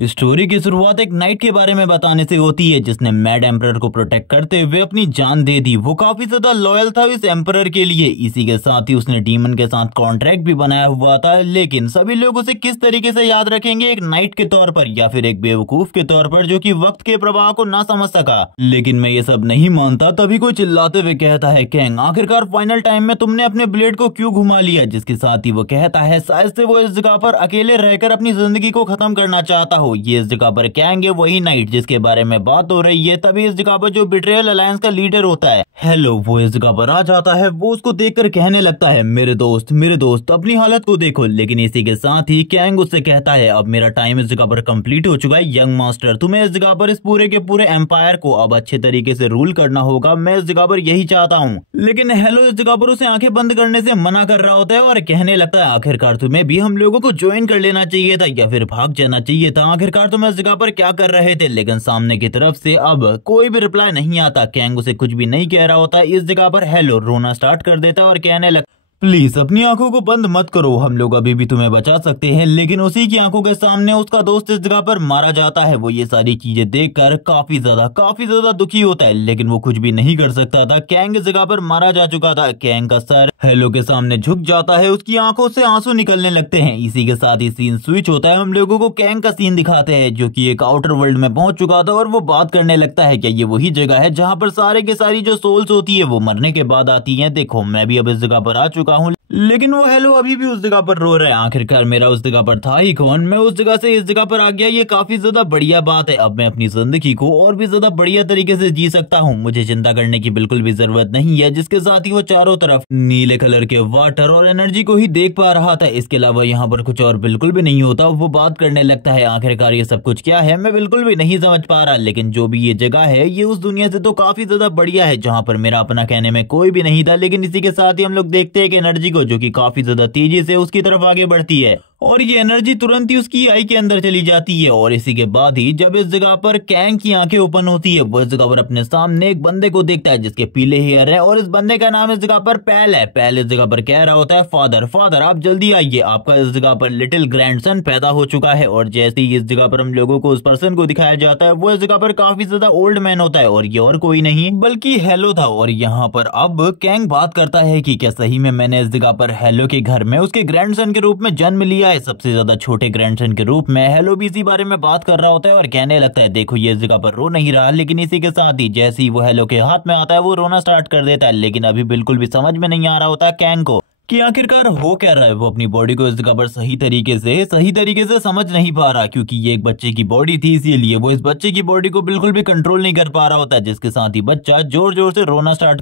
Story की शुरुआत एक नाइट के बारे में बताने से होती है जिसने मैड एम्परर को प्रोटेक्ट करते हुए अपनी जान दे दी। वो काफी ज्यादा लॉयल था इस एम्परर के लिए। इसी के साथ ही उसने डीमन के साथ कॉन्ट्रैक्ट भी बनाया हुआ था। लेकिन सभी लोग उसे किस तरीके से याद रखेंगे, एक नाइट के तौर पर या फिर एक बेवकूफ के तौर पर जो कि वक्त के प्रभाव को ना समझ सका। लेकिन मैं ये सब नहीं मानता। तभी कोई चिल्लाते हुए कहता है, कैंग आखिरकार फाइनल टाइम में तुमने अपने ब्लेड को क्यों घुमा लिया। जिसके साथ ही वो कहता है शायद से वो इस जगह पर अकेले रहकर अपनी जिंदगी को खत्म करना चाहता हो। ये इस जगह पर कैंग है, वही नाइट जिसके बारे में बात हो रही है। तभी इस जगह पर जो बिट्रेयल अलायंस का लीडर होता है हेलो, वो इस जगह पर आ जाता है। वो उसको देखकर कहने लगता है, मेरे दोस्त अपनी हालत को देखो। लेकिन इसी के साथ ही कैंग उससे कहता है, अब मेरा टाइम इस जगह पर कंप्लीट हो चुका है यंग मास्टर। तुम्हें इस जगह पर इस पूरे के पूरे एम्पायर को अब अच्छे तरीके से रूल करना होगा। मैं इस जगह पर यही चाहता हूँ। लेकिन हेलो इस जगह पर उसे आंखें बंद करने से मना कर रहा होता है और कहने लगता है, आखिरकार तुम्हें भी हम लोगों को ज्वाइन कर लेना चाहिए था या फिर भाग जाना चाहिए था। आखिरकार तुम इस जगह पर क्या कर रहे थे। लेकिन सामने की तरफ से अब कोई भी रिप्लाई नहीं आता। कैंग उसे कुछ भी नहीं कह रहा होता। इस जगह पर हेलो रोना स्टार्ट कर देता और कहने लगता, प्लीज अपनी आंखों को बंद मत करो, हम लोग अभी भी तुम्हें बचा सकते हैं। लेकिन उसी की आंखों के सामने उसका दोस्त इस जगह पर मारा जाता है। वो ये सारी चीजें देखकर काफी ज्यादा दुखी होता है। लेकिन वो कुछ भी नहीं कर सकता था। कैंग इस जगह पर मारा जा चुका था। कैंग का सर हेलो के सामने झुक जाता है। उसकी आंखों से आंसू निकलने लगते हैं। इसी के साथ ही सीन स्विच होता है। हम लोगों को कैंग का सीन दिखाते हैं जो कि एक आउटर वर्ल्ड में पहुंच चुका था और वो बात करने लगता है, क्या ये वही जगह है जहाँ पर सारे के सारी जो सोल्स होती है वो मरने के बाद आती है। देखो मैं भी अब इस जगह पर आ चुका हूँ। लेकिन वो हेलो अभी भी उस जगह पर रो रहे हैं। आखिरकार मेरा उस जगह पर था ही कौन, मैं उस जगह से इस जगह पर आ गया। ये काफी ज्यादा बढ़िया बात है। अब मैं अपनी जिंदगी को और भी ज्यादा बढ़िया तरीके से जी सकता हूँ। मुझे चिंता करने की बिल्कुल भी जरूरत नहीं है। जिसके साथ ही वो चारों तरफ नीले कलर के वाटर और एनर्जी को ही देख पा रहा था। इसके अलावा यहाँ पर कुछ और बिल्कुल भी नहीं होता। वो बात करने लगता है, आखिरकार ये सब कुछ क्या है, मैं बिल्कुल भी नहीं समझ पा रहा। लेकिन जो भी ये जगह है ये उस दुनिया से तो काफी ज्यादा बढ़िया है जहाँ पर मेरा अपना कहने में कोई भी नहीं था। लेकिन इसी के साथ ही हम लोग देखते हैं कि एनर्जी को जो कि काफी ज्यादा तेजी से उसकी तरफ आगे बढ़ती है और ये एनर्जी तुरंत ही उसकी आई के अंदर चली जाती है। और इसी के बाद ही जब इस जगह पर कैंग की आंखें ओपन होती है, वो इस जगह पर अपने सामने एक बंदे को देखता है जिसके पीले हेयर है और इस बंदे का नाम इस जगह पर पैल है। पैल इस जगह पर कह रहा होता है, फादर आप जल्दी आइए, आपका इस जगह पर लिटिल ग्रैंडसन पैदा हो चुका है। और जैसे ही इस जगह पर हम लोगों को उस पर्सन को दिखाया जाता है, वो इस जगह पर काफी ज्यादा ओल्ड मैन होता है और ये और कोई नहीं बल्कि हेलो था। और यहाँ पर अब कैंग बात करता है कि क्या सही में मैंने इस जगह पर हेलो के घर में उसके ग्रैंडसन के रूप में जन्म लिया है, सबसे ज्यादा छोटे ग्रैंडसन के रूप में। हेलो भी इसी बारे में बात कर रहा होता है और कहने लगता है, देखो ये इस जगह पर रो नहीं रहा। लेकिन इसी के साथ ही जैसे ही वो हेलो के हाथ में आता है वो रोना स्टार्ट कर देता है। लेकिन अभी बिल्कुल भी समझ में नहीं आ रहा होता कैंग को कि आखिरकार हो क्या रहा है। वो अपनी बॉडी को इस जगह पर सही तरीके से समझ नहीं पा रहा, क्योंकि ये एक बच्चे की बॉडी थी, इसीलिए वो इस बच्चे की बॉडी को बिल्कुल भी कंट्रोल नहीं कर पा रहा होता है। जिसके साथ ही बच्चा जोर जोर से रोना स्टार्ट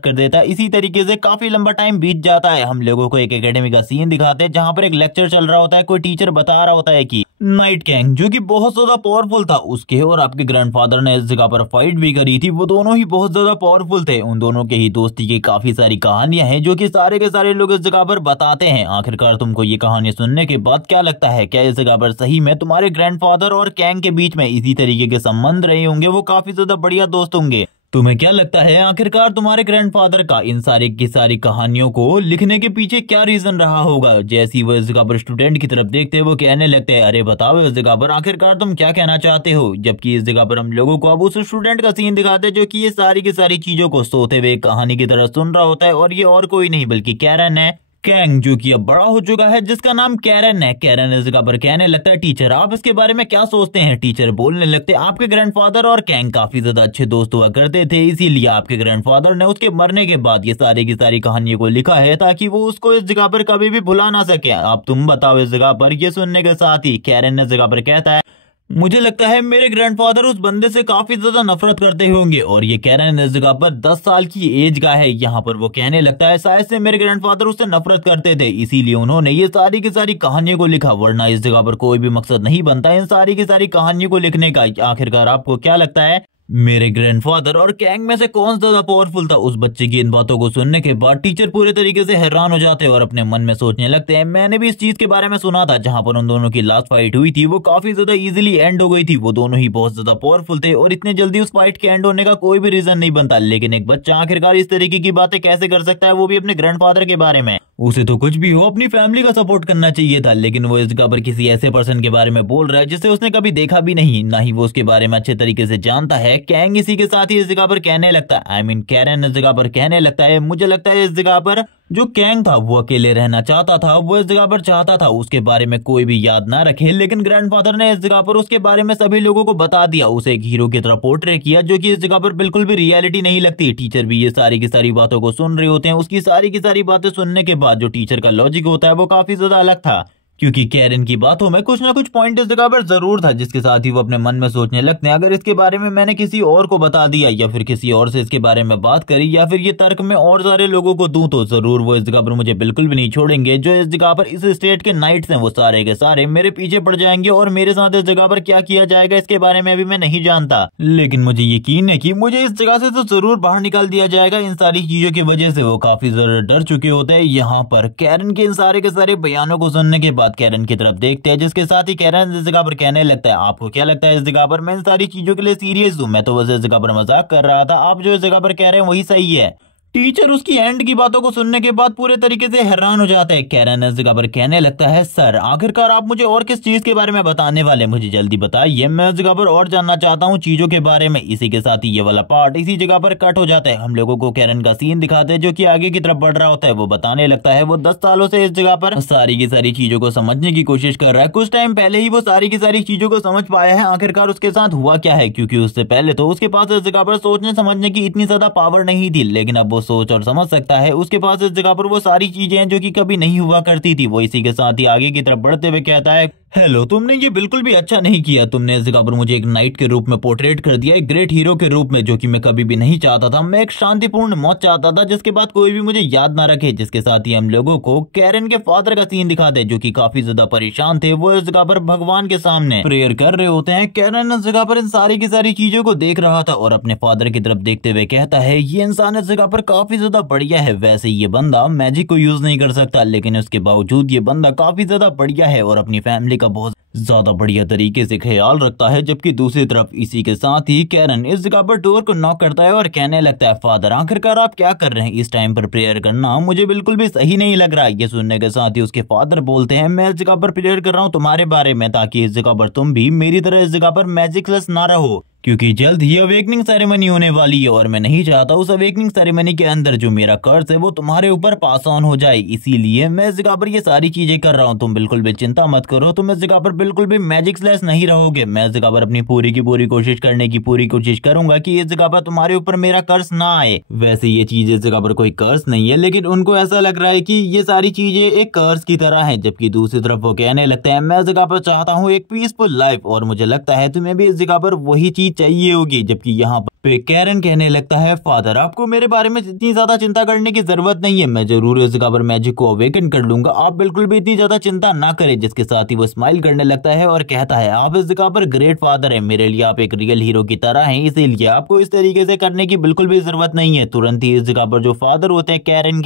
कर देता है। इसी तरीके से काफी लंबा टाइम बीत जाता है। हम लोगों को एक एकेडमी का सीन दिखाते हैं जहाँ पर एक लेक्चर चल रहा होता है। कोई टीचर बता रहा होता है कि नाइट कैंग जो कि बहुत ज्यादा पावरफुल था, उसके और आपके ग्रैंडफादर ने इस जगह पर फाइट भी करी थी। वो दोनों ही बहुत ज्यादा पावरफुल थे। उन दोनों के ही दोस्ती की काफी सारी कहानियां हैं जो कि सारे के सारे लोग इस जगह पर बताते हैं। आखिरकार तुमको ये कहानी सुनने के बाद क्या लगता है, क्या इस जगह पर सही में तुम्हारे ग्रैंडफादर और कैंग के बीच में इसी तरीके के संबंध रहे होंगे, वो काफी ज्यादा बढ़िया दोस्त होंगे। तुम्हें क्या लगता है आखिरकार तुम्हारे ग्रैंडफादर का इन सारी की सारी कहानियों को लिखने के पीछे क्या रीजन रहा होगा। जैसे ही वो इस जगह पर स्टूडेंट की तरफ देखते हैं, वो कहने लगते हैं, अरे बताओ इस जगह पर आखिरकार तुम क्या कहना चाहते हो। जबकि इस जगह पर हम लोगों को अब उस स्टूडेंट का सीन दिखाते हैं जो कि ये सारी की सारी चीजों को सोते हुए कहानी की तरह सुन रहा होता है। और ये और कोई नहीं बल्कि कैरन है। कैंग जो कि अब बड़ा हो चुका है, जिसका नाम कैरन है। कैरन इस जगह पर कहने लगता है, टीचर आप इसके बारे में क्या सोचते हैं। टीचर बोलने लगते, आपके ग्रैंडफादर और कैंग काफी ज्यादा अच्छे दोस्त हुआ करते थे, इसीलिए आपके ग्रैंडफादर ने उसके मरने के बाद ये सारी की सारी कहानियों को लिखा है ताकि वो उसको इस जगह पर कभी भी भुला ना सके। अब तुम बताओ इस जगह पर। ये सुनने के साथ ही कैरन इस जगह पर कहता है, मुझे लगता है मेरे ग्रैंडफादर उस बंदे से काफी ज्यादा नफरत करते होंगे। और ये कैरन इस जगह पर 10 साल की एज का है। यहाँ पर वो कहने लगता है, शायद से मेरे ग्रैंडफादर उससे नफरत करते थे, इसीलिए उन्होंने ये सारी की सारी कहानियों को लिखा, वरना इस जगह पर कोई भी मकसद नहीं बनता इन सारी की सारी कहानियों को लिखने का। आखिरकार आपको क्या लगता है, मेरे ग्रैंडफादर और कैंग में से कौन ज्यादा पावरफुल था। उस बच्चे की इन बातों को सुनने के बाद टीचर पूरे तरीके से हैरान हो जाते हैं और अपने मन में सोचने लगते हैं, मैंने भी इस चीज के बारे में सुना था जहां पर उन दोनों की लास्ट फाइट हुई थी, वो काफी ज्यादा इजीली एंड हो गई थी। वो दोनों ही बहुत ज्यादा पावरफुल थे और इतने जल्दी उस फाइट के एंड होने का कोई भी रीजन नहीं बनता। लेकिन एक बच्चा आखिरकार इस तरीके की बातें कैसे कर सकता है, वो भी अपने ग्रैंडफादर के बारे में। उसे तो कुछ भी हो अपनी फैमिली का सपोर्ट करना चाहिए था, लेकिन वो इस जगह पर किसी ऐसे पर्सन के बारे में बोल रहा है जिसे उसने कभी देखा भी नहीं, ना ही वो उसके बारे में अच्छे तरीके से जानता है। कैंग इसी के साथ ही इस जगह पर कहने लगता है, कैरन इस जगह पर कहने लगता है, मुझे लगता है इस जगह पर जो कैंग था वो अकेले रहना चाहता था, वो इस जगह पर चाहता था उसके बारे में कोई भी याद ना रखे, लेकिन ग्रैंडफादर ने इस जगह पर उसके बारे में सभी लोगों को बता दिया, उसे एक हीरो की तरह पोर्ट्रे किया, जो कि इस जगह पर बिल्कुल भी रियलिटी नहीं लगती। टीचर भी ये सारी की सारी बातों को सुन रहे होते हैं। उसकी सारी की सारी बातें सुनने के बाद जो टीचर का लॉजिक होता है वो काफी ज्यादा अलग था, क्योंकि कैरन की बातों में कुछ ना कुछ पॉइंट इस जगह पर जरूर था, जिसके साथ ही वो अपने मन में सोचने लगते हैं, अगर इसके बारे में मैंने किसी और को बता दिया या फिर किसी और से इसके बारे में बात करी या फिर ये तर्क में और सारे लोगों को दूं तो जरूर वो इस जगह पर मुझे बिल्कुल भी नहीं छोड़ेंगे। जो इस जगह पर इस स्टेट के नाइट्स हैं वो सारे के सारे मेरे पीछे पड़ जाएंगे और मेरे साथ इस जगह पर क्या किया जाएगा इसके बारे में अभी मैं नहीं जानता, लेकिन मुझे यकीन है कि मुझे इस जगह से तो जरूर बाहर निकाल दिया जाएगा। इन सारी चीजों की वजह से वो काफी ज्यादा डर चुके होते हैं। यहाँ पर कैरन के इन सारे के सारे बयानों को सुनने के बाद कैरन की तरफ देखते हैं, जिसके साथ ही कैरन इस जगह पर कहने लगता है, आपको क्या लगता है इस जगह पर मैं इन सारी चीजों के लिए सीरियस हूँ? मैं तो बस इस जगह पर मजाक कर रहा था, आप जो इस जगह पर कह रहे हैं वही सही है। टीचर उसकी एंड की बातों को सुनने के बाद पूरे तरीके से हैरान हो जाता है। कैरन इस जगह पर कहने लगता है, सर आखिरकार आप मुझे और किस चीज के बारे में बताने वाले, मुझे जल्दी बताइए, मैं इस जगह पर और जानना चाहता हूँ चीजों के बारे में। इसी के साथ ही ये वाला पार्ट इसी जगह पर कट हो जाता है। हम लोगों को कैरन का सीन दिखाते हैं जो कि आगे की तरफ बढ़ रहा होता है। वो बताने लगता है वो 10 सालों से इस जगह पर सारी की सारी चीजों को समझने की कोशिश कर रहा है। कुछ टाइम पहले ही वो सारी की सारी चीजों को समझ पाया है आखिरकार उसके साथ हुआ क्या है, क्योंकि उससे पहले तो उसके पास इस जगह पर सोचने समझने की इतनी ज्यादा पावर नहीं थी, लेकिन अब वो सोच और समझ है। उसके पास इस जगह पर वो सारी चीजें हैं जो कि कभी नहीं हुआ करती थी। वो इसी के साथ ही आगे की तरफ बढ़ते हुए कहता है, हेलो, तुमने ये बिल्कुल भी अच्छा नहीं किया। तुमने इस जगह पर मुझे एक नाइट के रूप में पोर्ट्रेट कर दिया, एक ग्रेट हीरो के रूप में, जो कि मैं कभी भी नहीं चाहता था। मैं एक शांतिपूर्ण मौत चाहता था जिसके बाद कोई भी मुझे याद ना रखे। जिसके साथ ही हम लोगों को कैरन के फादर का सीन दिखाते हैं जो कि काफी ज्यादा परेशान थे। वो इस जगह पर भगवान के सामने प्रेयर कर रहे होते हैं। कैरन इस जगह पर इन सारी की सारी चीजों को देख रहा था और अपने फादर की तरफ देखते हुए कहता है, ये इंसान इस जगह पर काफी ज्यादा बढ़िया है। वैसे ये बंदा मैजिक को यूज नहीं कर सकता, लेकिन उसके बावजूद ये बंदा काफी ज्यादा बढ़िया है और अपनी फैमिली का बहुत ज्यादा बढ़िया तरीके से ख्याल रखता है। जबकि दूसरी तरफ इसी के साथ ही कैरन इस जगह पर डोर को नॉक करता है और कहने लगता है, फादर आखिरकार आप क्या कर रहे हैं? इस टाइम पर प्रेयर करना मुझे बिल्कुल भी सही नहीं लग रहा है। ये सुनने के साथ ही उसके फादर बोलते हैं, मैं इस जगह पर प्रेयर कर रहा हूँ तुम्हारे बारे में, ताकि इस जगह पर तुम भी मेरी तरह इस जगह पर मैजिकलेस ना रहो, क्योंकि जल्द ही अवेकनिंग सेरेमनी होने वाली है और मैं नहीं चाहता उस अवेकनिंग सेरेमनी के अंदर जो मेरा कर्ज है वो तुम्हारे ऊपर पास ऑन हो जाए। इसीलिए मैं इस जगह पर ये सारी चीजें कर रहा हूँ। तुम बिल्कुल भी चिंता मत करो, तुम इस जगह पर बिल्कुल भी मैजिकलेस नहीं रहोगे। मैं इस जगह पर अपनी पूरी की पूरी कोशिश करने की पूरी कोशिश करूंगा कि इस जगह पर तुम्हारे ऊपर मेरा कर्ज ना आए। वैसे ये चीज इस जगह पर कोई कर्ज नहीं है, लेकिन उनको ऐसा लग रहा है कि ये सारी चीजें एक कर्ज की तरह है। जबकि दूसरी तरफ वो कहने लगता है, मैं इस जगह पर चाहता हूँ एक पीसफुल लाइफ, और मुझे लगता है तुम्हें भी इस जगह पर वही चीज चाहिए होगी। जबकि यहाँ पे कैरन कहने लगता है, फादर आपको मेरे बारे में इतनी ज्यादा चिंता करने की जरूरत नहीं है, मैं जरूर इस जगह पर मैजिक को अवेकन कर लूंगा, आप बिल्कुल भी इतनी ज्यादा चिंता ना करें। जिसके साथ ही वो स्माइल करने लगता है और कहता है, आप इस जगह पर ग्रेट फादर है, मेरे लिए आप एक रियल हीरो की तरह हैं, इसीलिए आपको इस तरीके से करने की बिल्कुल भी जरूरत नहीं है। तुरंत ही इस जगह पर जो फादर होते हैं कैरन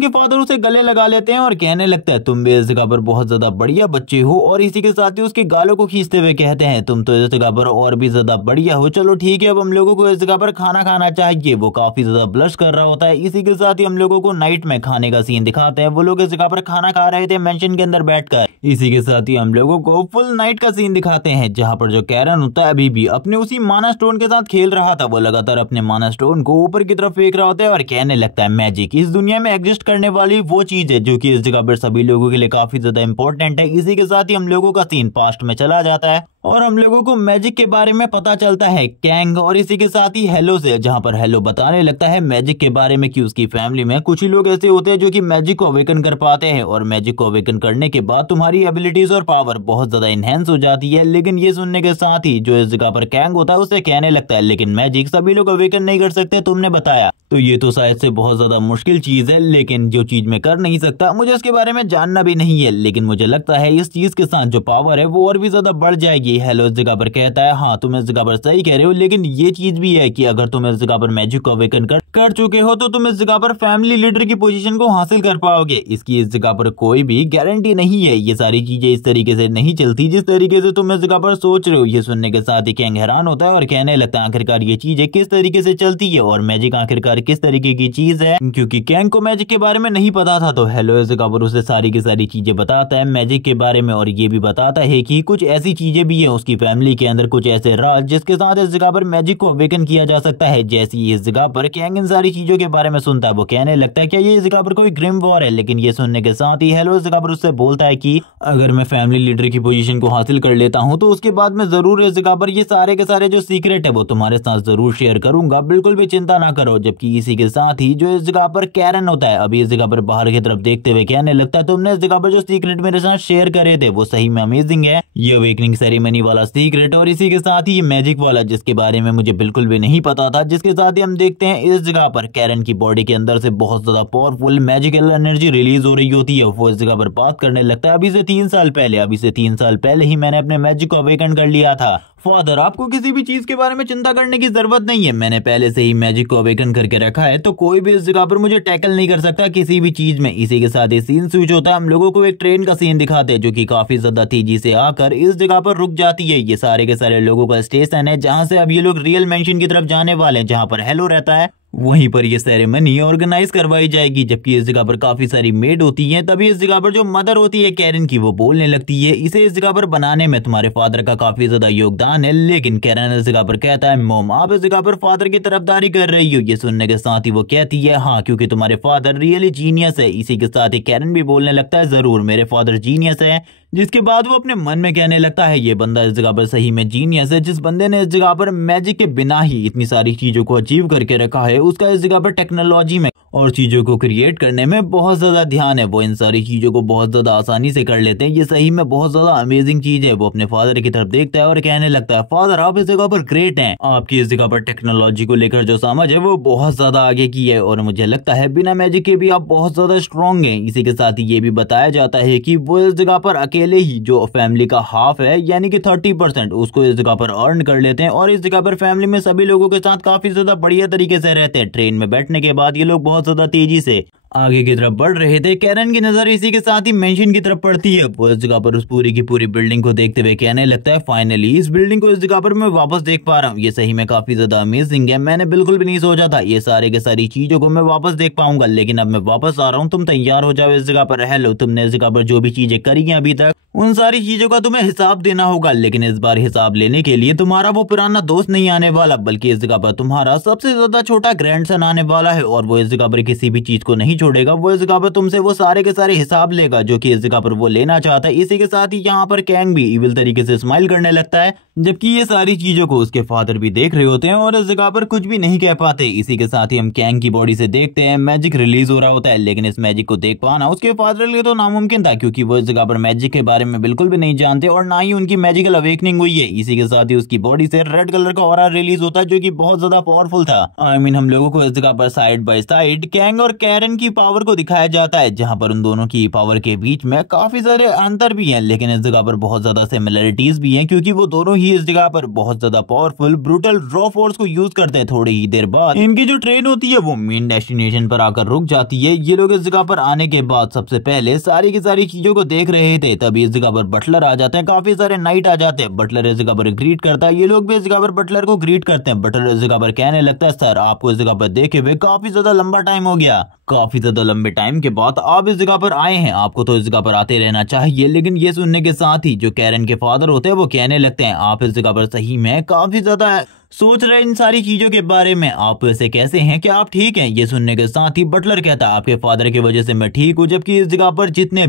के फादर उसे गले लगा लेते हैं और कहने लगता है, तुम भी इस जगह पर बहुत ज्यादा बढ़िया बच्चे हो, और इसी के साथ ही उसके गालों को खींचते हुए कहते हैं, तुम तो इस जगह पर और भी ज्यादा बढ़िया हो। चलो ठीक है, अब हम लोगों को इस जगह पर खाना खाना चाहिए। वो काफी ज्यादा ब्लश कर रहा होता है। इसी के साथ ही हम लोगों को नाइट में खाने का सीन दिखाते हैं। वो लोग इस जगह पर खाना खा रहे थे मेंशन के अंदर बैठकर। इसी के साथ ही हम लोगों को फुल नाइट का सीन दिखाते हैं, जहाँ पर जो कैरन होता है अभी भी अपने उसी माना स्टोन के साथ खेल रहा था। वो लगातार अपने माना स्टोन को ऊपर की तरफ फेंक रहा होता है और कहने लगता है, मैजिक इस दुनिया में एग्जिस्ट करने वाली वो चीज है जो कि इस जगह पर सभी लोगों के लिए काफी ज्यादा इंपॉर्टेंट है। इसी के साथ ही हम लोगों का सीन पास्ट में चला जाता है और हम लोगों को मैजिक के बारे में पता चलता है कैंग और इसी के साथ ही हेलो से, जहां पर हेलो बताने लगता है मैजिक के बारे में कि उसकी फैमिली में कुछ ही लोग ऐसे होते हैं जो कि मैजिक को अवेकन कर पाते हैं, और मैजिक को अवेकन करने के बाद तुम्हारी एबिलिटीज और पावर बहुत ज्यादा इनहेंस हो जाती है। लेकिन ये सुनने के साथ ही जो इस जगह पर कैंग होता है उसे कहने लगता है, लेकिन मैजिक सभी लोग अवेकन नहीं कर सकते, तुमने बताया, तो ये तो शायद से बहुत ज्यादा मुश्किल चीज है। लेकिन जो चीज मैं कर नहीं सकता, मुझे इसके बारे में जानना भी नहीं है, लेकिन मुझे लगता है इस चीज के साथ जो पावर है वो और भी ज्यादा बढ़ जाएगी। ही हेलो इस जगह पर कहता है हाँ तुम इस जगह पर सही कह रहे हो, लेकिन ये चीज भी है कि अगर तुम इस जगह पर मैजिक को अवेकन कर चुके हो तो तुम इस जगह पर फैमिली लीडर की पोजीशन को हासिल कर पाओगे। इसकी इस जगह पर कोई भी गारंटी नहीं है। ये सारी चीजें इस तरीके से नहीं चलती जिस तरीके से तुम इस जगह पर सोच रहे हो। ये सुनने के साथ ही कैंग हैरान होता है और कहने लगता है आखिरकार ये चीजें किस तरीके से चलती है और मैजिक आखिरकार किस तरीके की चीज है, क्योंकि कैंग को मैजिक के बारे में नहीं पता था। तो हेलो इस जगह पर उसे सारी की सारी चीजें बताता है मैजिक के बारे में और ये भी बताता है कि कुछ ऐसी चीजें भी है उसकी फैमिली के अंदर, कुछ ऐसे राज जिसके साथ इस जगह पर मैजिक को अवेकन किया जा सकता है। जैसी इस जगह पर कैंग इन सारी चीजों के बारे में सुनता है वो कहने लगता है क्या ये इस जगह पर कोई ग्रिम वॉर है, लेकिन ये सुनने के साथ ही हेलो इस जगह पर उससे बोलता है कि अगर मैं फैमिली लीडर की पोजीशन को हासिल कर लेता हूं तो उसके बाद मैं जरूर इस जगह पर ये सारे के सारे जो सीक्रेट है वो तुम्हारे साथ जरूर शेयर करूंगा, बिल्कुल भी चिंता ना करो। जबकि इसी के साथ ही जो इस जगह पर कैरन होता है अभी इस जगह पर बाहर की तरफ देखते हुए कहने लगता है तुमने इस जगह पर जो सीक्रेट मेरे साथ शेयर करे थे वो सही में अमेजिंग है, ये अवेकनिंग सेरेमनी वाला सीक्रेट और इसी के साथ ही ये मैजिक वाला जिसके बारे में मुझे बिल्कुल भी नहीं पता था। जिसके साथ ही हम देखते हैं इस जगह पर कैरन की बॉडी के अंदर से बहुत ज्यादा पावरफुल मैजिकल एनर्जी रिलीज हो रही होती है। वो इस जगह पर बात करने लगता है अभी से 3 साल पहले ही मैंने अपने मैजिक को अवेकन कर लिया था। फादर आपको किसी भी चीज के बारे में चिंता करने की जरूरत नहीं है, मैंने पहले से ही मैजिक को अवेकन करके रखा है, तो कोई भी इस जगह पर मुझे टैकल नहीं कर सकता किसी भी चीज में। इसी के साथ ही सीन स्विच होता है, हम लोगों को एक ट्रेन का सीन दिखाते हैं जो कि काफी ज्यादा तेजी से आकर इस जगह पर रुक जाती है। ये सारे के सारे लोगों का स्टेशन है जहां से अब ये लोग रियल मेंशन की तरफ जाने वाले हैं जहां पर हेलो रहता है, वहीं पर ये सेरेमनी ऑर्गेनाइज करवाई जाएगी। जबकि इस जगह पर काफी सारी मेड होती हैं। तभी इस जगह पर जो मदर होती है कैरन की वो बोलने लगती है इसे इस जगह पर बनाने में तुम्हारे फादर का काफी ज्यादा योगदान है, लेकिन कैरन इस जगह पर कहता है मॉम आप इस जगह पर फादर की तरफदारी कर रही हो। ये सुनने के साथ ही वो कहती है हाँ क्योंकि तुम्हारे फादर रियली जीनियस है। इसी के साथ ही कैरन भी बोलने लगता है जरूर मेरे फादर जीनियस है। जिसके बाद वो अपने मन में कहने लगता है ये बंदा इस जगह पर सही में जीनियस है। जिस बंदे ने इस जगह पर मैजिक के बिना ही इतनी सारी चीजों को अचीव करके रखा है उसका इस जगह पर टेक्नोलॉजी में और चीजों को क्रिएट करने में बहुत ज्यादा ध्यान है। वो इन सारी चीजों को बहुत ज्यादा आसानी से कर लेते हैं। ये सही में बहुत ज्यादा अमेजिंग चीज है। वो अपने फादर की तरफ देखता है और कहने लगता है फादर आप इस जगह पर ग्रेट हैं, आपकी इस जगह पर टेक्नोलॉजी को लेकर जो समझ है वो बहुत ज्यादा आगे की है और मुझे लगता है बिना मैजिक के भी आप बहुत ज्यादा स्ट्रांग हैं। इसी के साथ ही ये भी बताया जाता है कि वो इस जगह पर अकेले ही जो फैमिली का हाफ है यानी कि 30% उसको इस जगह पर अर्न कर लेते हैं और इस जगह पर फैमिली में सभी लोगों के साथ काफी ज्यादा बढ़िया तरीके से रहते हैं। ट्रेन में बैठने के बाद ये लोग बहुत ज्यादा तेजी से आगे की तरफ बढ़ रहे थे। कैरन की नजर इसी के साथ ही मेंशन की तरफ पड़ती है। वो इस जगह पर उस पूरी की पूरी बिल्डिंग को देखते हुए कहने लगता है फाइनली इस बिल्डिंग को इस जगह पर मैं वापस देख पा रहा हूँ, ये सही में काफी ज्यादा अमेजिंग है। मैंने बिल्कुल भी नहीं सोचा था ये सारे के सारी चीजों को मैं वापस देख पाऊंगा, लेकिन अब मैं वापस आ रहा हूँ, तुम तैयार हो जाओ इस जगह पर। हेलो तुमने इस जगह पर जो भी चीजें करी हैं अभी तक उन सारी चीजों का तुम्हें हिसाब देना होगा, लेकिन इस बार हिसाब लेने के लिए तुम्हारा वो पुराना दोस्त नहीं आने वाला बल्कि इस जगह पर तुम्हारा सबसे ज्यादा छोटा ग्रैंडसन आने वाला है और वो इस जगह पर किसी भी चीज को नहीं छोड़ेगा। वो इस जगह पर तुमसे वो सारे के सारे हिसाब लेगा जो कि इस जगह पर वो लेना चाहता है। इसी के साथ ही यहाँ पर कैंग भी इविल तरीके से स्माइल करने लगता है, जबकि ये सारी चीजों को उसके फादर भी देख रहे होते हैं और इस जगह पर कुछ भी नहीं कह पाते। इसी के साथ ही हम कैंग की बॉडी से देखते हैं मैजिक रिलीज हो रहा होता है, लेकिन इस मैजिक को देख पाना उसके फादर के लिए तो नामुमकिन था क्योंकि वो इस जगह पर मैजिक के बारे में बिल्कुल भी नहीं जानते और ना ही उनकी मैजिकल अवेकनिंग हुई है। इसी के साथ ही उसकी बॉडी से रेड कलर का ऑरा रिलीज होता है जो कि बहुत ज्यादा पावरफुल था। आई मीन हम लोगों को इस जगह पर साइड बाय साइड कैंग और कैरन की पावर को दिखाया जाता है, जहां पर उन दोनों की पावर के बीच में काफी सारे अंतर भी हैं, लेकिन इस जगह पर बहुत ज्यादा सिमिलरिटीज भी हैं क्योंकि वो दोनों ही इस जगह पर बहुत ज्यादा पावरफुल ब्रूटल रॉ फोर्स को यूज करते हैं। थोड़ी ही देर बाद इनकी जो ट्रेन होती है वो मेन डेस्टिनेशन पर आकर रुक जाती है। ये लोग इस जगह पर आने के बाद सबसे पहले सारी की सारी चीजों को देख रहे थे, तभी इस जगह पर बटलर आ जाते हैं, काफी सारे नाइट आ जाते हैं। बटलर इस जगह पर ग्रीट करता है, ये लोग भी इस जगह पर बटलर को ग्रीट करते हैं। बटलर इस जगह पर कहने लगता है सर आपको इस जगह पर देखे हुए काफी ज्यादा लंबा टाइम हो गया, काफी ज्यादा लंबे टाइम के बाद आप इस जगह पर आए हैं, आपको तो इस जगह पर आते रहना चाहिए। लेकिन ये सुनने के साथ ही जो कैरन के फादर होते हैं वो कहने लगते हैं आप इस जगह पर सही में काफी ज्यादा सोच रहे इन सारी चीजों के बारे में, आप ऐसे कैसे हैं कि आप ठीक हैं। ये सुनने के साथ ही बटलर कहता है आपके फादर की वजह से मैं ठीक हूँ। जबकि इस जगह पर जितने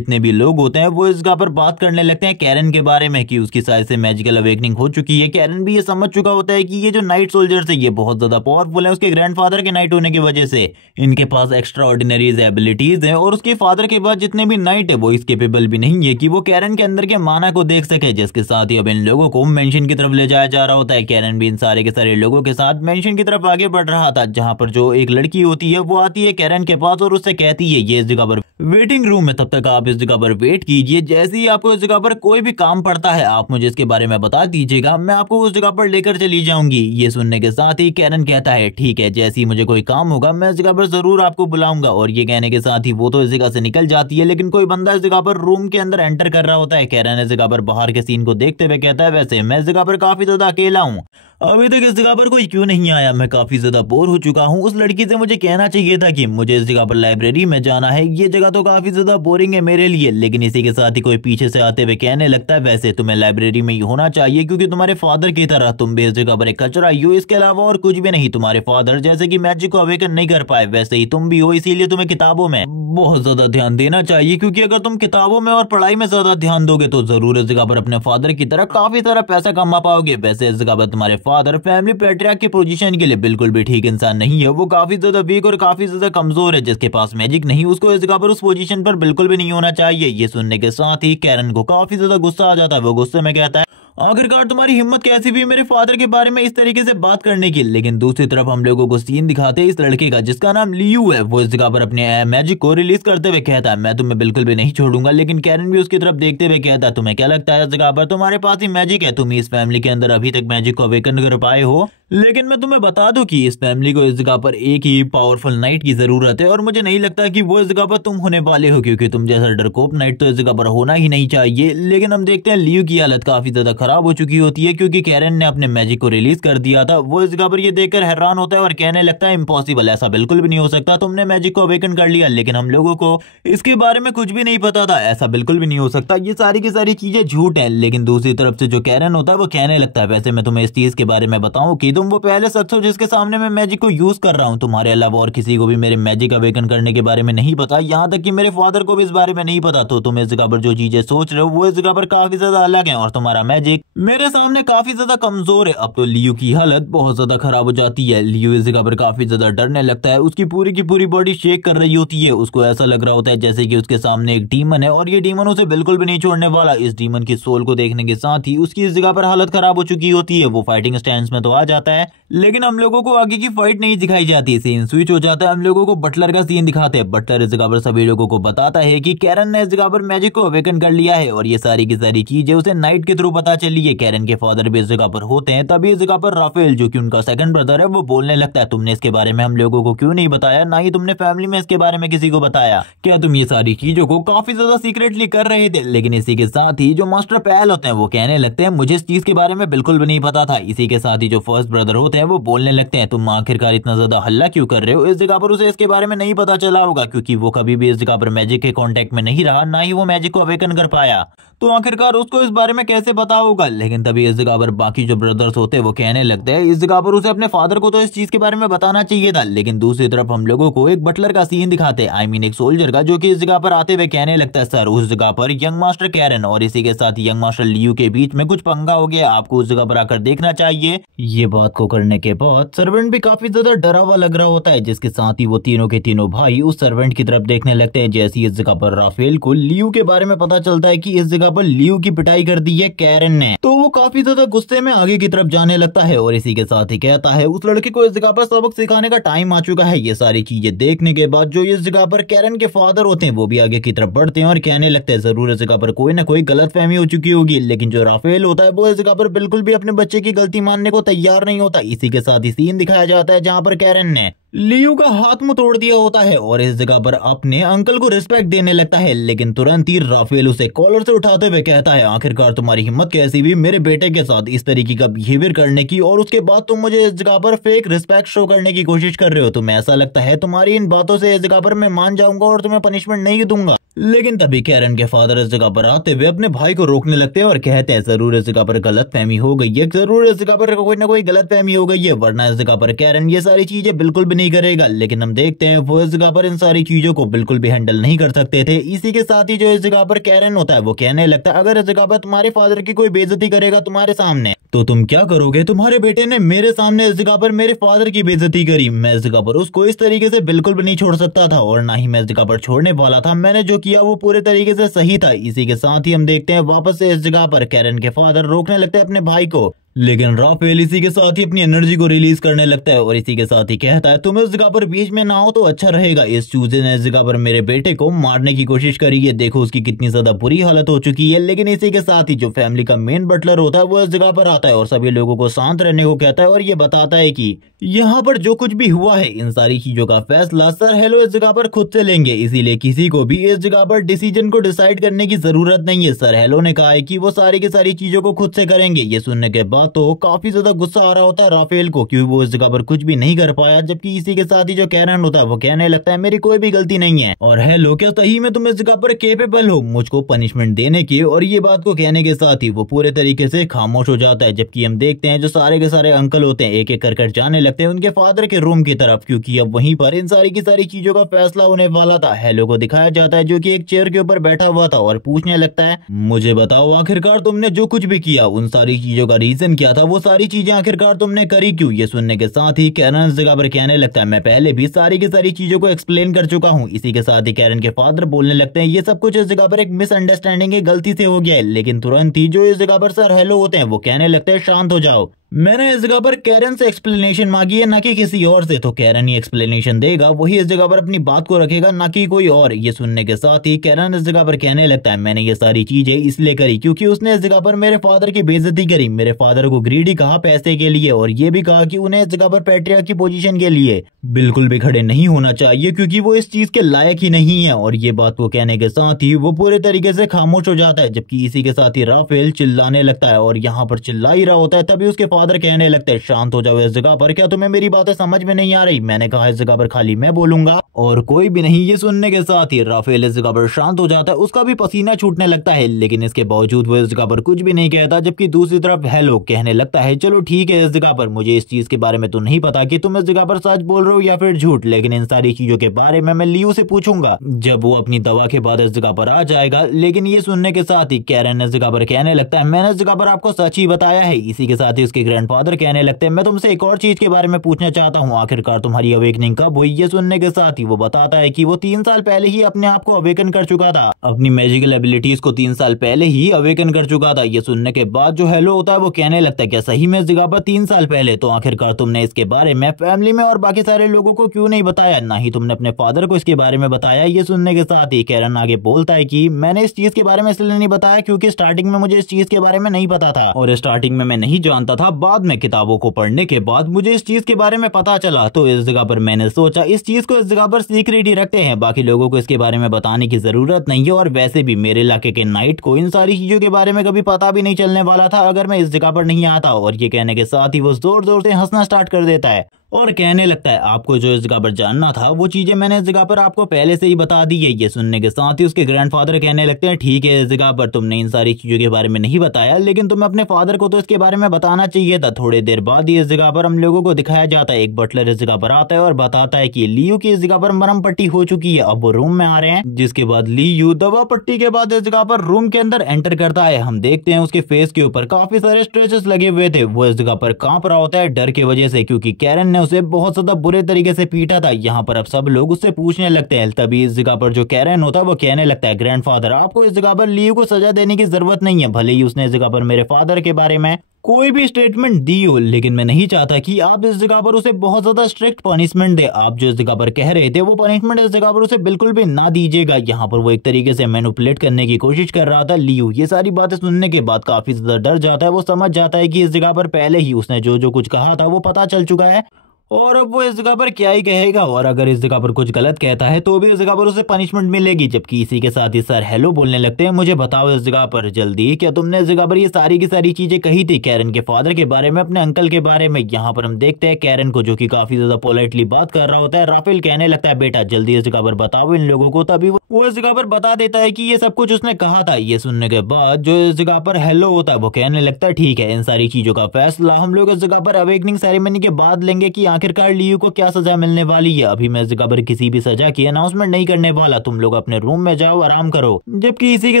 भी लोग होते हैं वो इस जगह पर बात करने लगते हैं कैरन के बारे में कि उसकी साइड से मैजिकल अवेकनिंग हो चुकी है। कैरन भी ये समझ चुका होता है कि ये जो नाइट सोल्जर्स है ये बहुत ज्यादा पावरफुल है उसके ग्रैंडफादर के नाइट होने की वजह से, इनके पास एक्स्ट्रा ऑर्डिनरी एबिलिटीज है और उसके फादर के बाद जितने भी नाइट है वो इस केपेबल भी नहीं है कि वो कैरन के अंदर के माना को देख सके, जिसके साथ ही अब इन लोगों को मेंशन की तरफ ले जाया जा रहा होता है। कैरन भी इन सारे के सारे लोगों के साथ मेंशन की तरफ आगे बढ़ रहा था, जहां पर जो एक लड़की होती है वो आती है कैरन के पास और उससे कहती है ये इस जगह पर वेटिंग रूम है, तब तक आप इस जगह पर वेट कीजिए, जैसे ही आपको इस जगह पर कोई भी काम पड़ता है आप मुझे इसके बारे में बता दीजिएगा, मैं आपको उस जगह पर लेकर चली जाऊंगी। ये सुनने के साथ ही कैरन कहता है ठीक है, जैसे ही मुझे कोई काम होगा मैं इस जगह पर जरूर आपको बुलाऊंगा। और ये कहने के साथ ही वो तो इस जगह से निकल जाती है, लेकिन कोई बंदा इस जगह पर रूम के अंदर एंटर कर रहा होता है। कैरन इस जगह पर बाहर के सीन को देखते हुए कहता है वैसे मैं इस जगह पर काफी ज्यादा अकेला हूँ, अभी तक इस जगह पर कोई क्यों नहीं आया, मैं काफी ज्यादा बोर हो चुका हूँ। उस लड़की से मुझे कहना चाहिए था कि मुझे इस जगह पर लाइब्रेरी में जाना है, ये जगह तो काफी ज्यादा बोरिंग है मेरे लिए। लेकिन इसी के साथ ही कोई पीछे से आते हुए कहने लगता है वैसे तुम्हें लाइब्रेरी में ही होना चाहिए, क्योंकि तुम्हारे फादर की तरह तुम भी इस जगह पर एक कचरा ही हो, इसके अलावा और कुछ भी नहीं। तुम्हारे फादर जैसे कि मैजिक को अवेकन नहीं कर पाए वैसे ही तुम भी हो, इसीलिए तुम्हें किताबों में बहुत ज्यादा ध्यान देना चाहिए, क्योंकि अगर तुम किताबों में और पढ़ाई में ज्यादा ध्यान दोगे तो जरूर इस जगह पर अपने फादर की तरह काफी सारा पैसा कमा पाओगे। वैसे इस जगह पर तुम्हारे फादर फैमिली पैट्रियार्क की पोजीशन के लिए बिल्कुल भी ठीक इंसान नहीं है, वो काफी ज्यादा वीक और काफी ज्यादा कमजोर है, जिसके पास मैजिक नहीं, उसको इस जगह पर उस पोजीशन पर बिल्कुल भी नहीं होना चाहिए। ये सुनने के साथ ही कैरन को काफी ज्यादा गुस्सा आ जाता है, वो गुस्से में कहता है आखिरकार तुम्हारी हिम्मत कैसी भी मेरे फादर के बारे में इस तरीके से बात करने की। लेकिन दूसरी तरफ हम लोगों को सीन दिखाते हैं इस लड़के का जिसका नाम लियू है, वो इस जगह पर अपने मैजिक को रिलीज करते हुए कहता है मैं तुम्हें बिल्कुल भी नहीं छोड़ूंगा। लेकिन कैरन भी उसकी तरफ देखते हुए कहता है तुम्हें क्या लगता है इस जगह पर तुम्हारे पास ही मैजिक है, तुम इस फैमिली के अंदर अभी तक मैजिक को अवेकन कर पाए हो, लेकिन मैं तुम्हें बता दूं कि इस फैमिली को इस जगह पर एक ही पावरफुल नाइट की जरूरत है और मुझे नहीं लगता कि वो इस जगह पर तुम होने वाले हो, क्योंकि तुम जैसा डरपोक नाइट तो इस जगह पर होना ही नहीं चाहिए। लेकिन हम देखते हैं लियू की हालत काफी ज्यादा खराब हो चुकी होती है, क्योंकि कैरन ने अपने मैजिक को रिलीज कर दिया था। वो इस जगह पर ये देखकर हैरान होता है और कहने लगता है इम्पॉसिबल, ऐसा बिल्कुल भी नहीं हो सकता, तुमने मैजिक को अवेकन कर लिया लेकिन हम लोगों को इसके बारे में कुछ भी नहीं पता था, ऐसा बिल्कुल भी नहीं हो सकता, ये सारी की सारी चीजें झूठ है। लेकिन दूसरी तरफ से जो कैरन होता है वो कहने लगता है वैसे मैं तुम्हें इस चीज के बारे में बताऊं कि तुम वो पहले शख्स हो जिसके सामने मैं मैजिक को यूज कर रहा हूं, तुम्हारे अलावा और किसी को भी मेरे मैजिक अवेकन करने के बारे में नहीं पता, यहाँ तक कि मेरे फादर को भी इस बारे में नहीं पता। तो तुम इस जगह पर जो चीजें सोच रहे हो वो इस जगह पर काफी ज्यादा अलग है और तुम्हारा मैजिक मेरे सामने काफी ज्यादा कमजोर है। अब तो लियू की हालत बहुत ज्यादा खराब हो जाती है, लियू इस जगह पर काफी ज्यादा डरने लगता है, उसकी पूरी की पूरी बॉडी शेक कर रही होती है, उसको ऐसा लग रहा होता है जैसे कि उसके सामने एक डीमन है और ये डीमन उसे बिल्कुल भी नहीं छोड़ने वाला। इस डीमन की सोल को देखने के साथ ही उसकी इस जगह पर हालत खराब हो चुकी होती है, वो फाइटिंग स्टैंड में तो आ जाता है लेकिन हम लोगों को आगे की फाइट नहीं दिखाई जाती, सीन स्विच हो जाता है, हम लोगों को बटलर का सीन दिखाते हैं। बटलर इस जगह पर सभी लोगों को बताता है कि कैरन ने इस जगह पर मैजिक को अवेकन कर लिया है और ये सारी की सारी चीजें उसे नाइट के थ्रू पता चली है। कैरन के फादर भी इस जगह पर होते हैं, तभी इस जगह पर राफेल जो कि उनका सेकंड ब्रदर है वो बोलने लगता है तुमने इसके बारे में हम लोगों को क्यों नहीं बताया, ना ही तुमने फैमिली में इसके बारे में किसी को बताया, क्या तुम ये सारी चीजों को काफी ज्यादा सीक्रेटली कर रहे थे। लेकिन इसी के साथ ही जो मास्टर पैल होते हैं वो कहने लगते हैं मुझे इस चीज के बारे में बिल्कुल भी नहीं पता था। इसी के साथ ही जो फर्स्ट ब्रदर होते हैं वो बोलने लगते हैं तुम आखिरकार इतना ज्यादा हल्ला क्यों कर रहे हो, इस जगह पर उसे इसके बारे में नहीं पता चला होगा क्योंकि वो कभी भी इस जगह पर मैजिक के कांटेक्ट में नहीं रहा, ना ही वो मैजिक को अवेकन कर पाया, तो आखिरकार उसको इस बारे में कैसे पता होगा। लेकिन तभी इस जगह पर बाकी जो ब्रदर्स होते हैं वो कहने लगते हैं इस जगह पर उसे अपने फादर को तो इस चीज के बारे में बताना चाहिए था। लेकिन दूसरी तरफ हम लोगों को एक बटलर का सीन दिखाते हैं, एक सोल्जर का, जो कि इस जगह पर आते हुए कहने लगता है सर उस जगह पर यंग मास्टर कैरन और इसी के साथ यंग मास्टर लियू के बीच में कुछ पंगा हो गया, आपको उस जगह पर आकर देखना चाहिए। ये बात को करने के बाद सर्वेंट भी काफी ज्यादा डरा हुआ लग रहा होता है, जिसके साथ ही वो तीनों के तीनों भाई उस सर्वेंट की तरफ देखने लगते हैं। जैसे इस जगह पर राफेल को लियू के बारे में पता चलता है कि इस जगह पर लियू की पिटाई कर दी है कैरन ने, तो वो काफी ज्यादा गुस्से में आगे की तरफ जाने लगता है और इसी के साथ ही कहता है उस लड़के को इस जगह पर सबक सिखाने का टाइम आ चुका है। ये सारी चीजें देखने के बाद जो इस जगह पर कैरन के फादर होते हैं वो भी आगे की तरफ बढ़ते हैं और कहने लगते हैं जरूर इस जगह पर कोई ना कोई गलतफहमी हो चुकी होगी। लेकिन जो राफेल होता है वो इस जगह पर बिल्कुल भी अपने बच्चे की गलती मानने को तैयार नहीं होता। इसी के साथ ही सीन दिखाया जाता है जहाँ पर कैरन ने लियू का हाथ मुंह तोड़ दिया होता है और इस जगह पर अपने अंकल को रिस्पेक्ट देने लगता है। लेकिन तुरंत ही राफेल उसे कॉलर से उठाते हुए कहता है आखिरकार तुम्हारी हिम्मत कैसी भी मेरे बेटे के साथ इस तरीके का बिहेवियर करने की, और उसके बाद तुम मुझे इस जगह पर फेक रिस्पेक्ट शो करने की कोशिश कर रहे हो। तुम्हें ऐसा लगता है तुम्हारी इन बातों से इस जगह पर मैं मान जाऊंगा और तुम्हें पनिशमेंट नहीं दूंगा। लेकिन तभी कैरन के फादर इस जगह पर आते हुए अपने भाई को रोकने लगते हैं और कहते हैं जरूर इस जगह पर गलत फहमी हो गई है, जरूर इस जगह पर कोई ना कोई गलत फहमी हो गई है, वरना इस जगह पर कैरन ये सारी चीजें बिल्कुल भी नहीं नहीं करेगा, लेकिन हम देखते हैं वो इस जगह पर इन सारी चीजों को बिल्कुल भी हैंडल नहीं कर सकते थे। इसी के साथ ही जो इस जगह पर कैरन होता है वो कहने लगता है अगर इस जगह पर तुम्हारे फादर की कोई बेइज्जती करेगा तुम्हारे सामने तो तुम क्या करोगे? तुम्हारे बेटे ने मेरे सामने इस जगह पर मेरे फादर की बेइज्जती करी, मैं इस जगह पर उसको इस तरीके से बिल्कुल भी नहीं छोड़ सकता था और ना ही मैं इस जगह पर छोड़ने वाला था। मैंने जो किया वो पूरे तरीके से सही था। इसी के साथ ही हम देखते हैं वापस से इस जगह पर कैरन के फादर रोकने लगते हैं अपने भाई को, लेकिन राफेल इसी के साथ ही अपनी एनर्जी को रिलीज करने लगता है और इसी के साथ ही कहता है तुम इस जगह पर बीच में ना हो तो अच्छा रहेगा। इस चूजे ने इस जगह पर मेरे बेटे को मारने की कोशिश करी है, देखो उसकी कितनी ज्यादा बुरी हालत हो चुकी है। लेकिन इसी के साथ ही जो फैमिली का मेन बटलर होता है वो इस जगह पर आता है और सभी लोगों को शांत रहने को कहता है और ये बताता है कि यहाँ पर जो कुछ भी हुआ है इन सारी चीजों का फैसला सर हेलो इस जगह पर खुद से लेंगे, इसीलिए किसी को भी इस जगह पर डिसीजन को डिसाइड करने की जरूरत नहीं है। सर हेलो ने कहा है कि वो सारी की सारी चीजों को खुद से करेंगे। ये सुनने के बाद तो काफी ज्यादा गुस्सा आ रहा होता है राफेल को, क्योंकि वो इस जगह पर कुछ भी नहीं कर पाया। जबकि इसी के साथ ही जो कैरन होता है वो कहने लगता है मेरी कोई भी गलती नहीं है और हेलो क्या सही में तुम इस जगह पर केपेबल हो मुझको पनिशमेंट देने की। और ये बात को कहने के साथ ही वो पूरे तरीके से खामोश हो जाता है। जबकि हम देखते हैं जो सारे के सारे अंकल होते हैं एक एक कर जाने लगते हैं उनके फादर के रूम की तरफ, क्योंकि अब वहीं पर इन सारी की सारी चीजों का फैसला होने वाला था। हेलो को दिखाया जाता है जो कि एक चेयर के ऊपर बैठा हुआ था और पूछने लगता है मुझे बताओ आखिरकार तुमने जो कुछ भी किया उन सारी चीजों का रीजन क्या था, वो सारी चीजें आखिरकार तुमने करी क्यों? ये सुनने के साथ ही कैरन इस जगह पर कहने लगता है मैं पहले भी सारी की सारी चीजों को एक्सप्लेन कर चुका हूँ। इसी के साथ ही कैरन के फादर बोलने लगते हैं ये सब कुछ इस जगह पर एक मिसअंडरस्टैंडिंग है, गलती से हो गया है। लेकिन तुरंत ही जो इस जगह पर सर हेलो होते हैं वो कहने लगते हैं शांत हो जाओ, मैंने इस जगह पर कैरन से एक्सप्लेनेशन मांगी है ना कि किसी और से, तो कैरन ही एक्सप्लेनेशन देगा, वही इस जगह पर अपनी बात को रखेगा ना कि कोई और। ये सुनने के साथ ही कैरन इस जगह पर कहने लगता है मैंने ये सारी चीजें इसलिए करी क्योंकि उसने इस जगह पर मेरे फादर की बेइज्जती करी, मेरे फादर को ग्रीडी कहा पैसे के लिए और ये भी कहा कि उन्हें इस जगह पर पैट्रियार्क की पोजीशन के लिए बिल्कुल भी खड़े नहीं होना चाहिए क्योंकि वो इस चीज के लायक ही नहीं है। और ये बात को कहने के साथ ही वो पूरे तरीके से खामोश हो जाता है। जबकि इसी के साथ ही राफेल चिल्लाने लगता है और यहाँ पर चिल्ला ही रहा होता है, तभी उसके फादर कहने लगते हैं शांत हो जाओ इस जगह पर, क्या तुम्हें मेरी बातें समझ में नहीं आ रही? मैंने कहा इस जगह पर खाली मैं बोलूंगा और कोई भी नहीं। ये सुनने के साथ ही राफेल इस जगह पर शांत हो जाता है, उसका भी पसीना छूटने लगता है, लेकिन इसके बावजूद वो इस जगह पर कुछ भी नहीं कहता। जबकि दूसरी तरफ हेलो कहने लगता है चलो ठीक है इस जगह पर मुझे इस चीज के बारे में तो नहीं पता कि तुम इस जगह पर सच बोल रहे हो या फिर झूठ, लेकिन इन सारी चीजों के बारे में मैं लियो से पूछूंगा जब वो अपनी दवा के बाद इस जगह पर आ जाएगा। लेकिन ये सुनने के साथ ही कैरन इस जगह पर कहने लगता है मैंने इस जगह पर आपको सच ही बताया है। इसी के साथ ही उसके ग्रैंडफादर कहने लगते हैं मैं तुमसे एक और चीज के बारे में पूछना चाहता हूँ, आखिरकार तुम्हारी अवेकनिंग कब हुई? ये सुनने के साथ ही वो बताता है कि वो 3 साल पहले ही अपने आप को अवेकन कर चुका था, अपनी मैजिकल एबिलिटीज को 3 साल पहले ही अवेकन कर चुका था। ये सुनने के बाद जो हेलो होता है वो कहने लगता है क्या सही में इस जगह पर 3 साल पहले? तो आखिरकार तुमने इसके बारे में फैमिली में और बाकी सारे लोगों को क्यों नहीं बताया, ना ही तुमने अपने फादर को इसके बारे में बताया? ये सुनने के साथ ही कैरन आगे बोलता है कि मैंने इस चीज के बारे में इसलिए नहीं बताया क्योंकि स्टार्टिंग में मुझे इस चीज के बारे में नहीं पता था और स्टार्टिंग में मैं नहीं जानता था, बाद में किताबों को पढ़ने के बाद मुझे इस चीज के बारे में पता चला, तो इस जगह पर मैंने सोचा इस चीज को इस जगह पर सीक्रेट ही रखते हैं, बाकी लोगों को इसके बारे में बताने की जरूरत नहीं है। और वैसे भी मेरे इलाके के नाइट को इन सारी चीजों के बारे में कभी पता भी नहीं चलने वाला था अगर मैं इस जगह पर नहीं आता। और ये कहने के साथ ही वो जोर जोर से हंसना स्टार्ट कर देता है और कहने लगता है आपको जो इस जगह पर जानना था वो चीजें मैंने इस जगह पर आपको पहले से ही बता दी है। ये सुनने के साथ ही उसके ग्रैंडफादर कहने लगते हैं ठीक है इस जगह पर तुमने इन सारी चीजों के बारे में नहीं बताया, लेकिन तुम्हें अपने फादर को तो इसके बारे में बताना चाहिए था। थोड़ी देर बाद ही इस जगह पर हम लोगों को दिखाया जाता है, एक बटलर इस जगह पर आता है और बताता है कि लियो की इस जगह पर मरहम पट्टी हो चुकी है, अब वो रूम में आ रहे हैं। जिसके बाद लियो दवा पट्टी के बाद इस जगह पर रूम के अंदर एंटर करता है। हम देखते हैं उसके फेस के ऊपर काफी सारे स्ट्रेचेस लगे हुए थे, वो इस जगह पर कांप रहा होता है डर की वजह से क्योंकि कैरन ने उसे बहुत ज्यादा बुरे तरीके से पीटा था। यहाँ पर अब सब लोग उससे पूछने लगते हैं, तभी इस जगह पर जो कैरन होता है वो कहने लगता है ग्रैंडफादर आपको इस जगह पर लियो को सजा देने की जरूरत नहीं है, भले ही उसने इस जगह पर मेरे फादर के बारे में कोई भी स्टेटमेंट दी हो, लेकिन मैं नहीं चाहता कि आप इस जगह पर उसे बहुत ज्यादा स्ट्रिक्ट पनिशमेंट दे। आप जो इस जगह पर कह रहे थे वो पनिशमेंट इस जगह पर उसे बिल्कुल भी ना दीजिएगा। यहाँ पर वो एक तरीके से मैनिपुलेट करने की कोशिश कर रहा था लियो। ये सारी बातें सुनने के बाद काफी ज्यादा डर जाता है, वो समझ जाता है कि इस जगह पर पहले ही उसने जो जो कुछ कहा था वो पता चल चुका है और अब वो इस जगह पर क्या ही कहेगा, और अगर इस जगह पर कुछ गलत कहता है तो भी इस जगह पर उसे पनिशमेंट मिलेगी। जबकि इसी के साथ ही सर हेलो बोलने लगते हैं मुझे बताओ इस जगह पर जल्दी क्या तुमने इस जगह पर ये सारी की सारी चीजें कही थी कैरन के फादर के बारे में, अपने अंकल के बारे में। यहाँ पर हम देखते हैं कैरन को जो कि काफी ज्यादा पोलाइटली बात कर रहा होता है। राफेल कहने लगता है बेटा जल्दी इस जगह पर बताओ इन लोगों को, तभी वो इस जगह पर बता देता है कि ये सब कुछ उसने कहा था। ये सुनने के बाद जो इस जगह पर हेलो होता है वो कहने लगता है ठीक है इन सारी चीजों का फैसला हम लोग इस जगह पर अवेकनिंग सेरेमनी के बाद लेंगे कि आखिरकार लियू को क्या सजा मिलने वाली है। अभी मैं इस जगह पर किसी भी सजा की अनाउंसमेंट नहीं करने वाला, तुम लोग अपने रूम में जाओ, आराम करो। जबकि इसी के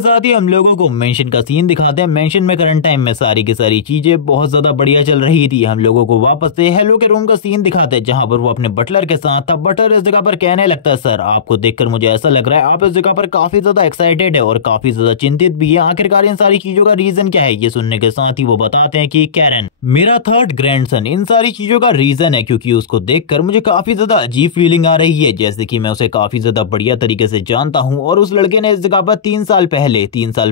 साथ ही हम लोगों को मेंशन का सीन दिखाते हैं। मेंशन में करंट टाइम में सारी की सारी चीजें बहुत ज्यादा बढ़िया चल रही थी। हम लोगों को वापस से हेलो के रूम का सीन दिखाते हैं जहाँ पर वो अपने बटलर के साथ था। बटलर इस जगह पर कहने लगता है, सर आपको देखकर मुझे ऐसा लग रहा है आप इस जगह पर काफी ज्यादा एक्साइटेड है और काफी ज्यादा चिंतित भी है। आखिरकार इन सारी चीजों का रीजन क्या है। ये सुनने के साथ ही वो बताते हैं कि कैरन मेरा थर्ड ग्रैंडसन इन सारी चीजों का रीजन है, क्योंकि उसको देखकर मुझे काफी ज्यादा अजीब फीलिंग आ रही है, जैसे कि मैं उसे काफी ज्यादा बढ़िया तरीके से जानता हूँ और उस लड़के ने इस जगह पर 3 साल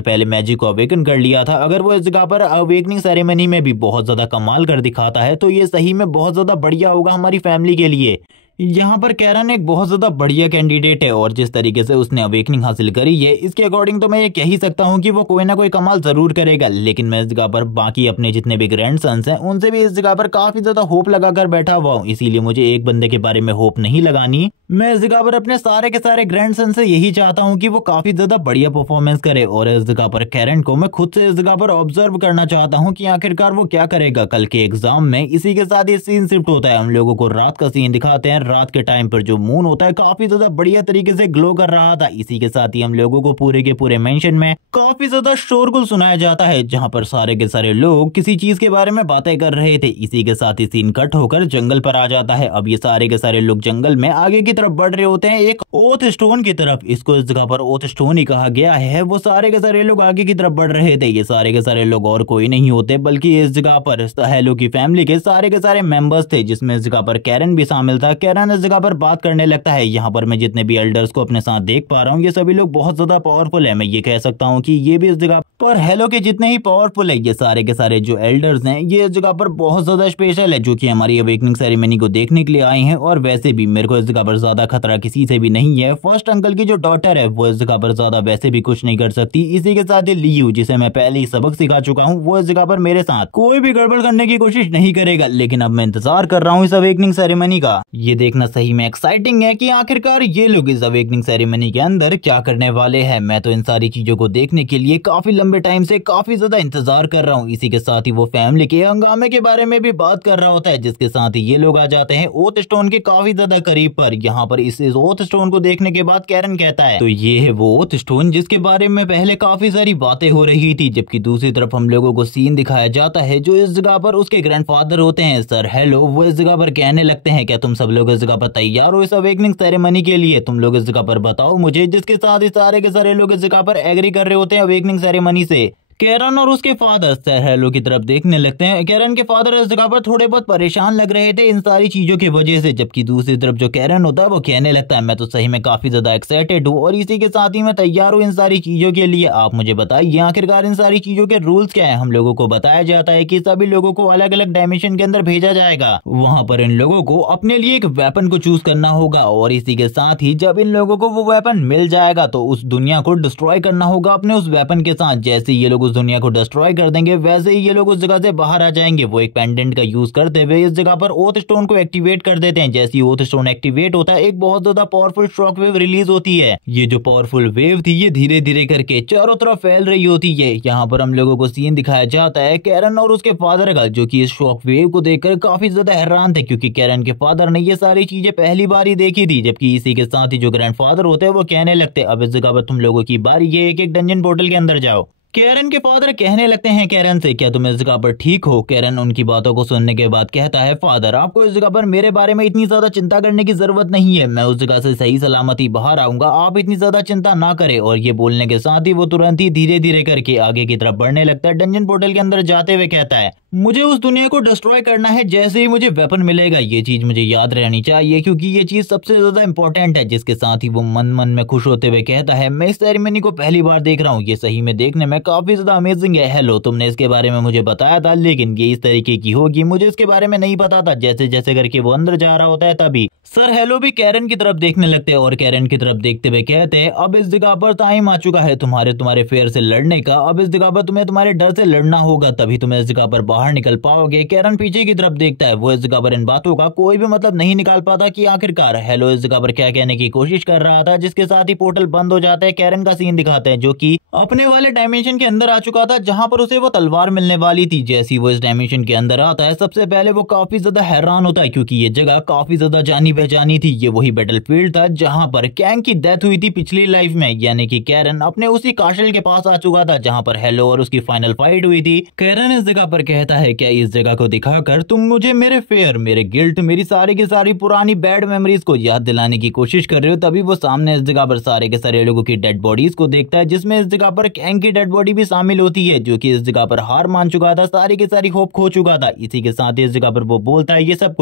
पहले मैजिक को अवेकन कर लिया था। अगर वो इस जगह पर अवेकनिंग सेरेमनी में भी बहुत ज्यादा कमाल कर दिखाता है तो ये सही में बहुत ज्यादा बढ़िया होगा हमारी फैमिली के लिए। यहाँ पर कैरन एक बहुत ज्यादा बढ़िया कैंडिडेट है और जिस तरीके से उसने अवेकनिंग हासिल करी है इसके अकॉर्डिंग तो मैं ये कह ही सकता हूँ कि वो कोई ना कोई कमाल जरूर करेगा। लेकिन मैं इस जगह पर बाकी अपने जितने भी ग्रैंड सन्स हैं उनसे भी इस जगह पर काफी ज्यादा होप लगाकर बैठा हुआ हूँ, इसीलिए मुझे एक बंदे के बारे में होप नहीं लगानी। मैं इस जगह पर अपने सारे के सारे ग्रैंड सन से यही चाहता हूँ कि वो काफी ज्यादा बढ़िया परफॉर्मेंस करे और इस जगह पर कैरन को मैं खुद से इस जगह पर ऑब्जर्व करना चाहता हूँ कि आखिरकार वो क्या करेगा कल के एग्जाम में। इसी के साथ ये सीन शिफ्ट होता है, हम लोगों को रात का सीन दिखाते हैं। रात के टाइम पर जो मून होता है काफी ज्यादा बढ़िया तरीके से ग्लो कर रहा था। इसी के साथ ही हम लोगों को पूरे के पूरे मेंशन में काफी ज्यादा शोरगुल सुनाया जाता है जहाँ पर सारे के सारे लोग किसी चीज के बारे में बातें कर रहे थे। इसी के साथ ही सीन कट होकर जंगल पर आ जाता है। अब ये सारे के सारे लोग जंगल में आगे की तरफ बढ़ रहे होते हैं एक ओथ स्टोन की तरफ। इसको इस जगह पर ओथ स्टोन ही कहा गया है। वो सारे के सारे लोग आगे की तरफ बढ़ रहे थे। ये सारे के सारे लोग और कोई नहीं होते बल्कि इस जगह पर हेलो की फैमिली के सारे मेंबर्स थे, जिसमें इस जगह पर कैरन भी शामिल था। कैरन इस जगह पर बात करने लगता है। यहाँ पर मैं जितने भी एल्डर्स को अपने साथ देख पा रहा हूँ ये सभी लोग बहुत ज्यादा पावरफुल है। मैं ये कह सकता हूँ कि ये भी इस जगह पर हेलो के जितने ही पावरफुल है। ये सारे के सारे जो एल्डर्स हैं ये इस जगह पर बहुत ज्यादा स्पेशल है, जो कि हमारी अवेकनिंग सेरेमनी को देखने के लिए आए हैं। और वैसे भी मेरे को इस जगह पर ज्यादा खतरा किसी से भी नहीं है। फर्स्ट अंकल की जो डॉटर है वो इस जगह पर ज्यादा वैसे भी कुछ नहीं कर सकती। इसी के साथ ही लियू, जिसे मैं पहले ही सबक सिखा चुका हूँ, वो इस जगह पर मेरे साथ कोई भी गड़बड़ करने की कोशिश नहीं करेगा। लेकिन अब मैं इंतजार कर रहा हूँ इस अवेकनिंग सेरेमनी का। ये देखना सही में एक्साइटिंग है कि आखिरकार ये लोग इस अवेकनिंग सेरेमनी के अंदर क्या करने वाले हैं। मैं तो इन सारी चीजों को देखने के लिए काफी लंबे टाइम से काफी ज्यादा इंतजार कर रहा हूँ। इसी के साथ ही वो फैमिली के हंगामे के बारे में भी बात कर रहा होता है, जिसके साथ ही ये लोग आ जाते हैं ओथ स्टोन के काफी ज्यादा करीब पर। यहाँ पर इस ओथ स्टोन को देखने के बाद कैरन कहता है, तो ये है वो ओथ स्टोन जिसके बारे में पहले काफी सारी बातें हो रही थी। जबकि दूसरी तरफ हम लोगों को सीन दिखाया जाता है जो इस जगह पर उसके ग्रैंडफादर होते हैं सर हेलो। वो इस जगह पर कहने लगते हैं, क्या तुम सब लोग इस जगह पर तैयार हो इस अवेकनिंग सेरेमनी के लिए? तुम लोग इस जगह पर बताओ मुझे। जिसके साथ ही सारे के सारे लोग इस जगह पर एग्री कर रहे होते हैं अवेकनिंग सेरेमनी से। कैरन और उसके फादर सर हेलो की तरफ देखने लगते हैं। कैरन के फादर इस जगह पर थोड़े बहुत परेशान लग रहे थे इन सारी चीजों की वजह से। जबकि दूसरी तरफ जो कैरन होता है वो कहने लगता है, मैं तो सही में काफी ज्यादा एक्साइटेड हूँ और इसी के साथ ही मैं तैयार हूँ इन सारी चीजों के लिए। आप मुझे बताइए आखिरकार इन सारी चीजों के रूल्स क्या है। हम लोगों को बताया जाता है कि सभी लोगों को अलग अलग डायमेंशन के अंदर भेजा जाएगा। वहाँ पर इन लोगों को अपने लिए एक वेपन को चूज करना होगा और इसी के साथ ही जब इन लोगों को वो वेपन मिल जाएगा तो उस दुनिया को डिस्ट्रॉय करना होगा अपने उस वेपन के साथ। जैसे ये लोग उस दुनिया को डिस्ट्रॉय कर देंगे वैसे ही ये लोग उस जगह से बाहर आ जाएंगे। वो एक पेंडेंट का यूज करते हुए इस जगह पर ओथ स्टोन को एक्टिवेट कर देते हैं। जैसे ही ओथ स्टोन एक्टिवेट होता है एक बहुत ज्यादा पावरफुल शॉक वेव रिलीज होती है। ये जो पावरफुल वेव थी ये धीरे धीरे करके चारों तरफ फैल रही होती है। यहाँ पर हम लोगों को सीन दिखाया जाता है कैरन और उसके फादर का, जो कि इस शॉक वेव को देखकर काफी ज्यादा हैरान थे, क्योंकि कैरन के फादर ने ये सारी चीजें पहली बार ही देखी थी। जबकि इसी के साथ ही जो ग्रैंडफादर होते हैं वो कहने लगते, अब इस जगह पर तुम लोगों की बारी है, एक एक डंजन पोर्टल के अंदर जाओ। कैरन के फादर कहने लगते हैं कैरन से, क्या तुम इस जगह पर ठीक हो? कैरन उनकी बातों को सुनने के बाद कहता है, फादर आपको इस जगह पर मेरे बारे में इतनी ज्यादा चिंता करने की जरूरत नहीं है। मैं उस जगह से सही सलामती बाहर आऊंगा, आप इतनी ज्यादा चिंता ना करें। और ये बोलने के साथ ही वो तुरंत ही धीरे धीरे करके आगे की तरफ बढ़ने लगता है। डंजन पोर्टल के अंदर जाते हुए कहता है, मुझे उस दुनिया को डिस्ट्रॉय करना है। जैसे ही मुझे वेपन मिलेगा ये चीज मुझे याद रहनी चाहिए, क्योंकि ये चीज सबसे ज्यादा इंपॉर्टेंट है। जिसके साथ ही वो मन मन में खुश होते हुए कहता है, मैं इस सेरेमनी को पहली बार देख रहा हूँ, ये सही में देखने में काफी ज्यादा अमेजिंग है। हेलो, तुमने इसके बारे में मुझे बताया था, लेकिन ये इस तरीके की होगी मुझे इसके बारे में नहीं पता था। जैसे जैसे करके वो अंदर जा रहा होता है तभी सर हेलो भी कैरन की तरफ देखने लगते हैं और कैरन की तरफ देखते हुए कहते हैं, अब इस जगह पर टाइम आ चुका है तुम्हारे फेयर से लड़ने का। अब इस जगह पर तुम्हें तुम्हारे डर से लड़ना होगा, तभी तुम इस जगह पर बाहर निकल पाओगे। कैरन पीछे की तरफ देखता है, वो इस जगह पर इन बातों का कोई भी मतलब नहीं निकाल पाता कि आखिरकार हेलो इस जगह पर क्या कहने की कोशिश कर रहा था। जिसके साथ ही पोर्टल बंद हो जाता है। कैरन का सीन दिखाते हैं जो कि अपने वाले डायमेंशन डायमेंशन के अंदर आ चुका था जहां पर उसे वो तलवार मिलने वाली थी। जैसे वो इस डायमेंशन के अंदर आता है सबसे पहले वो काफी ज्यादा हैरान होता है क्योंकि ये जगह काफी ज्यादा जानी पहचानी थी। ये वही बैटलफील्ड था जहां पर कैंग की डेथ हुई थी पिछली लाइफ में, यानी कि कैरन अपने उसी काशल के पास आ चुका था जहां पर हेलो और उसकी फाइनल फाइट हुई थी। कैरन इस जगह पर कहता है क्या इस जगह को दिखाकर तुम मुझे मेरे फेयर, मेरे गिल्ट, मेरी सारी की सारी पुरानी बैड मेमोरीज को याद दिलाने की कोशिश कर रहे हो। तभी वो सामने इस जगह पर सारे के सारे लोगों की डेड बॉडीज को देखता है जिसमें इस जगह पर कैंग की डेड बॉडी भी शामिल होती है जो कि इस जगह पर हार मान चुका था, सारी की सारी होप खो चुका था। इसी के साथ इस जगह पर वो बोलता है ये सब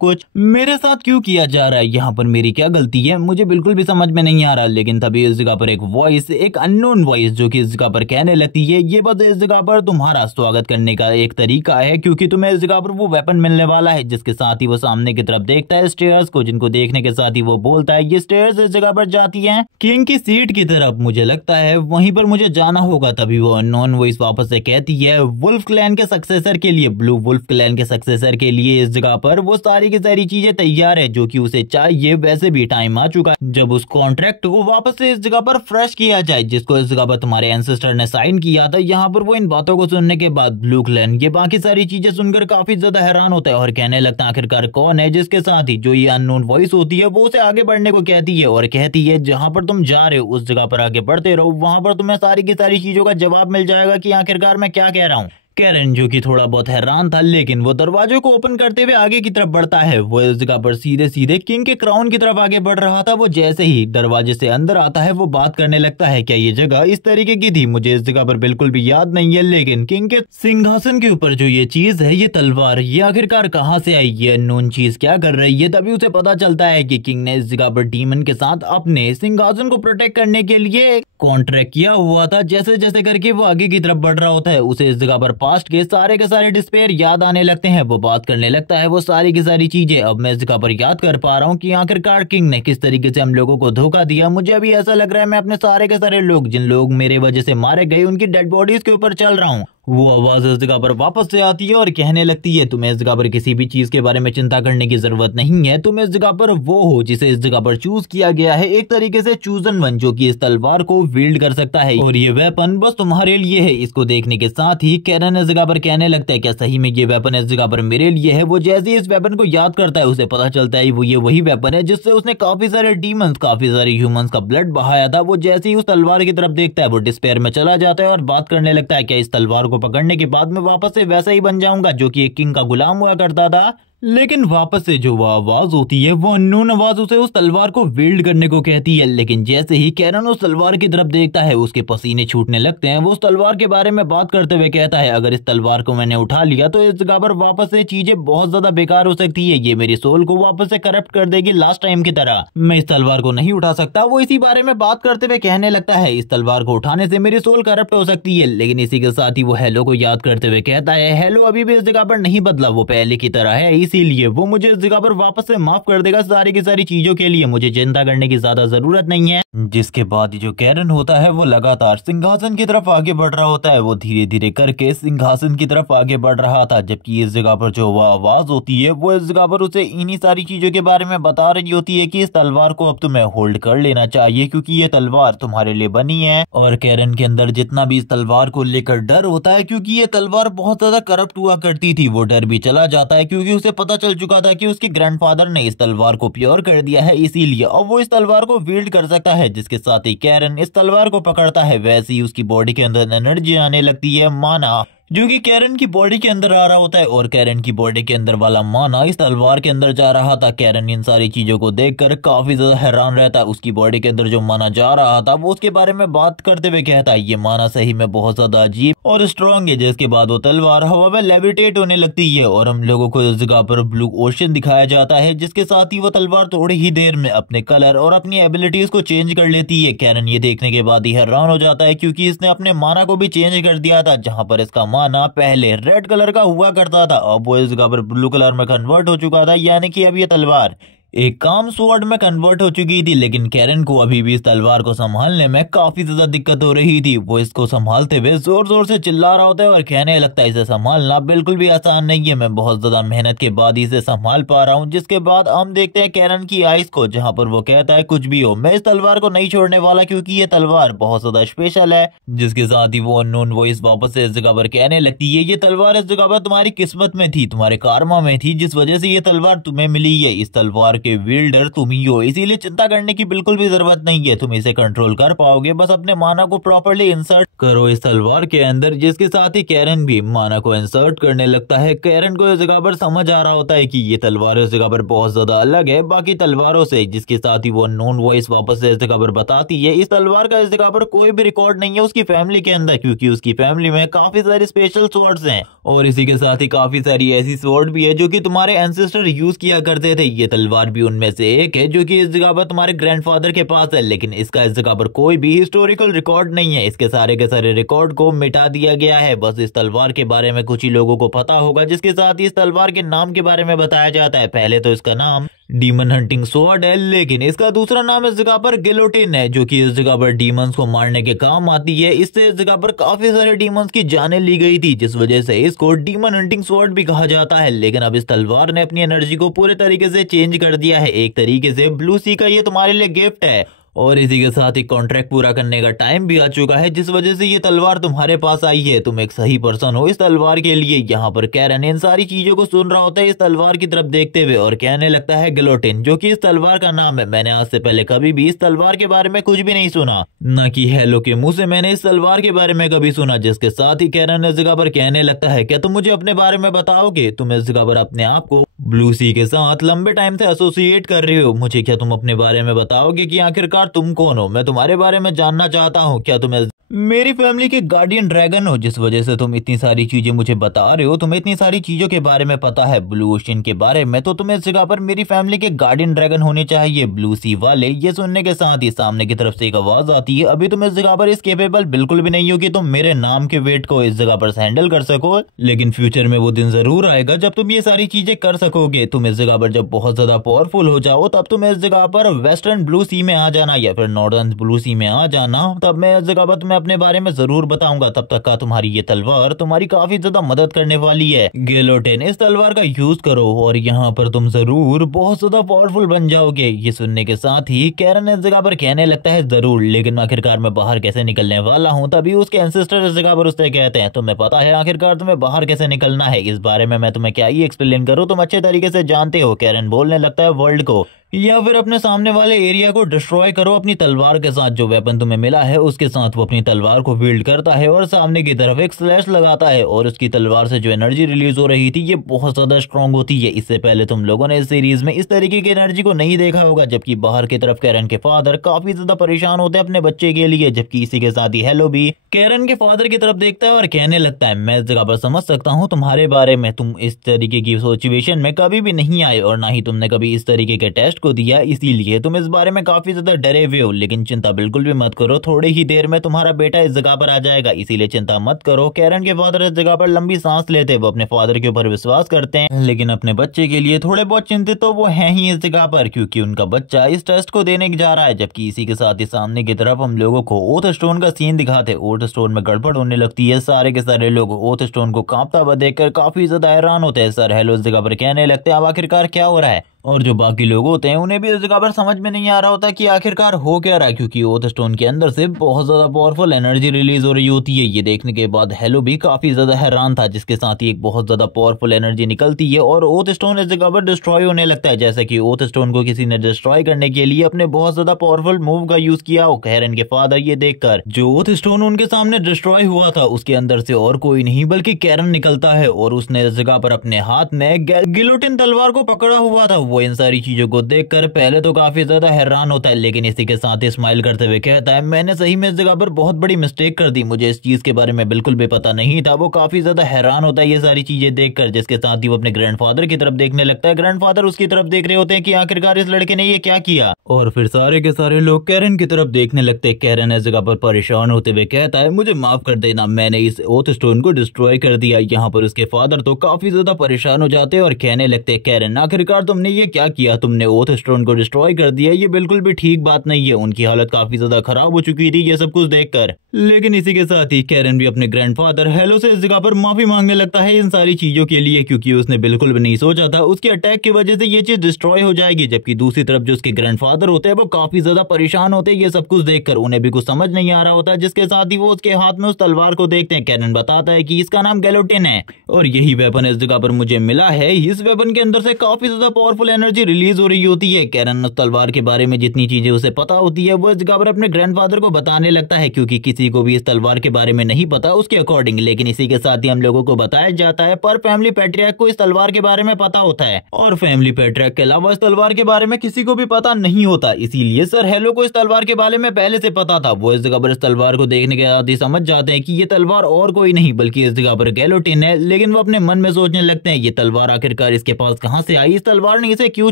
कुछ मेरे साथ क्यों किया जा रहा है, यहाँ पर मेरी क्या गलती है, मुझे बिल्कुल भी समझ में नहीं आ रहा। लेकिन तभी इस जगह पर एक वॉइस, एक अननोन वॉइस जो कि इस जगह पर कहने लगती है ये बस इस जगह पर तुम्हारा स्वागत करने का एक तरीका है क्योंकि तुम्हें इस जगह पर वो वेपन मिलने वाला है। जिसके साथ ही वो सामने की तरफ देखता है स्टेयर्स को, जिनको देखने के साथ ही वो बोलता है ये स्टेयर्स इस जगह पर जाती हैं किंग की सीट की तरफ, मुझे लगता है वहीं पर मुझे जाना होगा। तभी वो अननोन वॉइस वापस से कहती है वुल्फ क्लैन के सक्सेसर के लिए, ब्लू वुल्फ क्लैन के सक्सेसर के लिए इस जगह पर वो सारी की सारी चीजें तैयार है जो कि उसे चाहिए। वैसे भी टाइम आ चुका है जब उस कॉन्ट्रैक्ट को वापस से इस जगह पर फ्रेश किया जाए जिसको इस जगह पर तुम्हारे एंसेस्टर ने साइन किया था। यहाँ पर वो इन बातों को सुनने के बाद ब्लू क्लैन ये बाकी सारी चीजें सुनकर काफी ज्यादा हैरान होता है और कहने लगता है आखिरकार कौन है। जिसके साथ ही जो ये अननोन वॉइस होती है वो उसे आगे बढ़ने को कहती है और कहती है जहां पर तुम जा रहे हो उस जगह पर आगे बढ़ते रहो, वहां पर तुम्हें सारी की सारी चीजों का जवाब मिल जाएगा कि आखिरकार मैं क्या कह रहा हूँ। कैरन जो कि थोड़ा बहुत हैरान था लेकिन वो दरवाजों को ओपन करते हुए आगे की तरफ बढ़ता है। वो इस जगह पर सीधे सीधे किंग के क्राउन की तरफ आगे बढ़ रहा था। वो जैसे ही दरवाजे से अंदर आता है वो बात करने लगता है क्या ये जगह इस तरीके की थी, मुझे इस जगह पर बिल्कुल भी याद नहीं है, लेकिन किंग के सिंहासन के ऊपर जो ये चीज है, ये तलवार, ये आखिरकार कहाँ से आई, ये अननोन चीज क्या कर रही है। तभी उसे पता चलता है कि किंग ने इस जगह पर डीमन के साथ अपने सिंहासन को प्रोटेक्ट करने के लिए कॉन्ट्रैक्ट किया हुआ था। जैसे जैसे करके वो आगे की तरफ बढ़ रहा होता है उसे इस जगह पर पास्ट के सारे डिस्पेयर याद आने लगते हैं। वो बात करने लगता है वो सारी की सारी चीजें अब मैं इस जगह पर याद कर पा रहा हूँ कि आखिरकार किंग ने किस तरीके से हम लोगों को धोखा दिया। मुझे अभी ऐसा लग रहा है मैं अपने सारे के सारे लोग, जिन लोग मेरे वजह से मारे गए, उनकी डेड बॉडीज के ऊपर चल रहा हूँ। वो आवाज इस जगह पर वापस से आती है और कहने लगती है तुम्हें इस जगह पर किसी भी चीज के बारे में चिंता करने की जरूरत नहीं है, तुम इस जगह पर वो हो जिसे इस जगह पर चूज किया गया है, एक तरीके से चूजन वन जो कि इस तलवार को विल्ड कर सकता है और ये वेपन बस तुम्हारे लिए है। इसको देखने के साथ ही कैरन इस जगह पर कहने लगता है क्या सही में ये वेपन इस जगह पर मेरे लिए है। वो जैसे ही इस वेपन को याद करता है उसे पता चलता है वो ये वही वेपन है जिससे उसने काफी सारे डीमंस, काफी सारे ह्यूमंस का ब्लड बहाया था। वो जैसे ही उस तलवार की तरफ देखता है वो डिस्पेयर में चला जाता है और बात करने लगता है क्या इस तलवार को पकड़ने के बाद मैं वापस से वैसा ही बन जाऊंगा जो कि एक किंग का गुलाम हुआ करता था। लेकिन वापस से जो वो आवाज होती है वो अननोन आवाज उसे उस तलवार को विल्ड करने को कहती है। लेकिन जैसे ही कैरन उस तलवार की तरफ देखता है उसके पसीने छूटने लगते हैं। वो उस तलवार के बारे में बात करते हुए कहता है अगर इस तलवार को मैंने उठा लिया तो इस जगह पर वापस से चीजें बहुत ज्यादा बेकार हो सकती है, ये मेरी सोल को वापस से करप्ट कर देगी लास्ट टाइम की तरह, मैं इस तलवार को नहीं उठा सकता। वो इसी बारे में बात करते हुए कहने लगता है इस तलवार को उठाने से मेरी सोल करप्ट हो सकती है। लेकिन इसी के साथ ही वो हेलो को याद करते हुए कहता है हेलो अभी भी इस जगह पर नहीं बदला, वो पहले की तरह है, इसीलिए वो मुझे इस जगह पर वापस से माफ कर देगा सारी की सारी चीजों के लिए, मुझे चिंता करने की ज्यादा जरूरत नहीं है। जिसके बाद जो कैरन होता है वो लगातार सिंहासन की तरफ आगे बढ़ रहा होता है। वो धीरे धीरे करके सिंहासन की तरफ आगे बढ़ रहा था जबकि इस जगह पर जो वो आवाज होती है वो इस जगह पर उसे इन्हीं सारी चीजों के बारे में बता रही होती है कि इस तलवार को अब तुम्हें होल्ड कर लेना चाहिए क्योंकि ये तलवार तुम्हारे लिए बनी है। और कैरन के अंदर जितना भी इस तलवार को लेकर डर होता है क्योंकि ये तलवार बहुत ज्यादा करप्ट हुआ करती थी, वो डर भी चला जाता है क्योंकि उसे पता चल चुका था कि उसके ग्रैंडफादर ने इस तलवार को प्योर कर दिया है, इसीलिए अब वो इस तलवार को विल्ड कर सकता है। जिसके साथ ही कैरन इस तलवार को पकड़ता है वैसे ही उसकी बॉडी के अंदर एनर्जी आने लगती है, माना जो कि कैरन की बॉडी के अंदर आ रहा होता है और कैरन की बॉडी के अंदर वाला माना इस तलवार के अंदर जा रहा था। कैरन इन सारी चीजों को देखकर काफी ज्यादा हैरान रहता है। उसकी बॉडी के अंदर जो माना जा रहा था वो उसके बारे में बात करते हुए कहता है ये माना सही में बहुत ज्यादा अजीब और स्ट्रॉन्ग है। जिसके बाद वो तलवार हवा में लेविटेट होने लगती है और हम लोगों को इस जगह पर ब्लू ओशन दिखाया जाता है। जिसके साथ ही वो तलवार थोड़ी ही देर में अपने कलर और अपनी एबिलिटीज को चेंज कर लेती है। कैरन ये देखने के बाद ही हैरान हो जाता है क्योंकि इसने अपने माना को भी चेंज कर दिया था। जहां पर इसका माना पहले रेड कलर का हुआ करता था अब वो इस जगह पर ब्लू कलर में कन्वर्ट हो चुका था, यानी कि अब ये तलवार एक काम स्वॉर्ड में कन्वर्ट हो चुकी थी, लेकिन कैरन को अभी भी इस तलवार को संभालने में काफी ज्यादा दिक्कत हो रही थी। वो इसको संभालते हुए जोर जोर से चिल्ला रहा होता है और कहने लगता है इसे संभालना बिल्कुल भी आसान नहीं है, मैं बहुत ज्यादा मेहनत के बाद इसे संभाल पा रहा हूँ। जिसके बाद हम देखते हैं कैरन की आइस को, जहाँ पर वो कहता है कुछ भी हो मैं इस तलवार को नहीं छोड़ने वाला, क्योंकि ये तलवार बहुत ज्यादा स्पेशल है। जिसके साथ ही वो अननोन वॉइस वापस से इस जगह पर कहने लगती है ये तलवार इस जगह पर तुम्हारी किस्मत में थी, तुम्हारे कारमा में थी, जिस वजह से ये तलवार तुम्हें मिली है। इस तलवार के विल्डर तुम ही हो, इसीलिए चिंता करने की बिल्कुल भी जरूरत नहीं है, तुम इसे कंट्रोल कर पाओगे, बस अपने माना को प्रॉपर्ली इंसर्ट करो इस तलवार के अंदर। जिसके साथ ही कैरन भी माना को इंसर्ट करने लगता है। कैरन को इस जगह पर समझ आ रहा होता है कि ये तलवार इस जगह पर बहुत ज्यादा अलग है बाकी तलवारों से। जिसके साथ ही वो नॉन वॉइस वापस से इस जगह पर बताती है इस तलवार का इस जगह पर कोई भी रिकॉर्ड नहीं है उसकी फैमिली के अंदर, क्योंकि उसकी फैमिली में काफी सारे स्पेशल स्वॉर्ड्स हैं और इसी के साथ ही काफी सारी ऐसी स्वॉर्ड भी है जो कि तुम्हारे एंसेस्टर यूज किया करते थे। ये तलवार भी उनमें से एक है जो कि इस जगह पर तुम्हारे ग्रैंडफादर के पास है, लेकिन इसका इस जगह पर कोई भी हिस्टोरिकल रिकॉर्ड नहीं है। इसके सारे रिकॉर्ड को मिटा दिया गया है। बस इस तलवार के बारे में कुछ ही लोगों को पता होगा। जिसके साथ ही इस तलवार के नाम के बारे में बताया जाता है। पहले तो इसका नाम डीमन हंटिंग स्वॉर्ड है, लेकिन इसका दूसरा नाम इस जगह पर गिलोटिन है, जो कि इस जगह पर डीमंस को मारने के काम आती है। इससे इस जगह पर काफी सारे डीमंस की जानें ली गई थी, जिस वजह से इसको डीमन हंटिंग स्वॉर्ड भी कहा जाता है। लेकिन अब इस तलवार ने अपनी एनर्जी को पूरे तरीके से चेंज कर दिया है। एक तरीके से ब्लू सी का ये तुम्हारे लिए गिफ्ट है और इसी के साथ ही कॉन्ट्रैक्ट पूरा करने का टाइम भी आ चुका है, जिस वजह से ये तलवार तुम्हारे पास आई है। तुम एक सही पर्सन हो इस तलवार के लिए। यहाँ पर कैरन इन सारी चीजों को सुन रहा होता है इस तलवार की तरफ देखते हुए और कहने लगता है गिलोटिन, जो कि इस तलवार का नाम है। मैंने आज से पहले कभी भी इस तलवार के बारे में कुछ भी नहीं सुना, न कि हेलो के मुंह से मैंने इस तलवार के बारे में कभी सुना। जिसके साथ ही कैरन इस जगह पर कहने लगता है क्या तुम मुझे अपने बारे में बताओगे? तुम इस जगह पर अपने आप को ब्लू सी के साथ लंबे टाइम से एसोसिएट कर रहे हो, मुझे क्या तुम अपने बारे में बताओगे कि आखिरकार तुम कौन हो? मैं तुम्हारे बारे में जानना चाहता हूँ। क्या तुम मेरी फैमिली के गार्डियन ड्रैगन हो, जिस वजह से तुम इतनी सारी चीजें मुझे बता रहे हो? तुम्हें इतनी सारी चीजों के बारे में पता है ब्लू ओशन के बारे में, तो तुम्हें इस जगह पर मेरी फैमिली के गार्डियन ड्रैगन होने चाहिए, ब्लू सी वाले। ये सुनने के साथ ही सामने की तरफ से एक आवाज आती है, अभी तुम इस जगह पर इस केपेबल बिल्कुल भी नहीं हो कि तुम मेरे नाम के वेट को इस जगह पर हैंडल कर सको, लेकिन फ्यूचर में वो दिन जरूर आएगा जब तुम ये सारी चीजें कर सकोगे। तुम इस जगह पर जब बहुत ज्यादा पावरफुल हो जाओ तब तुम इस जगह पर वेस्टर्न ब्लू सी में आ जाना या फिर नॉर्दर्न ब्लू सी में आ जाना, तब मैं इस जगह पर तुम्हें अपने बारे में जरूर बताऊंगा। तब तक का तुम्हारी ये तलवार तुम्हारी काफी ज्यादा मदद करने वाली है। गिलोटिन, इस तलवार का यूज करो और यहाँ पर तुम जरूर बहुत ज्यादा पावरफुल बन जाओगे। ये सुनने के साथ ही कैरन इस जगह पर कहने लगता है जरूर, लेकिन आखिरकार मैं बाहर कैसे निकलने वाला हूँ? तभी उसके एंसेस्टर इस जगह पर उससे कहते हैं तुम्हें पता है आखिरकार तुम्हें बाहर कैसे निकलना है? इस बारे में मैं तुम्हें क्या ही एक्सप्लेन करूँ, तुम अच्छे तरीके से जानते हो। कैरन बोलने लगता है वर्ल्ड को या फिर अपने सामने वाले एरिया को डिस्ट्रॉय करो अपनी तलवार के साथ। जो वेपन तुम्हें मिला है उसके साथ वो अपनी तलवार को फील्ड करता है और सामने की तरफ एक स्लैश लगाता है और उसकी तलवार से जो एनर्जी रिलीज हो रही थी ये बहुत ज्यादा स्ट्रांग होती है। इससे पहले तुम लोगों ने इस सीरीज में इस तरीके की एनर्जी को नहीं देखा होगा। जबकि बाहर की तरफ कैरन के फादर काफी ज्यादा परेशान होते हैं अपने बच्चे के लिए, जबकि इसी के साथ ही हेलो भी कैरन के फादर की तरफ देखता है और कहने लगता है मैं इस जगह पर समझ सकता हूँ तुम्हारे बारे में, तुम इस तरीके की सिचुएशन में कभी भी नहीं आए और ना ही तुमने कभी इस तरीके के टेस्ट को दिया, इसीलिए तुम इस बारे में काफी ज्यादा डरे हुए हो। लेकिन चिंता बिल्कुल भी मत करो, थोड़ी ही देर में तुम्हारा बेटा इस जगह पर आ जाएगा, इसीलिए चिंता मत करो। कैरन के फादर इस जगह पर लंबी सांस लेते, वो अपने फादर के ऊपर विश्वास करते हैं, लेकिन अपने बच्चे के लिए थोड़े बहुत चिंतित तो वो हैं ही इस जगह पर, क्योंकि उनका बच्चा इस टेस्ट को देने जा रहा है। जबकि इसी के साथ ही सामने की तरफ हम लोगों को ओथ स्टोन का सीन दिखाते। ओथ स्टोन में गड़बड़ होने लगती है, सारे के सारे लोग ओथ स्टोन को कांपता हुआ देखकर काफी ज्यादा हैरान होते हैं। सर हेलो इस जगह पर कहने लगते हैं अब आखिरकार क्या हो रहा है? और जो बाकी लोग होते हैं उन्हें भी इस जगह पर समझ में नहीं आ रहा होता कि आखिरकार हो क्या रहा है, क्योंकि ओथ स्टोन के अंदर से बहुत ज्यादा पावरफुल एनर्जी रिलीज हो रही होती है। ये देखने के बाद हेलो भी काफी ज्यादा हैरान था, जिसके साथ ही एक बहुत ज्यादा पावरफुल एनर्जी निकलती है और ओथ स्टोन इस जगह पर डिस्ट्रॉय होने लगता है। जैसे कि ओथ स्टोन को किसी ने डिस्ट्रॉय करने के लिए अपने बहुत ज्यादा पावरफुल मूव का यूज किया हो। कैरन के फादर ये देखकर जो ओथ स्टोन उनके सामने डिस्ट्रॉय हुआ था उसके अंदर से और कोई नहीं बल्कि कैरन निकलता है और उसने इस जगह पर अपने हाथ में गिलोटिन तलवार को पकड़ा हुआ था। वो इन सारी चीजों को देखकर पहले तो काफी ज्यादा हैरान होता है, लेकिन इसी के साथ ही स्माइल करते हुए कहता है मैंने सही में इस जगह पर बहुत बड़ी मिस्टेक कर दी, मुझे इस चीज के बारे में बिल्कुल भी पता नहीं था। वो काफी ज्यादा हैरान होता है ये सारी चीजें देखकर, जिसके साथ ही वो अपने ग्रैंडफादर की तरफ देखने लगता है। ग्रैंडफादर उसकी तरफ देख रहे होते हैं कि आखिरकार इस लड़के ने ये क्या किया, और फिर सारे के सारे लोग कैरन की तरफ देखने लगते हैं। कैरन इस जगह पर परेशान होते हुए कहता है मुझे माफ कर देना, मैंने इस ओथ स्टोन को डिस्ट्रॉय कर दिया। यहाँ पर उसके फादर तो काफी ज्यादा परेशान हो जाते हैं और कहने लगते हैं कैरन आखिरकार तुमने ये क्या किया तुमने, ओथ स्टोन को डिस्ट्रॉय कर दिया, ये बिल्कुल भी ठीक बात नहीं है। उनकी हालत काफी ज्यादा खराब हो चुकी थी ये सब कुछ देखकर। लेकिन इसी के साथ ही कैरन भी अपने ग्रैंडफादर हेलो से इस जगह पर माफी मांगने लगता है इन सारी चीजों के लिए, क्योंकि उसने बिल्कुल भी नहीं सोचा था उसके अटैक की वजह से ये चीज डिस्ट्रॉय हो जाएगी। जबकि दूसरी तरफ जो उसके ग्रैंडफादर होते हैं वो काफी ज्यादा परेशान होते हैं ये सब कुछ देखकर, उन्हें भी कुछ समझ नहीं आ रहा होता। जिसके साथ ही वो उसके हाथ में उस तलवार को देखते हैं। कैरन बताता है कि इसका नाम गैलोटिन है और यही वेपन इस जगह पर मुझे मिला है। इस वेपन के अंदर से काफी ज्यादा पावरफुल एनर्जी रिलीज हो रही होती है। कैरन उस तलवार के बारे में जितनी चीजें उसे पता होती है वो इस जगह पर अपने ग्रैंडफादर को बताने लगता है, क्योंकि किसी को भी इस तलवार के बारे में नहीं पता उसके अकॉर्डिंग। लेकिन इसी के साथ ही हम लोगों को बताया जाता है पर फैमिली पैट्रियार्क को इस तलवार के बारे में पता होता है और फैमिली पैट्रियार्क के अलावा इस तलवार के बारे में किसी को भी पता नहीं होता। इसीलिए सर हेलो को इस तलवार के बारे में पहले से पता था। वो इस जगह पर इस तलवार को देखने के बाद ही समझ जाते हैं कि ये तलवार और कोई नहीं बल्कि इस जगह पर गैलोटिन है। लेकिन वो अपने मन में सोचने लगते हैं ये तलवार आखिरकार इसके पास कहां से आई, इस तलवार ने इसे क्यों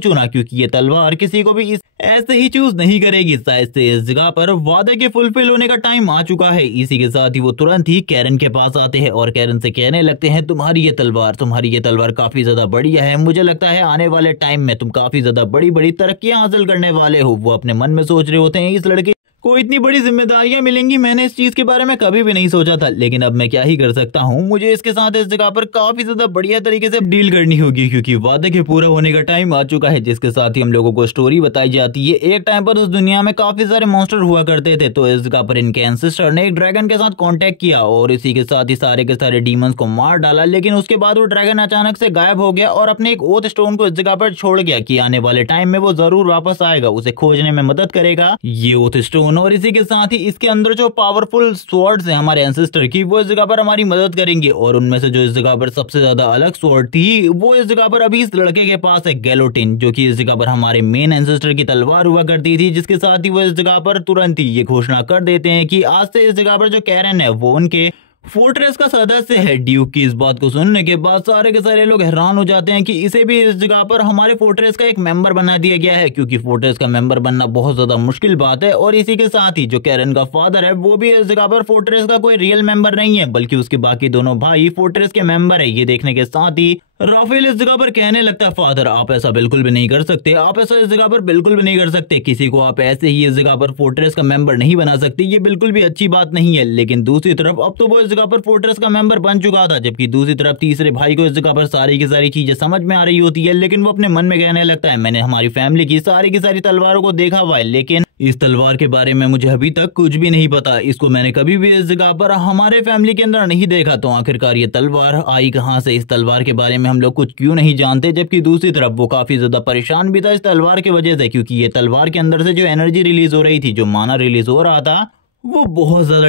चुना, क्योंकि ये तलवार किसी को भी ऐसे ही चूज नहीं करेगी। शायद से इस जगह पर वादे के फुलफिल होने का टाइम आ चुका है। इसी के साथ ही वो तुरंत ही कैरन के पास आते हैं और कैरन से कहने लगते हैं तुम्हारी ये तलवार काफी ज्यादा बढ़िया है, मुझे लगता है आने वाले टाइम में तुम काफी ज्यादा बड़ी बड़ी तरक्कियां हासिल करने वाले हो। वो अपने मन में सोच रहे होते हैं इस लड़के को इतनी बड़ी जिम्मेदारियां मिलेंगी, मैंने इस चीज के बारे में कभी भी नहीं सोचा था। लेकिन अब मैं क्या ही कर सकता हूँ, मुझे इसके साथ इस जगह पर काफी ज्यादा बढ़िया तरीके से डील करनी होगी, क्योंकि वादे के पूरा होने का टाइम आ चुका है। जिसके साथ ही हम लोगों को स्टोरी बताई जाती है। एक टाइम पर उस दुनिया में काफी सारे मॉन्स्टर हुआ करते थे, तो इस जगह पर इनके एंसेस्टर ने एक ड्रैगन के साथ कॉन्टेक्ट किया और इसी के साथ ही सारे के सारे डीमंस को मार डाला। लेकिन उसके बाद वो ड्रैगन अचानक से गायब हो गया और अपने एक ओथ स्टोन को इस जगह पर छोड़ गया कि आने वाले टाइम में वो जरूर वापस आएगा, उसे खोजने में मदद करेगा ये ओथ स्टोन। और इसी के साथ इसके अंदर जो पावरफुल स्वॉर्ड्स हैं हमारे एंसेस्टर की, वो इस जगह पर हमारी मदद करेंगे। और उनमें से जो इस जगह पर सबसे ज्यादा अलग स्वॉर्ड थी वो इस जगह पर अभी इस लड़के के पास है, गैलोटिन, जो कि इस जगह पर हमारे मेन एंसेस्टर की तलवार हुआ करती थी। जिसके साथ ही वो इस जगह पर तुरंत ही ये घोषणा कर देते हैं कि आज से इस जगह पर जो कैरन है वो उनके फोर्ट्रेस का सदस्य है। ड्यूक की इस बात को सुनने के बाद सारे के सारे लोग हैरान हो जाते हैं कि इसे भी इस जगह पर हमारे फोर्ट्रेस का एक मेंबर बना दिया गया है, क्योंकि फोर्ट्रेस का मेंबर बनना बहुत ज्यादा मुश्किल बात है। और इसी के साथ ही जो कैरन का फादर है वो भी इस जगह पर फोर्ट्रेस का कोई रियल मेंबर नहीं है, बल्कि उसके बाकी दोनों भाई फोर्ट्रेस के मेंबर है। ये देखने के साथ ही राफेल इस जगह पर कहने लगता है फादर आप ऐसा बिल्कुल भी नहीं कर सकते, आप ऐसा इस जगह पर बिल्कुल भी नहीं कर सकते, किसी को आप ऐसे ही इस जगह पर फोर्ट्रेस का मेंबर नहीं बना सकते, ये बिल्कुल भी अच्छी बात नहीं है। लेकिन दूसरी तरफ अब तो वो इस जगह पर फोर्ट्रेस का मेंबर बन चुका था, जबकि दूसरी तरफ तीसरे भाई को इस जगह पर सारी की सारी चीजें समझ में आ रही होती है। लेकिन वो अपने मन में कहने लगता है मैंने हमारी फैमिली की सारी तलवारों को देखा हुआ है, लेकिन इस तलवार के बारे में मुझे अभी तक कुछ भी नहीं पता, इसको मैंने कभी भी इस जगह पर हमारे फैमिली के अंदर नहीं देखा। तो आखिरकार ये तलवार आई कहां से, इस तलवार के बारे में हम लोग कुछ क्यों नहीं जानते। जबकि दूसरी तरफ वो काफी ज्यादा परेशान भी था इस तलवार की वजह से, क्योंकि ये तलवार के अंदर से जो एनर्जी रिलीज हो रही थी, जो माना रिलीज हो रहा था, वो बहुत ज्यादा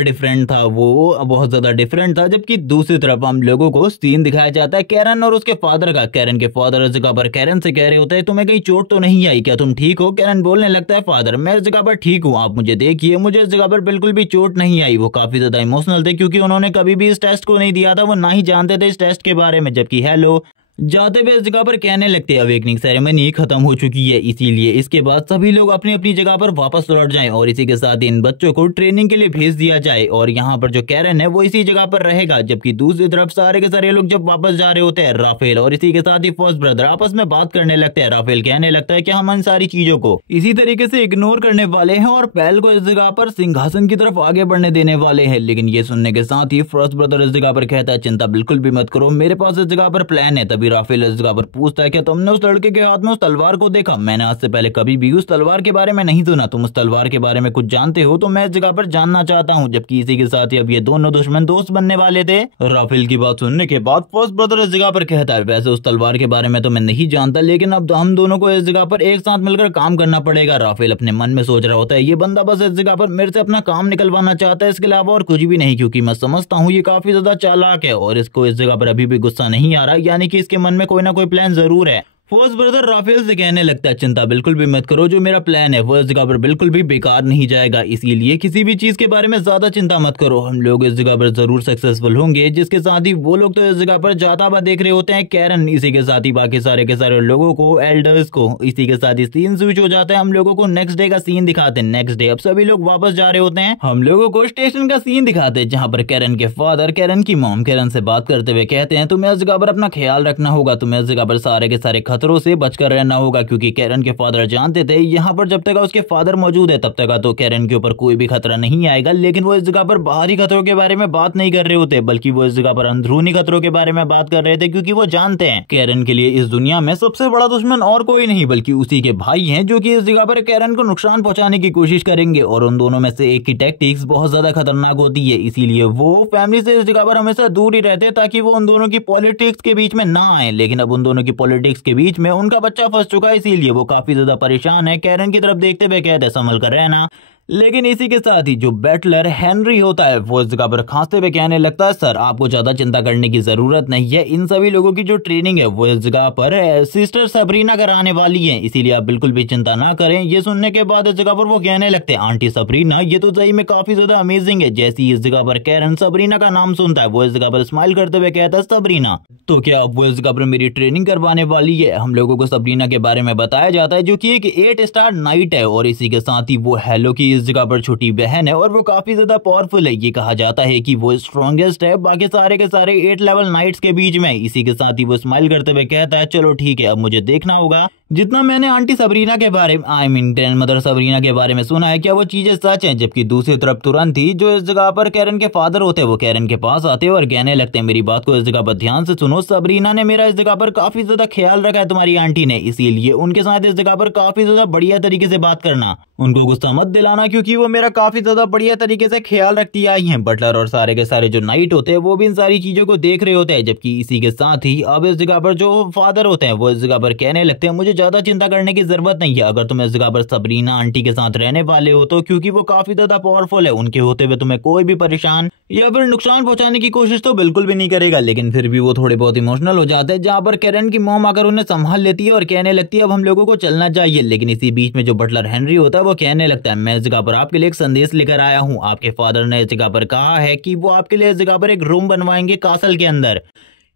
डिफरेंट था। जबकि दूसरी तरफ हम लोगों को सीन दिखाया जाता है कैरन और उसके फादर का। कैरन के फादर इस जगह पर कैरन से कह रहे होते हैं तुम्हें कहीं चोट तो नहीं आई क्या, तुम ठीक हो। कैरन बोलने लगता है फादर मैं इस जगह पर ठीक हूँ, आप मुझे देखिए, मुझे इस जगह पर बिल्कुल भी चोट नहीं आई। वो काफी ज्यादा इमोशनल थे, क्योंकि उन्होंने कभी भी इस टेस्ट को नहीं दिया था, वो ना ही जानते थे इस टेस्ट के बारे में। जबकि हेलो जाते हुए इस जगह पर कहने लगते अवेकनिंग सेरेमनी खत्म हो चुकी है, इसीलिए इसके बाद सभी लोग अपनी अपनी जगह पर वापस लौट जाएं और इसी के साथ इन बच्चों को ट्रेनिंग के लिए भेज दिया जाए। और यहाँ पर जो कैरन है वो इसी जगह पर रहेगा। जबकि दूसरी तरफ सारे के सारे लोग जब वापस जा रहे होते हैं, राफेल और इसी के साथ ही फर्स्ट ब्रदर आपस में बात करने लगते हैं। राफेल कहने लगता है कि हम इन सारी चीजों को इसी तरीके से इग्नोर करने वाले हैं और पहल को इस जगह पर सिंहासन की तरफ आगे बढ़ने देने वाले हैं। लेकिन ये सुनने के साथ ही फर्स्ट ब्रदर इस जगह पर कहता है चिंता बिल्कुल भी मत करो, मेरे पास इस जगह पर प्लान है। तभी राफेल इस जगह पूछता है क्या तुमने उस लड़के के हाथ में उस तलवार को देखा, मैंने आज से पहले कभी भी उस तलवार के बारे में नहीं सुना, तुम उस तलवार के बारे में कुछ जानते हो तो मैं इस जगह पर जानना चाहता हूँ। जबकि इसी के साथ ही अब ये दोनों दुश्मन दोस्त बनने वाले थे। राफेल की बात सुनने के बाद फर्स्ट ब्रदर इस जगह पर कहता है वैसे उस तलवार के बारे में तो मैं नहीं जानता, लेकिन अब हम दोनों को इस जगह पर एक साथ मिलकर काम करना पड़ेगा। राफेल अपने मन में सोच रहा होता है ये बंदा बस इस जगह पर मेरे से अपना काम निकलवाना चाहता है, इसके अलावा और कुछ भी नहीं, क्योंकि मैं समझता हूँ ये काफी ज्यादा चालाक है और इसको इस जगह पर अभी भी गुस्सा नहीं आ रहा, यानी कि इसके मन में कोई ना कोई प्लान जरूर है। फर्स्ट ब्रदर राफेल से कहने लगता है चिंता बिल्कुल भी मत करो, जो मेरा प्लान है वो इस जगह पर बिल्कुल भी बेकार नहीं जाएगा, इसीलिए किसी भी चीज के बारे में ज्यादा चिंता मत करो, हम लोग इस जगह पर जरूर सक्सेसफुल होंगे। जिसके साथ ही वो लोग तो इस जगह पर जाता हुआ देख रहे होते हैं कैरन, इसी के साथ ही बाकी सारे के सारे लोगों को, एल्डर्स को। इसी के साथ ही सीन स्विच हो जाता है, हम लोगों को नेक्स्ट डे का सीन दिखाते हैं। नेक्स्ट डे अब सभी लोग वापस जा रहे होते हैं, हम लोगों को स्टेशन का सीन दिखाते हैं, जहाँ पर कैरन के फादर कैरन की मॉम कैरन से बात करते हुए कहते हैं तुम्हें इस जगह पर अपना ख्याल रखना होगा, तुम्हें इस जगह पर सारे के सारे खतरों से बचकर रहना होगा, क्योंकि कैरन के फादर जानते थे यहाँ पर जब तक उसके फादर मौजूद है तब तक तो कैरन के ऊपर कोई भी खतरा नहीं आएगा। लेकिन वो इस जगह पर बाहरी खतरों के बारे में बात नहीं कर रहे होते, बल्कि वो इस जगह पर अंदरूनी खतरों के बारे में बात कर रहे थे, क्योंकि वो जानते हैं कैरन के लिए इस दुनिया में सबसे बड़ा दुश्मन और कोई नहीं बल्कि उसी के भाई हैं, जो कि इस जगह पर कैरन को नुकसान पहुंचाने की कोशिश करेंगे। और उन दोनों में से एक की टैक्टिक्स बहुत ज्यादा खतरनाक होती है, इसीलिए वो फैमिली से इस जगह पर हमेशा दूर ही रहते हैं ताकि वो उन दोनों की पॉलिटिक्स के बीच में ना आए। लेकिन अब उन दोनों की पॉलिटिक्स के बीच में उनका बच्चा फंस चुका है, इसीलिए वो काफी ज्यादा परेशान है। कैरन की तरफ देखते हुए कहते हैं संभल कर रहना। लेकिन इसी के साथ ही जो बैटलर हेनरी होता है वो इस जगह पर खांसते हुए कहने लगता है सर आपको ज्यादा चिंता करने की जरूरत नहीं है, इन सभी लोगों की जो ट्रेनिंग है वो इस जगह पर सिस्टर सबरीना कराने वाली है, इसीलिए आप बिल्कुल भी चिंता ना करें। ये सुनने के बाद इस जगह पर वो कहने लगते हैं आंटी सबरीना ये तो सही में काफी ज्यादा अमेजिंग है। जैसे ही इस जगह पर कैरन सबरीना का नाम सुनता है वो इस जगह पर स्माइल करते हुए कहता है सबरीना तो क्या अब वो इस जगह पर मेरी ट्रेनिंग करवाने वाली है। हम लोगों को सबरीना के बारे में बताया जाता है जो कि एक 8 स्टार नाइट है, और इसी के साथ ही वो हेलो की इस जगह पर छोटी बहन है और वो काफी ज्यादा पावरफुल है। ये कहा जाता है कि वो स्ट्रॉन्गेस्ट है बाकी सारे के सारे 8 लेवल नाइट्स के बीच में। इसी के साथ ही वो स्माइल करते हुए कहता है चलो ठीक है अब मुझे देखना होगा जितना मैंने आंटी सबरीना के बारे में ग्रैंड मदर सबरीना के बारे में सुना है क्या वो चीजें सच हैं। जबकि दूसरी तरफ तुरंत ही जो इस जगह पर कैरन के फादर होते हैं वो कैरन के पास आते हैं और कहने लगते हैं मेरी बात को इस जगह पर ध्यान से सुनो, सबरीना ने मेरा इस जगह पर काफी ज्यादा ख्याल रखा है तुम्हारी आंटी ने, इसीलिए उनके साथ इस जगह पर काफी ज्यादा बढ़िया तरीके से बात करना, उनको गुस्सा मत दिलाना क्योंकि वो मेरा काफी ज्यादा बढ़िया तरीके से ख्याल रखती आई है। बटलर और सारे के सारे जो नाइट होते हैं वो भी इन सारी चीजों को देख रहे होते हैं। जबकि इसी के साथ ही अब इस जगह पर जो फादर होते हैं वो इस जगह पर कहने लगते हैं मुझे ज्यादा चिंता करने की जरूरत नहीं है अगर तुम इस जगह पर सबरीना आंटी के साथ रहने वाले हो तो, क्योंकि वो काफी ज्यादा पावरफुल है, उनके होते हुए तुम्हें कोई भी परेशान या फिर नुकसान पहुंचाने की कोशिश तो बिल्कुल भी नहीं करेगा। लेकिन फिर भी वो थोड़े बहुत इमोशनल हो जाते हैं, जहां पर कैरन की मॉम आकर उन्हें संभाल लेती है और कहने लगती है अब हम लोगों को चलना चाहिए। लेकिन इसी बीच में जो बटलर हेनरी होता है वो कहने लगता है मैं इस जगह पर आपके लिए एक संदेश लेकर आया हूँ, आपके फादर ने इस जगह पर कहा है कि वो आपके लिए इस जगह पर एक रूम बनवाएंगे कासल के अंदर।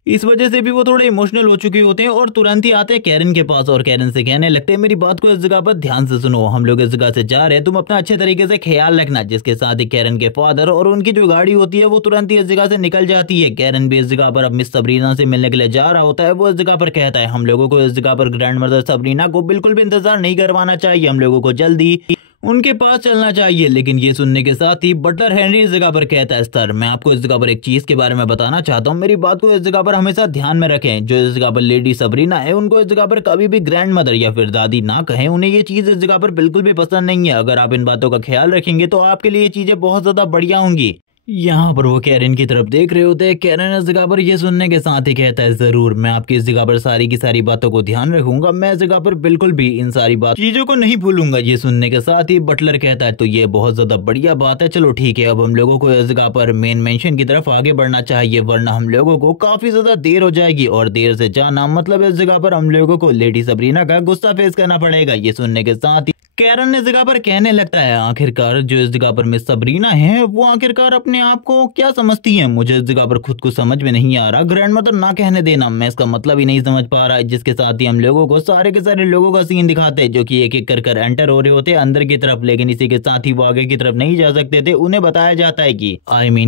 इस वजह से भी वो थोड़े इमोशनल हो चुके होते हैं और तुरंत ही आते हैं कैरन के पास और कैरन से कहने लगते हैं मेरी बात को इस जगह पर ध्यान से सुनो, हम लोग इस जगह से जा रहे हैं, तुम अपना अच्छे तरीके से ख्याल रखना। जिसके साथ ही कैरन के फादर और उनकी जो गाड़ी होती है वो तुरंत ही इस जगह से निकल जाती है। कैरन भी इस जगह पर अब मिस सबरीना से मिलने के लिए जा रहा होता है, वो इस जगह पर कहता है हम लोगों को इस जगह पर ग्रैंड मदर सबरीना को बिल्कुल भी इंतजार नहीं करवाना चाहिए, हम लोगों को जल्दी उनके पास चलना चाहिए। लेकिन ये सुनने के साथ ही बटलर हेनरी इस जगह पर कहता है सर मैं आपको इस जगह पर एक चीज के बारे में बताना चाहता हूँ, मेरी बात को इस जगह पर हमेशा ध्यान में रखें। जो इस जगह पर लेडी सबरीना है उनको इस जगह पर कभी भी ग्रैंड मदर या फिर दादी ना कहें, उन्हें ये चीज इस जगह पर बिल्कुल भी पसंद नहीं है। अगर आप इन बातों का ख्याल रखेंगे तो आपके लिए ये चीजें बहुत ज्यादा बढ़िया होंगी। यहाँ पर वो कैरन की तरफ देख रहे होते हैं। कैरन इस जगह पर ये सुनने के साथ ही कहता है जरूर मैं आपकी इस जगह पर सारी की सारी बातों को ध्यान रखूंगा, मैं इस जगह पर बिल्कुल भी इन सारी चीजों को नहीं भूलूंगा। ये सुनने के साथ ही बटलर कहता है तो ये बहुत ज्यादा बढ़िया बात है, चलो ठीक है अब हम लोगों को इस जगह पर मेन मेंशन की तरफ आगे बढ़ना चाहिए, वरना हम लोगों को काफी ज्यादा देर हो जाएगी और देर से जाना मतलब इस जगह पर हम लोगों को लेडी सबरीना का गुस्सा फेस करना पड़ेगा। ये सुनने के साथ ही कैरन इस जगह पर कहने लगता है आखिरकार जो इस जगह पर मिस सबरीना है वो आखिरकार अपने आप को क्या समझती हैं, मुझे इस जगह पर खुद को समझ में नहीं आ रहा। ग्रैंड मदर ना कहने देना, मैं इसका मतलब ही नहीं समझ पा रहा। जिसके साथ ही हम लोगों को सारे के सारे लोगों का सीन दिखाते हैं जो कि एक एक कर एंटर हो रहे होते हैं अंदर की तरफ, लेकिन इसी के साथ ही वो आगे की तरफ नहीं जा सकते थे। उन्हें बताया जाता है कि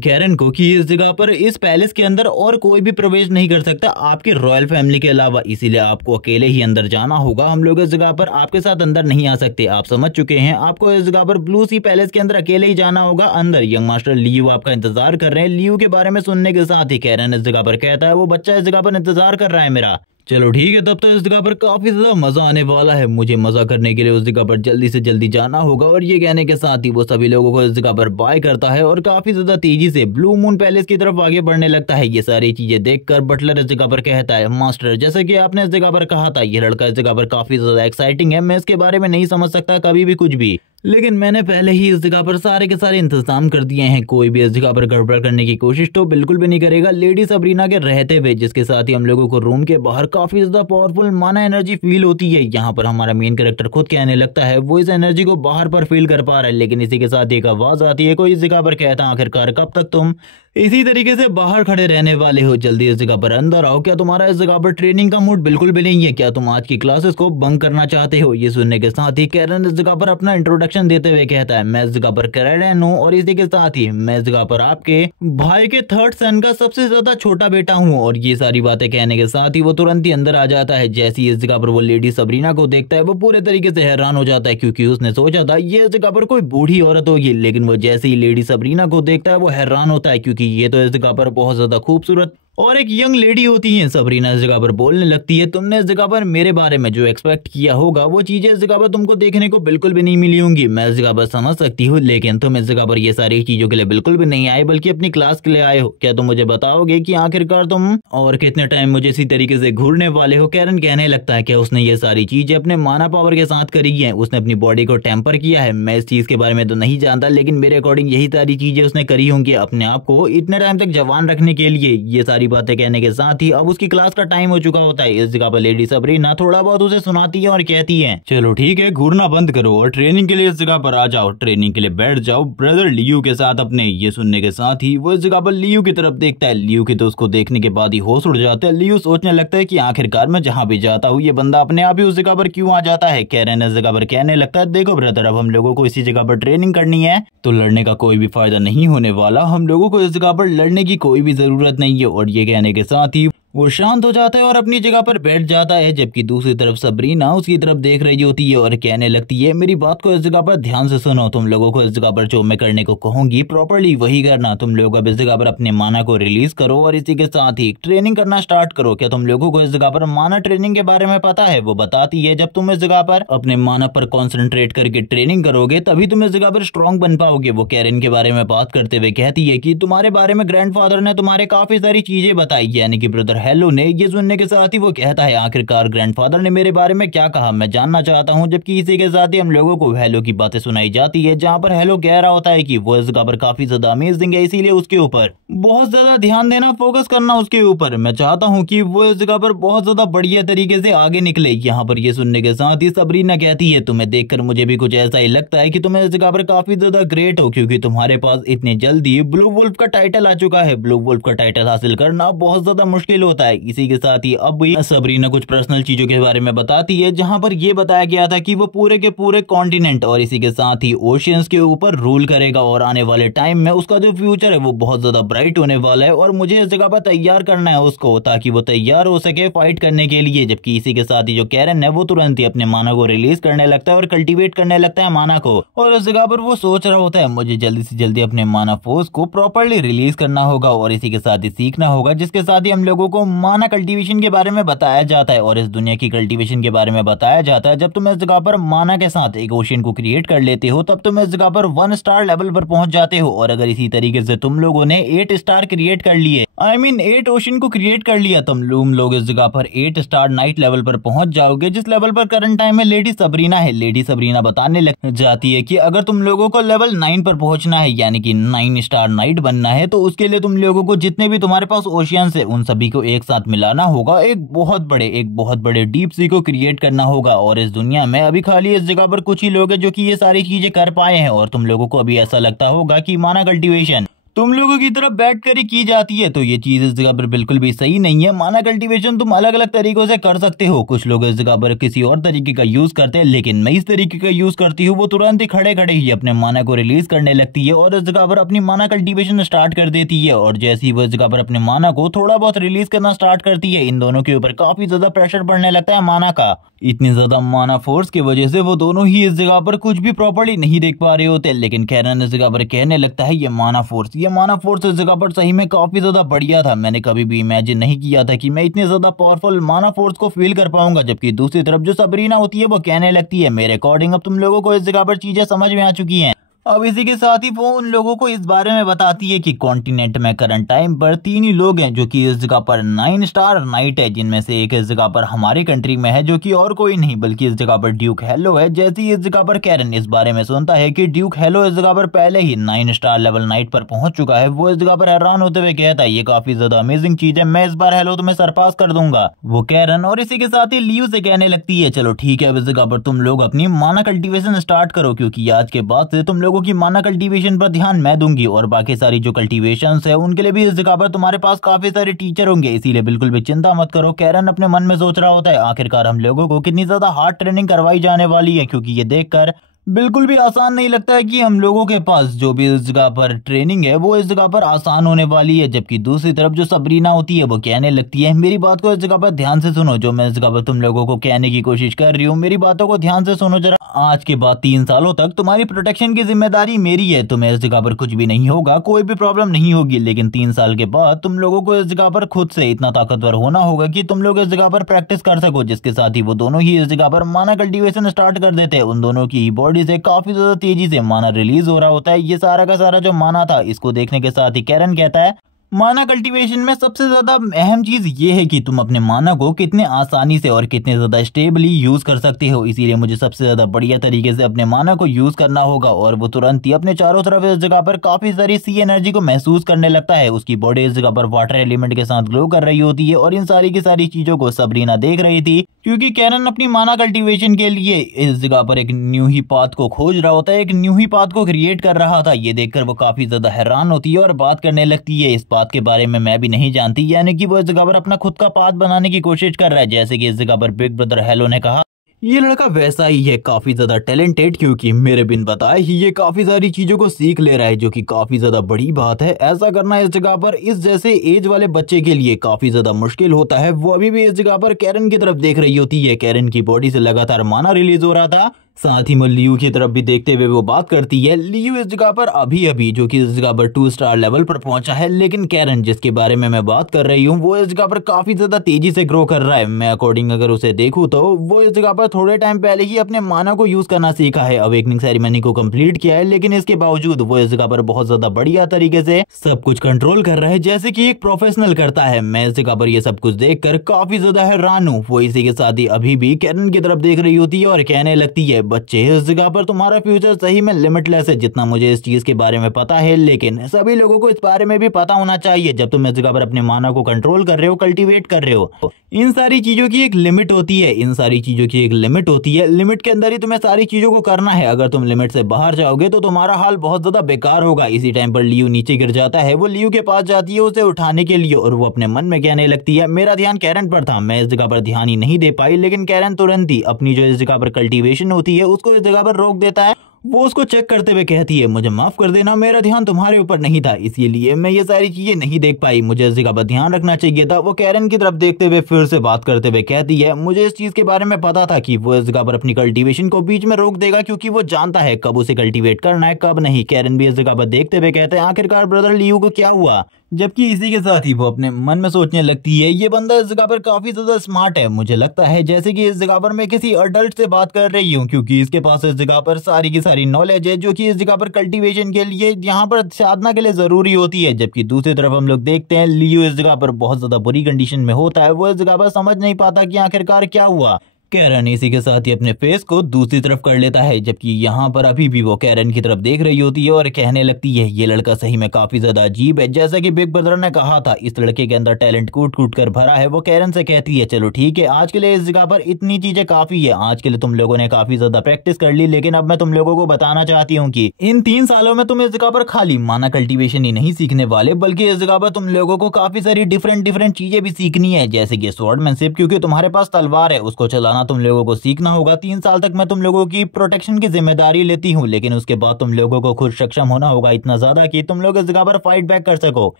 कैरन को कि इस जगह पर इस पैलेस के अंदर और कोई भी प्रवेश नहीं कर सकता आपके रॉयल फैमिली के अलावा, इसीलिए आपको अकेले ही अंदर जाना होगा। हम लोग इस जगह पर आपके साथ अंदर नहीं आ सकते, आप समझ चुके हैं। आपको इस जगह पर ब्लू सी पैलेस के अंदर अकेले ही जाना होगा अंदर। यंग मास्टर लियू आपका इंतजार कर रहे हैं। लियू के बारे में सुनने के साथ ही कैरन इस जगह पर कहता है वो बच्चा इस जगह पर इंतजार कर रहा है मेरा। चलो ठीक है तब तो इस जगह पर काफी ज्यादा मजा आने वाला है, मुझे मजा करने के लिए उस जगह पर जल्दी से जल्दी जाना होगा। और ये कहने के साथ ही वो सभी लोगों को इस जगह पर बाय करता है और काफी ज्यादा तेजी से ब्लू मून पैलेस की तरफ आगे बढ़ने लगता है। ये सारी चीजें देखकर बटलर इस जगह पर कहता है मास्टर जैसे कि आपने इस जगह पर कहा था ये लड़का इस जगह पर काफी ज्यादा एक्साइटिंग है, मैं इसके बारे में नहीं समझ सकता कभी भी कुछ भी, लेकिन मैंने पहले ही इस जगह पर सारे के सारे इंतजाम कर दिए हैं, कोई भी इस जगह पर गड़बड़ करने की कोशिश तो बिल्कुल भी नहीं करेगा लेडी सबरीना के रहते हुए। जिसके साथ ही हम लोगों को रूम के बाहर काफी ज्यादा पावरफुल माना एनर्जी फील होती है। यहाँ पर हमारा मेन कैरेक्टर खुद कहने लगता है वो इस एनर्जी को बाहर पर फील कर पा रहा है, लेकिन इसी के साथ एक आवाज आती है कोई इस जगह पर कहता है आखिरकार कब तक तुम इसी तरीके से बाहर खड़े रहने वाले हो, जल्दी इस जगह पर अंदर आओ। क्या तुम्हारा इस जगह पर ट्रेनिंग का मूड बिल्कुल भी नहीं है? क्या तुम आज की क्लासेस को बंक करना चाहते हो? ये सुनने के साथ ही कैरन इस जगह पर अपना इंट्रोडक्शन देते हुए कहता है, मैं इस जगह पर कैरन हूँ और इसी के साथ ही मैं इस जगह पर आपके भाई के थर्ड सन का सबसे ज्यादा छोटा बेटा हूँ। और ये सारी बातें कहने के साथ ही वो तुरंत ही अंदर आ जाता है। जैसे ही इस जगह पर वो लेडी सबरीना को देखता है वो पूरे तरीके से हैरान हो जाता है, क्योंकि उसने सोचा था ये इस जगह पर कोई बूढ़ी औरत होगी, लेकिन वो जैसे ही लेडी सबरीना को देखता है वो हैरान होता है, क्योंकि ये तो इस जगह पर बहुत ज्यादा खूबसूरत और एक यंग लेडी होती है। सबरीना इस जगह पर बोलने लगती है, तुमने इस जगह पर मेरे बारे में जो एक्सपेक्ट किया होगा वो चीजें इस जगह पर तुमको देखने को बिल्कुल भी नहीं मिली होंगी। मैं इस जगह पर समझ सकती हूँ, लेकिन तुम इस जगह पर ये सारी चीजों के लिए बिल्कुल भी नहीं आए, बल्कि अपनी क्लास के लिए आए हो। क्या तुम मुझे बताओगे कि आखिरकार तुम और कितने टाइम मुझे इसी तरीके से घूरने वाले हो? कैरन कहने लगता है, क्या उसने ये सारी चीजें अपने माना पावर के साथ करी है? उसने अपनी बॉडी को टेम्पर किया है? मैं इस चीज के बारे में तो नहीं जानता, लेकिन मेरे अकॉर्डिंग यही सारी चीजें उसने करी होंगी अपने आप को इतने टाइम तक जवान रखने के लिए। ये सारी बातें कहने के साथ ही अब उसकी क्लास का टाइम हो चुका होता है। इस जगह पर लेडी सबरीना थोड़ा बहुत उसे सुनाती है और कहती है, चलो ठीक है, घूरना बंद करो और ट्रेनिंग के लिए इस जगह पर आ जाओ, ट्रेनिंग के लिए बैठ जाओ ब्रदर लियू के साथ अपने। ये सुनने के साथ ही वो इस जगह पर लियू की तरफ देखता है। लियू के तो उसको देखने के बाद ही होश उड़ जाता है। लियू सोचने लगता है कि आखिरकार मैं जहां भी जाता हूँ ये बंदा अपने आप ही उस जगह पर क्यों आ जाता है। कैरन इस जगह पर कहने लगता है, देखो ब्रदर, अब हम लोगों को इसी जगह पर ट्रेनिंग करनी है, तो लड़ने का कोई भी फायदा नहीं होने वाला। हम लोगों को इस जगह पर लड़ने की कोई भी जरूरत नहीं है। और ये कहने के साथ ही वो शांत हो जाता है और अपनी जगह पर बैठ जाता है, जबकि दूसरी तरफ सबरीना उसकी तरफ देख रही होती है और कहने लगती है, मेरी बात को इस जगह पर ध्यान से सुनो, तुम लोगों को इस जगह पर जो मैं करने को कहूंगी प्रॉपर्ली वही करना। तुम लोग अब इस जगह पर अपने माना को रिलीज करो और इसी के साथ ही ट्रेनिंग करना स्टार्ट करो। क्या तुम लोगों को इस जगह पर माना ट्रेनिंग के बारे में पता है? वो बताती है, जब तुम इस जगह पर अपने माना पर कॉन्सेंट्रेट करके ट्रेनिंग करोगे तभी तुम इस जगह पर स्ट्रॉन्ग बन पाओगे। वो कैरन के बारे में बात करते हुए कहती है कि तुम्हारे बारे में ग्रैंडफादर ने तुम्हारे काफी सारी चीजें बताई, यानी कि ब्रदर हेलो ने। ये सुनने के साथ ही वो कहता है, आखिरकार ग्रैंडफादर ने मेरे बारे में क्या कहा, मैं जानना चाहता हूं। जबकि इसी के साथ ही हम लोगों को हेलो की बातें सुनाई जाती है, जहां पर हेलो कह रहा होता है कि वो इस जगह पर काफी ज्यादा अमेजिंग है, इसीलिए उसके ऊपर बहुत ज्यादा ध्यान देना, फोकस करना उसके ऊपर। मैं चाहता हूं कि वो इस जगह पर बहुत ज्यादा बढ़िया तरीके से आगे निकले। यहाँ पर ये सुनने के साथ ही सबरीना कहती है, तुम्हें देखकर मुझे भी कुछ ऐसा ही लगता है कि तुम इस जगह पर काफी ज्यादा ग्रेट हो, क्योंकि तुम्हारे पास इतने जल्दी ब्लू वुल्फ का टाइटल आ चुका है। ब्लू वुल्फ का टाइटल हासिल करना बहुत ज्यादा मुश्किल होता है। इसी के साथ ही अब सबरीना कुछ पर्सनल चीजों के बारे में बताती है, जहां पर यह बताया गया था कि वो पूरे के पूरे कॉन्टिनेंट और इसी के साथ ही ओशियंस के ऊपर रूल करेगा और आने वाले टाइम में उसका जो फ्यूचर है वो बहुत ज्यादा ब्राइट होने वाला है और मुझे इस जगह पर तैयार करना है उसको, ताकि वो तैयार हो सके फाइट करने के लिए। जबकि इसी के साथ ही जो कैरन है वो तुरंत ही अपने माना को रिलीज करने लगता है और कल्टीवेट करने लगता है माना को। और इस जगह पर वो सोच रहा होता है, मुझे जल्दी से जल्दी अपने माना फोर्स को प्रॉपर्ली रिलीज करना होगा और इसी के साथ ही सीखना होगा, जिसके साथ ही हम लोगों को माना कल्टीवेशन के बारे में बताया जाता है और इस दुनिया की कल्टीवेशन के बारे में बताया जाता है। जब तुम इस जगह पर माना के साथ एक ओशियन को क्रिएट कर लेते हो तब तुम इस जगह पर 1 स्टार लेवल पर पहुंच जाते हो। और अगर इसी तरीके से तुम लोगों ने 8 स्टार क्रिएट कर लिए, 8 ओशियन को क्रिएट कर लिया, तुम लोग इस जगह पर 8 स्टार नाइट लेवल पर पहुंच जाओगे, जिस लेवल पर करंट टाइम में लेडी सबरीना है। लेडी सबरीना बताने लग जाती है कि अगर तुम लोगों को लेवल 9 पर पहुंचना है, यानी कि 9 स्टार नाइट बनना है, तो उसके लिए तुम लोगों को जितने भी तुम्हारे पास ओशियंस है उन सभी को एक साथ मिलाना होगा, एक बहुत बड़े डीप सी को क्रिएट करना होगा। और इस दुनिया में अभी खाली इस जगह पर कुछ ही लोग हैं जो कि ये सारी चीजें कर पाए हैं। और तुम लोगों को अभी ऐसा लगता होगा कि माना कल्टीवेशन तुम लोगों की तरफ बैठ कर ही की जाती है, तो ये चीज इस जगह पर बिल्कुल भी सही नहीं है। माना कल्टीवेशन तुम अलग अलग तरीकों से कर सकते हो। कुछ लोग इस जगह पर किसी और तरीके का यूज करते हैं, लेकिन मैं इस तरीके का यूज करती हूँ। वो तुरंत ही खड़े खड़े ही अपने माना को रिलीज करने लगती है और इस जगह पर अपनी माना कल्टीवेशन स्टार्ट कर देती है। और जैसे ही वो इस जगह पर अपने माना को थोड़ा बहुत रिलीज करना स्टार्ट करती है, इन दोनों के ऊपर काफी ज्यादा प्रेशर पड़ने लगता है माना का। इतनी ज्यादा माना फोर्स की वजह से वो दोनों ही इस जगह पर कुछ भी प्रॉपर्ली नहीं देख पा रहे होते। लेकिन कैरन इस जगह पर कहने लगता है, ये माना फोर्स इस जगह पर सही में काफी ज्यादा बढ़िया था। मैंने कभी भी इमेजिन नहीं किया था कि मैं इतने ज्यादा पावरफुल माना फोर्स को फील कर पाऊंगा। जबकि दूसरी तरफ जो सबरीना होती है वो कहने लगती है, मेरे अकॉर्डिंग अब तुम लोगों को इस जगह पर चीजें समझ में आ चुकी हैं। अब इसी के साथ ही वो उन लोगों को इस बारे में बताती है कि कॉन्टिनेंट में करंट टाइम पर 3 ही लोग हैं जो कि इस जगह पर 9 स्टार नाइट है, जिनमें से एक इस जगह पर हमारी कंट्री में है जो कि और कोई नहीं बल्कि इस जगह पर ड्यूक हेलो है। जैसे ही इस जगह पर कैरन इस बारे में सुनता है कि ड्यूक हेलो इस जगह पर पहले ही 9 स्टार लेवल नाइट पर पहुंच चुका है, वो इस जगह पर हैरान होते हुए कहता है, ये काफी ज्यादा अमेजिंग चीज है, मैं इस बार हेलो तुम्हें सरपास कर दूंगा वो कैरन। और इसी के साथ ही लियू से कहने लगती है, चलो ठीक है, इस जगह पर तुम लोग अपनी माना कल्टीवेशन स्टार्ट करो, क्योंकि आज के बाद से तुम लोगों लोगों की माना कल्टीवेशन पर ध्यान मैं दूंगी और बाकी सारी जो कल्टीवेशन है उनके लिए भी इस जगह पर तुम्हारे पास काफी सारे टीचर होंगे, इसीलिए बिल्कुल भी चिंता मत करो। कैरन अपने मन में सोच रहा होता है आखिरकार हम लोगों को कितनी ज्यादा हार्ड ट्रेनिंग करवाई जाने वाली है, क्योंकि ये देखकर बिल्कुल भी आसान नहीं लगता है कि हम लोगों के पास जो भी इस जगह पर ट्रेनिंग है वो इस जगह पर आसान होने वाली है। जबकि दूसरी तरफ जो सबरीना होती है वो कहने लगती है मेरी बात को इस जगह पर ध्यान से सुनो, जो मैं इस जगह पर तुम लोगों को कहने की कोशिश कर रही हूँ मेरी बातों को ध्यान से सुनो जरा। आज के बाद 3 सालों तक तुम्हारी प्रोटेक्शन की जिम्मेदारी मेरी है। तुम्हें इस जगह पर कुछ भी नहीं होगा, कोई भी प्रॉब्लम नहीं होगी, लेकिन 3 साल के बाद तुम लोगों को इस जगह पर खुद से इतना ताकतवर होना होगा कि तुम लोग इस जगह पर प्रैक्टिस कर सको। जिसके साथ ही वो दोनों ही इस जगह पर माना कल्टीवेशन स्टार्ट कर देते हैं। उन दोनों की बॉडी से काफी ज्यादा तेजी से माना रिलीज हो रहा होता है। ये सारा का सारा जो माना था इसको देखने के साथ ही कैरन कहता है माना कल्टीवेशन में सबसे ज्यादा अहम चीज ये है कि तुम अपने माना को कितने आसानी से और कितने ज्यादा स्टेबली यूज कर सकते हो। इसीलिए मुझे सबसे ज्यादा बढ़िया तरीके से अपने माना को यूज करना होगा। और वो तुरंत ही अपने चारों तरफ इस जगह पर काफी सारी सी एनर्जी को महसूस करने लगता है। उसकी बॉडी इस जगह पर वाटर एलिमेंट के साथ ग्लो कर रही होती है और इन सारी की सारी चीजों को सबरीना देख रही थी, क्योंकि कैरन अपनी माना कल्टीवेशन के लिए इस जगह पर एक न्यू ही पाथ को खोज रहा होता है, एक न्यू ही पाथ को क्रिएट कर रहा था। ये देखकर वो काफी ज्यादा हैरान होती है और बात करने लगती है इस पाथ के बारे में मैं भी नहीं जानती, यानी कि वो इस जगह पर अपना खुद का पाथ बनाने की कोशिश कर रहा है। जैसे कि इस जगह पर बिग ब्रदर हेलो ने कहा ये लड़का वैसा ही है, काफी ज्यादा टैलेंटेड, क्योंकि मेरे बिन बताए ही ये काफी सारी चीजों को सीख ले रहा है, जो कि काफी ज्यादा बड़ी बात है। ऐसा करना इस जगह पर इस जैसे एज वाले बच्चे के लिए काफी ज्यादा मुश्किल होता है। वो अभी भी इस जगह पर कैरन की तरफ देख रही होती है। कैरन की बॉडी से लगातार माना रिलीज हो रहा था, साथ ही वो लियू की तरफ भी देखते हुए वो बात करती है। लियू इस जगह पर अभी जो कि इस जगह पर 2 स्टार लेवल पर पहुंचा है, लेकिन कैरन जिसके बारे में मैं बात कर रही हूँ वो इस जगह पर काफी ज्यादा तेजी से ग्रो कर रहा है। मैं अकॉर्डिंग अगर उसे देखूं तो वो इस जगह पर थोड़े टाइम पहले ही अपने माना को यूज करना सीखा है, अवेकनिंग सेरेमनी को कंप्लीट किया है, लेकिन इसके बावजूद वो इस जगह पर बहुत ज्यादा बढ़िया तरीके से सब कुछ कंट्रोल कर रहा है जैसे कि एक प्रोफेशनल करता है। मैं इस जगह पर ये सब कुछ देखकर काफी ज्यादा हैरान हूँ। वो इसी के साथ ही अभी भी कैरन की तरफ देख रही होती है और कहने लगती है बच्चे इस जगह पर तुम्हारा फ्यूचर सही में लिमिटलेस है, जितना मुझे इस चीज के बारे में पता है, लेकिन सभी लोगों को इस बारे में भी पता होना चाहिए। जब तुम इस जगह पर अपने माना को कंट्रोल कर रहे हो, कल्टीवेट कर रहे हो, इन सारी चीजों की एक लिमिट होती है, इन सारी चीजों की एक लिमिट होती है। लिमिट के अंदर ही तुम्हें सारी चीजों को करना है। अगर तुम लिमिट से बाहर जाओगे तो तुम्हारा हाल बहुत ज्यादा बेकार होगा। इसी टाइम पर लियू नीचे गिर जाता है। वो लियू के पास जाती है उसे उठाने के लिए और वो अपने मन में कहने लगती है मेरा ध्यान कैरन पर था, मैं इस जगह पर ध्यान ही नहीं दे पाई, लेकिन कैरन तुरंत ही अपनी जो इस जगह पर कल्टीवेशन होती है उसको इस जगह पर रोक देता है। वो उसको चेक करते हुए कहती है मुझे माफ कर देना, मेरा ध्यान तुम्हारे ऊपर नहीं था, इसीलिए मैं ये सारी चीजें नहीं देख पाई, मुझे इस जगह पर ध्यान रखना चाहिए था। वो कैरन की तरफ देखते हुए फिर से बात करते हुए कहती है मुझे इस चीज के बारे में पता था कि वो इस जगह पर अपनी कल्टीवेशन को बीच में रोक देगा, क्योंकि वो जानता है कब उसे कल्टीवेट करना है कब नहीं। कैरन भी इस जगह पर देखते हुए कहते हैं आखिरकार ब्रदर लियू को क्या हुआ, जबकि इसी के साथ ही वो अपने मन में सोचने लगती है ये बंदा इस जगह पर काफी ज्यादा स्मार्ट है। मुझे लगता है जैसे कि इस जगह पर मैं किसी अडल्ट से बात कर रही हूँ, क्योंकि इसके पास इस जगह पर सारी की सारी नॉलेज है जो कि इस जगह पर कल्टीवेशन के लिए यहाँ पर साधना के लिए जरूरी होती है। जबकि दूसरी तरफ हम लोग देखते हैं लियू इस जगह पर बहुत ज्यादा बुरी कंडीशन में होता है। वो इस जगह पर समझ नहीं पाता कि आखिरकार क्या हुआ। कैरन इसी के साथ ही अपने फेस को दूसरी तरफ कर लेता है, जबकि यहाँ पर अभी भी वो कैरन की तरफ देख रही होती है और कहने लगती है ये लड़का सही में काफी ज्यादा अजीब है। जैसा कि बिग ब्रदर ने कहा था इस लड़के के अंदर टैलेंट कूट कूट कर भरा है। वो कैरन से कहती है चलो ठीक है आज के लिए इस जगह पर इतनी चीजें काफी है, आज के लिए तुम लोगों ने काफी ज्यादा प्रैक्टिस कर ली, लेकिन अब मैं तुम लोगों को बताना चाहती हूँ कि इन 3 सालों में तुम इस जगह पर खाली माना कल्टीवेशन ही नहीं सीखने वाले, बल्कि इस जगह पर तुम लोगों को काफी सारी डिफरेंट चीजें भी सीखनी है, जैसे कि स्वॉर्डमैनशिप, क्योंकि तुम्हारे पास तलवार है उसको चलाना तुम लोगों को सीखना होगा। 3 साल तक मैं तुम लोगों की प्रोटेक्शन की जिम्मेदारी लेती हूँ, लेकिन उसके बाद तुम लोगों को खुद सक्षम होना होगा इतना ज्यादा कि तुम लोग इस जगह पर फाइट बैक कर सको।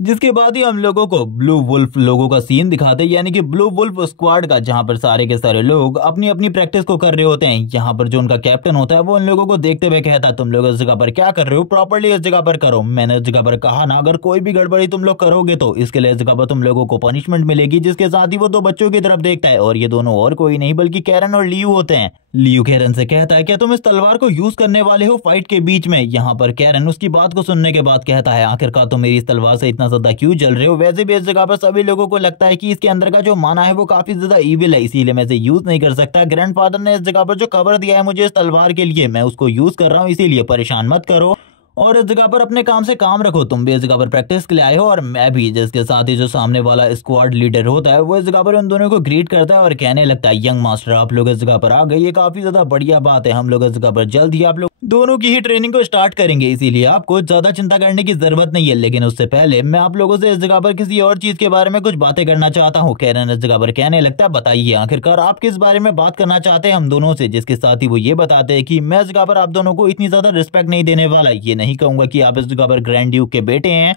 जिसके बाद ही हम लोगों को ब्लू वुल्फ लोगों का सीन दिखाते हैं, यानी कि ब्लू वुल्फ स्क्वाड का, जहां पर सारे के सारे लोग अपनी अपनी प्रैक्टिस को कर रहे होते हैं। यहाँ पर जो उनका कैप्टन होता है वो उन लोगों को देखते हुए कहता है तुम लोग इस जगह पर क्या कर रहे हो, प्रॉपर्ली इस जगह पर करो। मैंने इस जगह पर कहा ना अगर कोई भी गड़बड़ी तुम लोग करोगे तो इसके लिए इस जगह पर तुम लोगों को पनिशमेंट मिलेगी। जिसके साथ ही वो 2 बच्चों की तरफ देखता है और ये दोनों और कोई नहीं बल्कि कैरन और लियू होते हैं। लियू कैरन से कहता है क्या तुम इस तलवार को यूज करने वाले हो फाइट के बीच में। यहाँ पर कैरन उसकी बात को सुनने के बाद कहता है आखिरकार तुम मेरी इस तलवार से इतना ज्यादा क्यों जल रहे हो। वैसे भी इस जगह पर सभी लोगों को लगता है कि इसके अंदर का जो माना है वो काफी ज्यादा इविल है, इसीलिए मैं इसे यूज नहीं कर सकता। ग्रैंडफादर ने इस जगह पर जो कवर दिया है मुझे इस तलवार के लिए, मैं उसको यूज कर रहा हूँ, इसीलिए परेशान मत करो और इस जगह पर अपने काम से काम रखो। तुम भी इस जगह पर प्रैक्टिस के लिए आए हो और मैं भी। जिसके साथ ही जो सामने वाला स्क्वाड लीडर होता है वो इस जगह पर उन दोनों को ग्रीट करता है और कहने लगता है यंग मास्टर आप लोग इस जगह पर आ गए, ये काफी ज्यादा बढ़िया बात है। हम लोग इस जगह पर जल्द ही आप लोग दोनों की ही ट्रेनिंग को स्टार्ट करेंगे, इसीलिए आपको ज्यादा चिंता करने की जरूरत नहीं है। लेकिन उससे पहले मैं आप लोगों से इस जगह पर किसी और चीज के बारे में कुछ बातें करना चाहता हूँ। कैरन इस जगह पर कहने लगता है, बताइए आखिरकार आप किस बारे में बात करना चाहते हैं हम दोनों से। जिसके साथ ही वो ये बताते हैं कि मैं इस जगह पर आप दोनों को इतनी ज्यादा रिस्पेक्ट नहीं देने वाला। ये नहीं कहूंगा कि आप इस जगह पर ग्रैंड ड्यूक के बेटे हैं,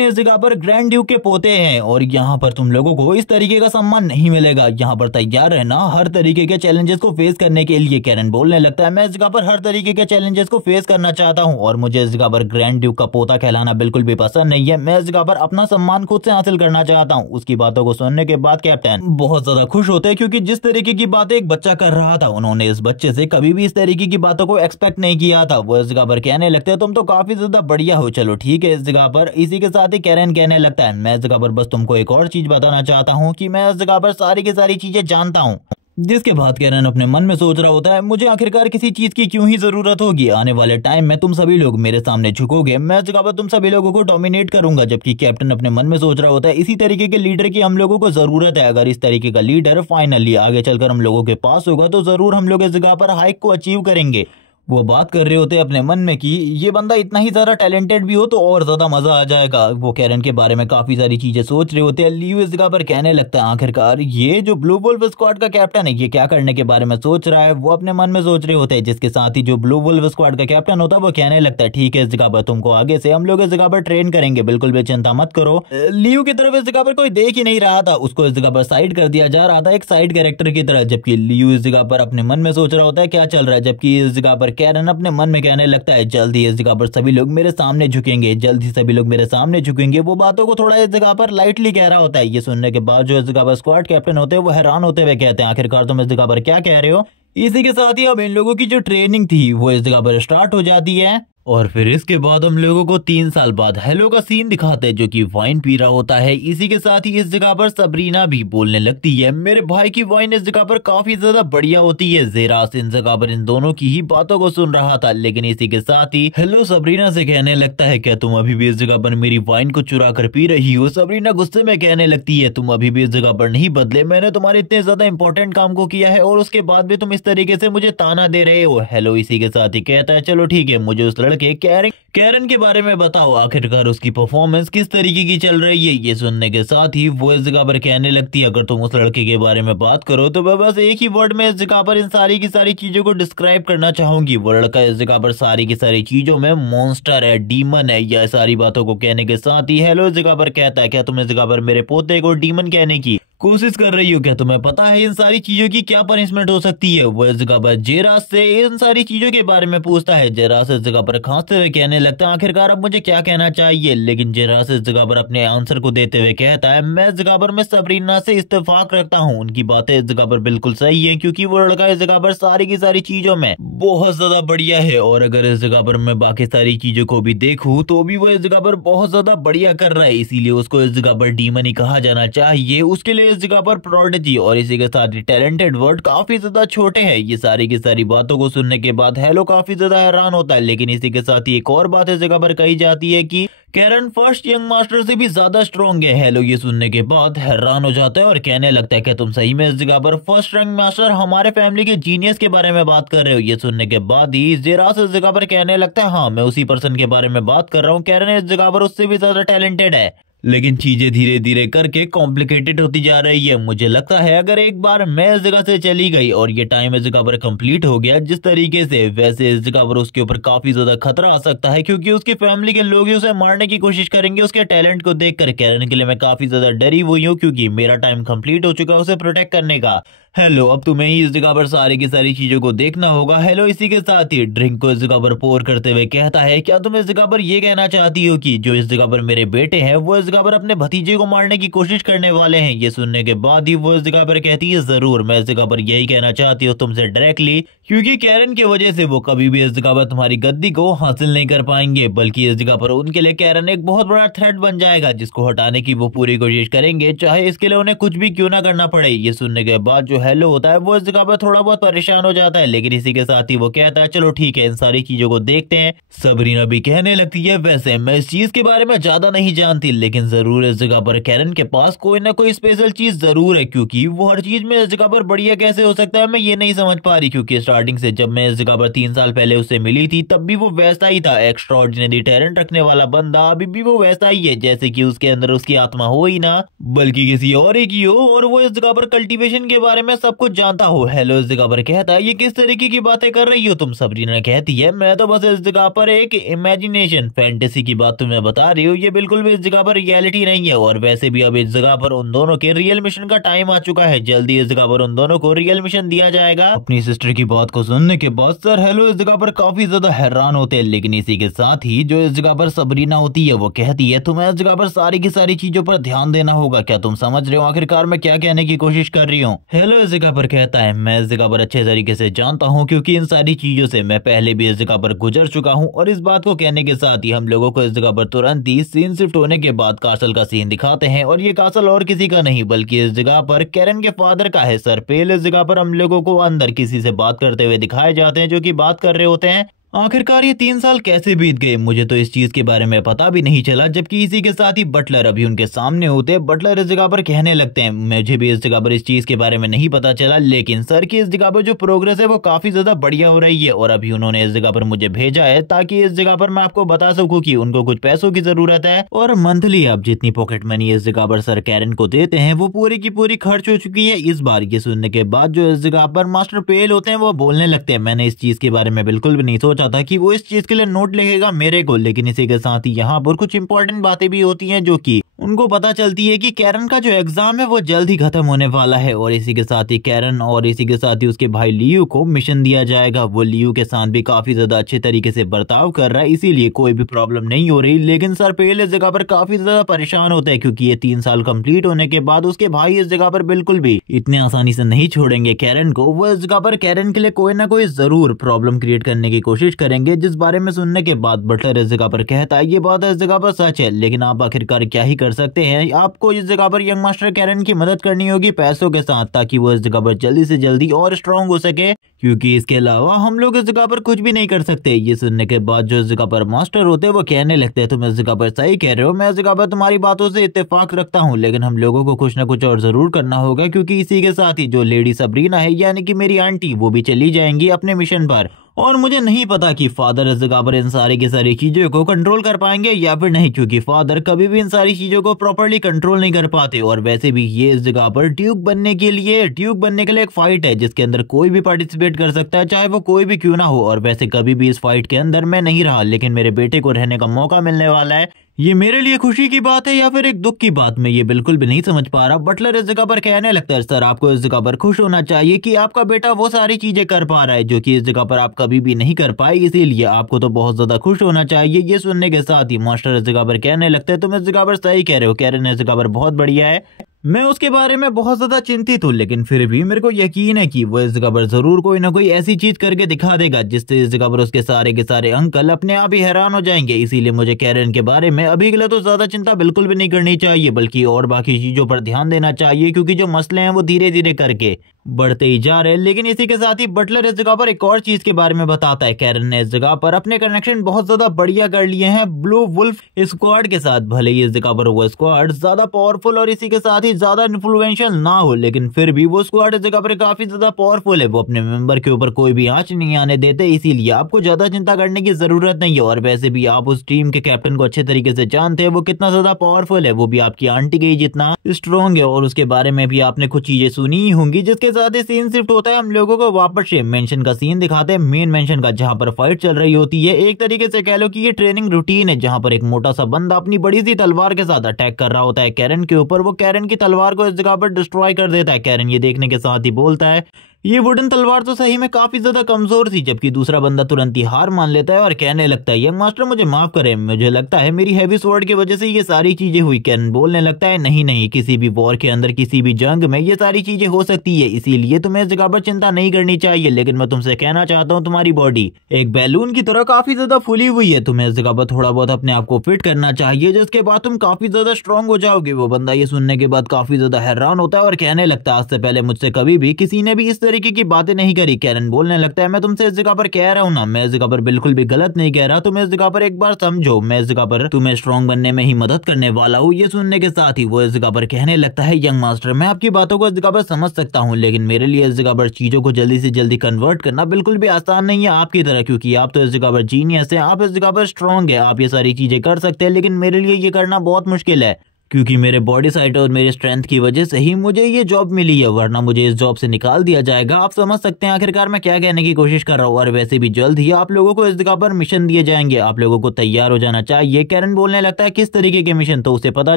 इस जगह पर ग्रैंड ड्यूक के पोते हैं, और यहाँ पर तुम लोगों को इस तरीके का सम्मान नहीं मिलेगा। यहाँ पर तैयार रहना हर तरीके के चैलेंजेस को फेस करने के लिए। कैरन बोलने लगता है, मैं इस जगह पर हर तरीके के चैलेंजेस को फेस करना चाहता हूं और मुझे इस जगह पर ग्रैंड ड्यूक का पोता कहलाना बिल्कुल भी पसंद नहीं है। मैं इस जगह पर अपना सम्मान खुद से हासिल करना चाहता हूं। उसकी बातों को सुनने के बाद कैप्टन बहुत ज्यादा खुश होते हैं, क्योंकि जिस तरीके की बातें एक बच्चा कर रहा था, उन्होंने इस बच्चे से कभी भी इस तरीके की बातों को एक्सपेक्ट नहीं किया था। वो इस जगह पर कहने लगते हैं, तुम तो काफी ज्यादा बढ़िया हो, चलो ठीक है इस जगह पर। इसी के साथ ही कैरन कहने लगता है, मैं इस जगह पर बस तुमको एक और चीज बताना चाहता हूँ कि मैं इस जगह पर सारी की सारी चीजें जानता हूँ। जिसके बाद कैरन अपने मन में सोच रहा होता है, मुझे आखिरकार किसी चीज की क्यों ही जरूरत होगी। आने वाले टाइम में तुम सभी लोग मेरे सामने झुकोगे, मैं इस जगह पर तुम सभी लोगों को डोमिनेट करूंगा। जबकि कैप्टन अपने मन में सोच रहा होता है, इसी तरीके के लीडर की हम लोगों को जरूरत है। अगर इस तरीके का लीडर फाइनली आगे चलकर हम लोगों के पास होगा तो जरूर हम लोग इस जगह पर हाइक को अचीव करेंगे। वो बात कर रहे होते हैं अपने मन में कि ये बंदा इतना ही ज्यादा टैलेंटेड भी हो तो और ज्यादा मजा आ जाएगा। वो कैरन के बारे में काफी सारी चीजें सोच रहे होते हैं। लियो इस जगह पर कहने लगता है, आखिरकार ये जो ब्लू वुल्फ स्क्वाड का कैप्टन है ये क्या करने के बारे में सोच रहा है। वो अपने मन में सोच रहे होते हैं। जिसके साथ ही जो ब्लू वुल्फ स्क्वाड का कैप्टन होता है वो कहने लगता है, ठीक है इस जगह पर तुमको आगे से हम लोग इस जगह पर ट्रेन करेंगे, बिल्कुल भी चिंता मत करो। लियो की तरफ इस जगह पर कोई देख ही नहीं रहा था, उसको इस जगह पर साइड कर दिया जा रहा था एक साइड कैरेक्टर की तरह। जबकि लियो इस जगह पर अपने मन में सोच रहा होता है क्या चल रहा है। जबकि इस जगह पर कैरन अपने मन कहने लगता है, जल्दी इस जगह पर सभी लोग मेरे सामने झुकेंगे, जल्दी सभी लोग मेरे सामने झुकेंगे। वो बातों को थोड़ा इस जगह पर लाइटली कह रहा होता है। ये सुनने के बाद जो इस जगह पर स्क्वाड कैप्टन होते हैं वो हैरान होते हुए कहते हैं, आखिरकार तुम इस जगह पर क्या कह रहे हो। इसी के साथ ही अब इन लोगों की जो ट्रेनिंग थी वो इस जगह पर स्टार्ट हो जाती है। और फिर इसके बाद हम लोगों को 3 साल बाद हेलो का सीन दिखाते हैं, जो कि वाइन पी रहा होता है। इसी के साथ ही इस जगह पर सबरीना भी बोलने लगती है, मेरे भाई की वाइन इस जगह पर काफी ज्यादा बढ़िया होती है। जेरास इन जगह पर इन दोनों की ही बातों को सुन रहा था। लेकिन इसी के साथ ही हेलो सबरीना से कहने लगता है, क्या तुम अभी भी इस जगह पर मेरी वाइन को चुरा कर पी रही हो। सबरीना गुस्से में कहने लगती है, तुम अभी भी इस जगह पर नहीं बदले, मैंने तुम्हारे इतने ज्यादा इंपॉर्टेंट काम को किया है और उसके बाद भी तुम इस तरीके से मुझे ताना दे रहे हो। हेलो इसी के साथ ही कहता है, चलो ठीक है, मुझे उस लड़के कैरन के बारे में बताओ, आखिरकार उसकी परफॉर्मेंस किस तरीके की चल रही है। ये सुनने के साथ ही वो इस जगह पर कहने लगती है, अगर तुम उस लड़के के बारे में बात करो तो मैं बस एक ही वर्ड में इस जगह पर इन सारी की सारी चीजों को डिस्क्राइब करना चाहूंगी। वो लड़का इस जगह पर सारी की सारी चीजों में मॉन्स्टर है, डीमन है। यह सारी बातों को कहने के साथ ही हेलो इस जगह पर कहता है, क्या तुम इस जगह पर मेरे पोते को डीमन कहने की कोशिश कर रही हो। क्या तुम्हें पता है इन सारी चीजों की क्या पनिशमेंट हो सकती है। वो इस जगह पर जेरास से इन सारी चीजों के बारे में पूछता है। जेरास इस जगह पर खांसते हुए कहने लगता है, आखिरकार अब मुझे क्या कहना चाहिए। लेकिन जेरास इस जगह पर अपने आंसर को देते हुए कहता है, मैं इस जगह पर मैं सबरीना से इत्तेफाक रखता हूँ, उनकी बातें इस जगह पर बिल्कुल सही है, क्योंकि वो लड़का इस जगह पर सारी की सारी चीजों में बहुत ज्यादा बढ़िया है। और अगर इस जगह पर मैं बाकी सारी चीजों को भी देखूं तो भी वो इस जगह पर बहुत ज्यादा बढ़िया कर रहा है, इसीलिए उसको इस जगह पर डीमन ही कहा जाना चाहिए। उसके लिए इस जगह पर जी और इसी के साथ ही टैलेंटेड वर्ड काफी ज्यादा छोटे हैं। ये सारी की सारी बातों को सुनने के बाद हेलो काफी ज्यादा हैरान होता है। लेकिन इसी के साथ ही एक और बात इस जगह पर कही जाती है कि कैरन फर्स्ट यंग मास्टर से भी ज्यादा स्ट्रॉन्ग है। हेलो ये सुनने के बाद हैरान हो जाता है और कहने लगता है, क्या तुम सही में इस जगह पर फर्स्ट यंग मास्टर हमारे फैमिली के जीनियस के बारे में बात कर रहे हो। ये सुनने के बाद ही जेरास इस जगह पर कहने लगता है, हाँ मैं उसी पर्सन के बारे में बात कर रहा हूँ। कैरन इस जगह पर उससे भी ज्यादा टैलेंटेड है, लेकिन चीजें धीरे धीरे करके कॉम्प्लिकेटेड होती जा रही है। मुझे लगता है अगर एक बार मैं इस जगह से चली गई और ये टाइम इस जगह पर कंप्लीट हो गया जिस तरीके से, वैसे इस जगह पर उसके ऊपर काफी ज्यादा खतरा आ सकता है, क्योंकि उसकी फैमिली के लोग ही उसे मारने की कोशिश करेंगे उसके टैलेंट को देखकर। कैरन के लिए मैं काफी ज्यादा डरी हुई हूँ, क्योंकि मेरा टाइम कंप्लीट हो चुका है उसे प्रोटेक्ट करने का। हेलो अब तुम्हें ही इस जगह पर सारी की सारी चीजों को देखना होगा। हेलो इसी के साथ ही ड्रिंक को इस जगह पर पोर करते हुए कहता है, क्या तुम इस जगह पर ये कहना चाहती हो कि जो इस जगह पर मेरे बेटे हैं वो इस जगह पर अपने भतीजे को मारने की कोशिश करने वाले हैं। ये सुनने के बाद ही वो इस जगह पर कहती है, जरूर मैं इस जगह पर यही कहना चाहती हूँ तुमसे डायरेक्टली, क्योंकि कैरन की वजह से वो कभी भी इस जगह पर तुम्हारी गद्दी को हासिल नहीं कर पाएंगे, बल्कि इस जगह पर उनके लिए कैरन एक बहुत बड़ा थ्रेट बन जाएगा, जिसको हटाने की वो पूरी कोशिश करेंगे, चाहे इसके लिए उन्हें कुछ भी क्यों ना करना पड़े। ये सुनने के बाद जो हेलो होता है वो इस जगह पर थोड़ा बहुत परेशान हो जाता है, लेकिन इसी के साथ ही वो कहता है, चलो ठीक है इन सारी चीजों को देखते हैं। सबरीना भी कहने लगती है, वैसे मैं इस चीज के बारे में ज्यादा नहीं जानती, लेकिन लेकिन जरूर इस जगह पर कैरन के पास कोई ना कोई स्पेशल चीज जरूर है, क्योंकि वो हर चीज में इस जगह पर बढ़िया कैसे हो सकता है मैं ये नहीं समझ पा रही। क्योंकि स्टार्टिंग से जब मैं इस जगह पर 3 साल पहले उससे मिली थी तब भी वो वैसा ही था, एक्स्ट्राऑर्डिनरी टैलेंट रखने वाला बंदा। अभी भी वो वैसा ही है जैसे कि उसके अंदर उसकी आत्मा हो ही ना, बल्कि किसी और ही की हो, और वो इस जगह पर कल्टीवेशन के बारे में सब कुछ जानता हो। हेलो इस जगह पर कहता है ये किस तरीके की बातें कर रही हो तुम। सबरीना कहती है मैं तो बस इस जगह पर एक इमेजिनेशन फैंटेसी की बात तुम्हें बता रही हूँ, ये बिल्कुल भी इस जगह पर रियलिटी नहीं है। और वैसे भी अब इस जगह पर उन दोनों के रियल मिशन का टाइम आ चुका है, जल्दी इस जगह पर उन दोनों को रियल मिशन दिया जाएगा। अपनी सिस्टर की बात को सुनने के बाद सर हेलो इस जगह पर काफी ज्यादा हैरान होते हैं, लेकिन इसी के साथ ही जो इस जगह पर सबरीना होती है वो कहती है तुम्हें इस जगह पर सारी की सारी चीजों पर ध्यान देना होगा। क्या तुम समझ रहे हो आखिरकार मैं क्या कहने की कोशिश कर रही हूँ। हेलो इस जगह पर कहता है मैं इस जगह पर अच्छे तरीके से जानता हूँ, क्योंकि इन सारी चीजों से मैं पहले भी इस जगह पर गुजर चुका हूँ। और इस बात को कहने के साथ ही हम लोगों को इस जगह पर तुरंत ही सीन शिफ्ट होने के बाद कासल का सीन दिखाते हैं, और ये कासल और किसी का नहीं बल्कि इस जगह पर कैरन के फादर का है। सर पेल इस जगह पर हम लोगों को अंदर किसी से बात करते हुए दिखाए जाते हैं, जो कि बात कर रहे होते हैं आखिरकार ये 3 साल कैसे बीत गए, मुझे तो इस चीज के बारे में पता भी नहीं चला। जबकि इसी के साथ ही बटलर अभी उनके सामने होते हैं। बटलर इस जगह पर कहने लगते हैं मुझे भी इस जगह पर इस चीज के बारे में नहीं पता चला, लेकिन सर की इस जगह पर जो प्रोग्रेस है वो काफी ज्यादा बढ़िया हो रही है, और अभी उन्होंने इस जगह पर मुझे भेजा है ताकि इस जगह पर मैं आपको बता सकूं कि उनको कुछ पैसों की जरूरत है, और मंथली आप जितनी पॉकेट मनी इस जगह पर सर कैरन को देते हैं वो पूरी की पूरी खर्च हो चुकी है। इस बार ये सुनने के बाद जो इस जगह पर मास्टर पेल होते हैं वो बोलने लगते हैं मैंने इस चीज के बारे में बिल्कुल भी नहीं सोचा था कि वो इस इसके लिए नोट लिखेगा मेरे को। लेकिन इसी के साथ ही यहाँ पर कुछ इंपॉर्टेंट बातें भी होती हैं जो कि उनको पता चलती है कि कैरन का जो एग्जाम है वो जल्द ही खत्म होने वाला है, और इसी के साथ ही कैरन और इसी के साथ ही उसके भाई लियू को मिशन दिया जाएगा। वो लियू के साथ भी काफी ज्यादा अच्छे तरीके से बर्ताव कर रहा है, इसीलिए कोई भी प्रॉब्लम नहीं हो रही। लेकिन सर पहले इस जगह पर काफी ज्यादा परेशान होता है, क्योंकि ये 3 साल कंप्लीट होने के बाद उसके भाई इस जगह पर बिल्कुल भी इतने आसानी से नहीं छोड़ेंगे कैरन को। वो इस जगह पर कैरन के लिए कोई ना कोई जरूर प्रॉब्लम क्रिएट करने की कोशिश करेंगे, जिस बारे में सुनने के बाद बटलर इस जगह पर कहता है ये बात इस जगह पर सच है, लेकिन आप आखिरकार क्या ही कर सकते हैं। आपको इस जगह पर यंग मास्टर कैरन की मदद करनी होगी पैसों के साथ, ताकि वो इस जगह पर जल्दी से जल्दी और स्ट्रांग हो सके, क्योंकि इसके अलावा हम लोग इस जगह पर कुछ भी नहीं कर सकते। ये सुनने के बाद जो इस जगह पर मास्टर होते हैं वो कहने लगते हैं तुम इस जगह पर सही कह रहे हो, मैं इस जगह पर तुम्हारी बातों से इत्तेफाक रखता हूँ, लेकिन हम लोगों को कुछ ना कुछ और जरूर करना होगा, क्योंकि इसी के साथ ही जो लेडी सबरीना है यानी कि मेरी आंटी वो भी चली जाएंगी अपने मिशन पर, और मुझे नहीं पता कि फादर इस जगह पर इन सारी की सारी चीजों को कंट्रोल कर पाएंगे या फिर नहीं, क्योंकि फादर कभी भी इन सारी चीजों को प्रॉपर्ली कंट्रोल नहीं कर पाते। और वैसे भी ये इस जगह पर ड्यूक बनने के लिए एक फाइट है जिसके अंदर कोई भी पार्टिसिपेट कर सकता है, चाहे वो कोई भी क्यों ना हो। और वैसे कभी भी इस फाइट के अंदर मैं नहीं रहा, लेकिन मेरे बेटे को रहने का मौका मिलने वाला है। ये मेरे लिए खुशी की बात है या फिर एक दुख की बात, मैं ये बिल्कुल भी नहीं समझ पा रहा। बटलर इस जगह पर कहने लगता है सर आपको इस जगह पर खुश होना चाहिए कि आपका बेटा वो सारी चीजें कर पा रहा है जो कि इस जगह पर आप कभी भी नहीं कर पाए, इसीलिए आपको तो बहुत ज्यादा खुश होना चाहिए। ये सुनने के साथ ही मास्टर इस जगह पर कहने लगते हैं तुम इस जगह पर सही कह रहे हो, कैरन इस जगह पर बहुत बढ़िया है, मैं उसके बारे में बहुत ज्यादा चिंतित हूँ, लेकिन फिर भी मेरे को यकीन है कि वो इस जगह पर जरूर कोई ना कोई ऐसी चीज करके दिखा देगा जिससे इस जगह पर उसके सारे के सारे अंकल अपने आप ही हैरान हो जाएंगे। इसीलिए मुझे कैरन के बारे में अभी के लिए तो ज्यादा चिंता बिल्कुल भी नहीं करनी चाहिए, बल्कि और बाकी चीजों पर ध्यान देना चाहिए, क्योंकि जो मसले हैं वो धीरे धीरे करके बढ़ते ही जा रहे हैं। लेकिन इसी के साथ ही बटलर इस जगह पर एक और चीज के बारे में बताता है, कैरन ने इस जगह पर अपने कनेक्शन बहुत ज्यादा बढ़िया कर लिए हैं ब्लू वुल्फ स्क्वाड के साथ। भले ही इस जगह पर वो स्क्वाड ज्यादा पावरफुल और इसी के साथ ही ज्यादा इन्फ्लुएंशियल ना हो, लेकिन फिर भी वो स्क्वाड इस जगह पर काफी ज्यादा पावरफुल है। वो अपने मेंबर के ऊपर कोई भी आंच नहीं आने देते, इसीलिए आपको ज्यादा चिंता करने की जरूरत नहीं है। और वैसे भी आप उस टीम के कैप्टन को अच्छे तरीके से जानते हैं, वो कितना ज्यादा पावरफुल है, वो भी आपकी आंटी के जितना स्ट्रॉन्ग है, और उसके बारे में भी आपने कुछ चीजें सुनी ही होंगी। जिसके साथ ही सीन शिफ्ट होता है, हम लोगों को वापस से मेंशन का सीन दिखाते हैं, मेन मेंशन का, जहां पर फाइट चल रही होती है। एक तरीके से कह लो कि ये ट्रेनिंग रूटीन है, जहां पर एक मोटा सा बंदा अपनी बड़ी सी तलवार के साथ अटैक कर रहा होता है कैरन के ऊपर। वो कैरन की तलवार को इस जगह पर डिस्ट्रॉय कर देता है। कैरन ये देखने के साथ ही बोलता है ये वुडन तलवार तो सही में काफी ज्यादा कमजोर थी, जबकि दूसरा बंदा तुरंत ही हार मान लेता है और कहने लगता है यंग मास्टर मुझे माफ करें, मुझे लगता है मेरी हैवी स्वॉर्ड की वजह से ये सारी चीजें हुई। कैरन बोलने लगता है नहीं नहीं, किसी भी वॉर के अंदर किसी भी जंग में ये सारी चीजें हो सकती है, इसीलिए तुम्हें इस जगह पर चिंता नहीं करनी चाहिए। लेकिन मैं तुमसे कहना चाहता हूँ तुम्हारी बॉडी एक बैलून की तरह काफी ज्यादा फुली हुई है, तुम्हें इस जगह पर थोड़ा बहुत अपने आप को फिट करना चाहिए, जिसके बाद तुम काफी ज्यादा स्ट्रांग हो जाओगे। वो बंदा ये सुनने के बाद काफी ज्यादा हैरान होता है और कहने लगता है आज से पहले मुझसे कभी भी किसी ने भी इस तरीके तरीके की बातें नहीं करी। कैरन बोलने लगता है मैं तुमसे इस जगह पर कह रहा हूँ ना, मैं इस जगह पर बिल्कुल भी गलत नहीं कह रहा, तुम इस जगह पर एक बार समझो, मैं इस जगह पर तुम्हें स्ट्रॉन्ग बनने में ही मदद करने वाला हूँ। ये सुनने के साथ ही वो इस जगह पर कहने लगता है यंग मास्टर, मैं आपकी बातों को इस जगह पर समझ सकता हूँ, लेकिन मेरे लिए इस जगह पर चीजों को जल्दी से जल्दी कन्वर्ट करना बिल्कुल भी आसान नहीं है आपकी तरह, क्योंकि आप तो इस जगह पर जीनियस है, आप इस जगह पर स्ट्रॉन्ग है, आप ये सारी चीजें कर सकते हैं, लेकिन मेरे लिए ये करना बहुत मुश्किल है, क्योंकि मेरे बॉडी साइट और मेरे स्ट्रेंथ की वजह से ही मुझे ये जॉब मिली है, वरना मुझे इस जॉब से निकाल दिया जाएगा। आप समझ सकते हैं आखिरकार मैं क्या कहने की कोशिश कर रहा हूँ। और वैसे भी जल्द ही आप लोगों को इस जगह पर मिशन दिए जाएंगे, आप लोगों को तैयार हो जाना चाहिए। कैरन बोलने लगता है किस तरीके के मिशन, तो उसे पता